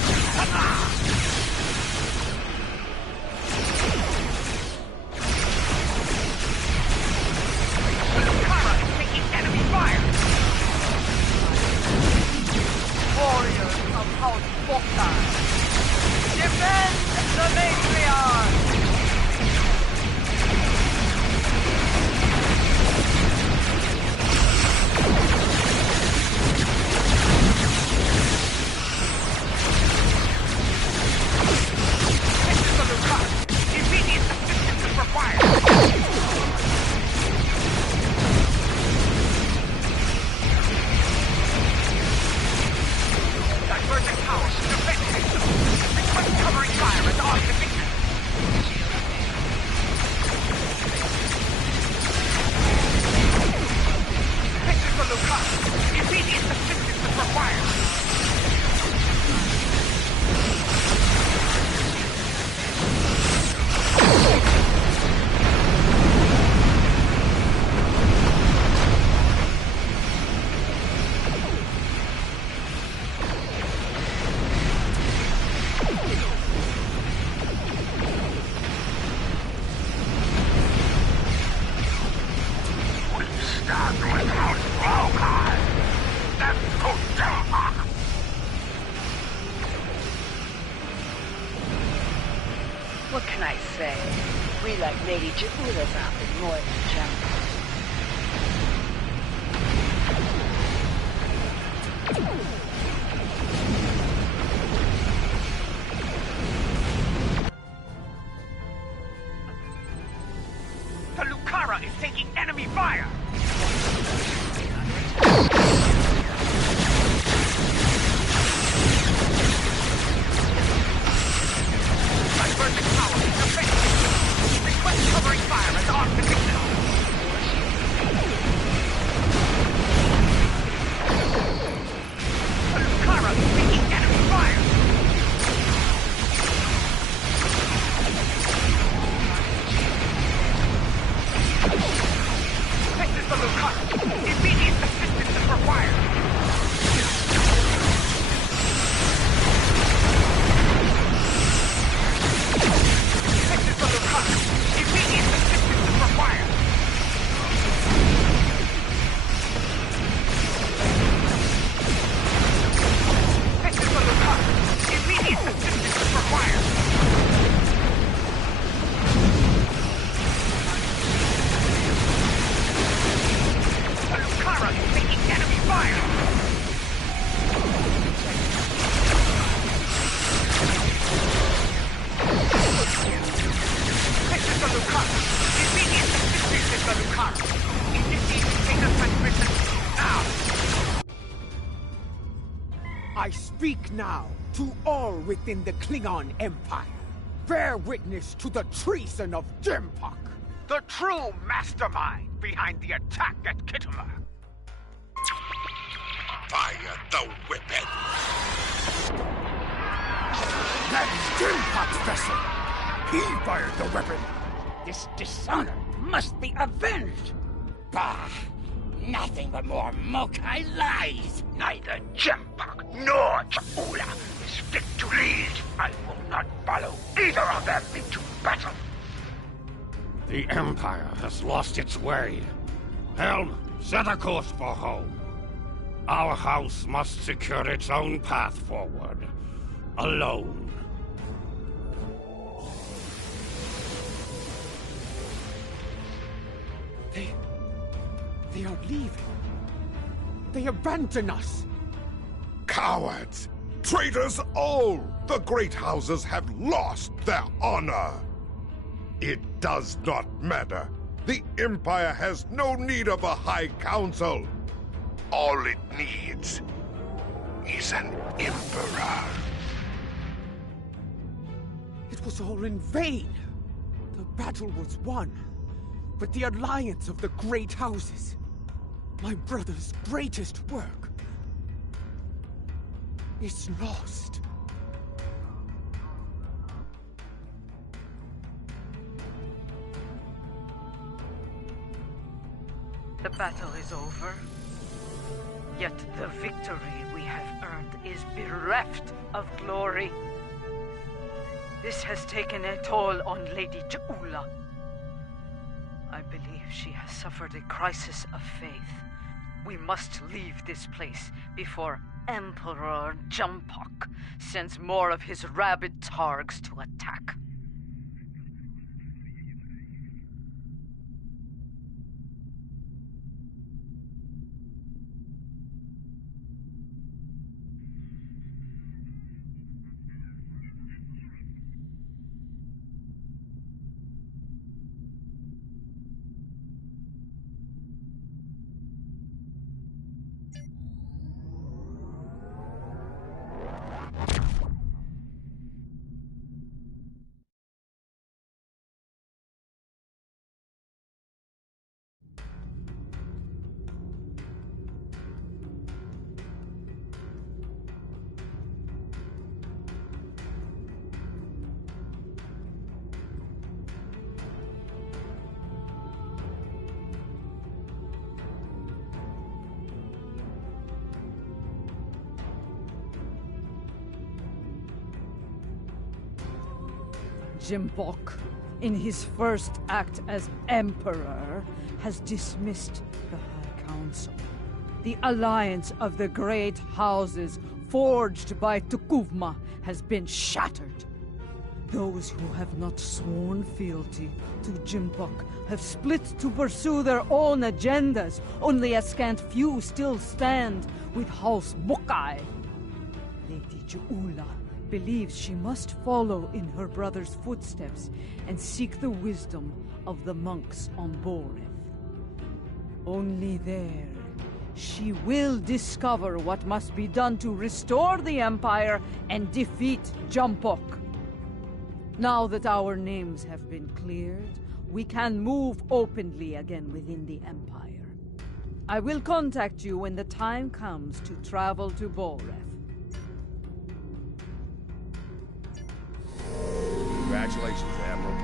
Lucara is taking enemy fire. Warriors of House Mokai, defend the matriarch! say, we like Lady Jaula's outfit more than Jump. The Lucara is taking enemy fire! Divergent power is effective. Request covering fire as optimistic. The Lucara is taking enemy fire! This is the Lucara. Immediate assistance is required. This is the Lucara. Immediate assistance is required. This is the Lucara. Immediate assistance is required. The Lucara is taking enemy fire! This is the Lucara. Immediate assistance is the Lucara. Initiate data transmission now! I speak now to all within the Klingon Empire. Bear witness to the treason of Jempok, the true mastermind behind the attack at Kittimer. Fire the weapon! That's Jempok's vessel! He fired the weapon! This dishonor must be avenged! Bah! Nothing but more Mokai lies! Neither Jempok nor Jaula is fit to lead. I will not follow either of them into battle. The Empire has lost its way. Helm, set a course for home. Our house must secure its own path forward. Alone. They are leaving. They abandon us. Cowards! Traitors all! The great houses have lost their honor! It does not matter. The Empire has no need of a High Council. All it needs is an Emperor. It was all in vain. The battle was won, but the alliance of the great houses, my brother's greatest work, is lost. The battle is over, yet the victory we have earned is bereft of glory. This has taken a toll on Lady Jaula. I believe she has suffered a crisis of faith. We must leave this place before Emperor Jempok sends more of his rabid targs to attack. Jempok, in his first act as Emperor, has dismissed the High Council. The alliance of the great houses forged by Tukuvma has been shattered. Those who have not sworn fealty to Jimpok have split to pursue their own agendas. Only a scant few still stand with House Mokai. Lady Ju'ula believes she must follow in her brother's footsteps and seek the wisdom of the monks on Boreth. Only there, she will discover what must be done to restore the Empire and defeat Jimpok. Now that our names have been cleared, we can move openly again within the Empire. I will contact you when the time comes to travel to Boreth. Congratulations, Admiral.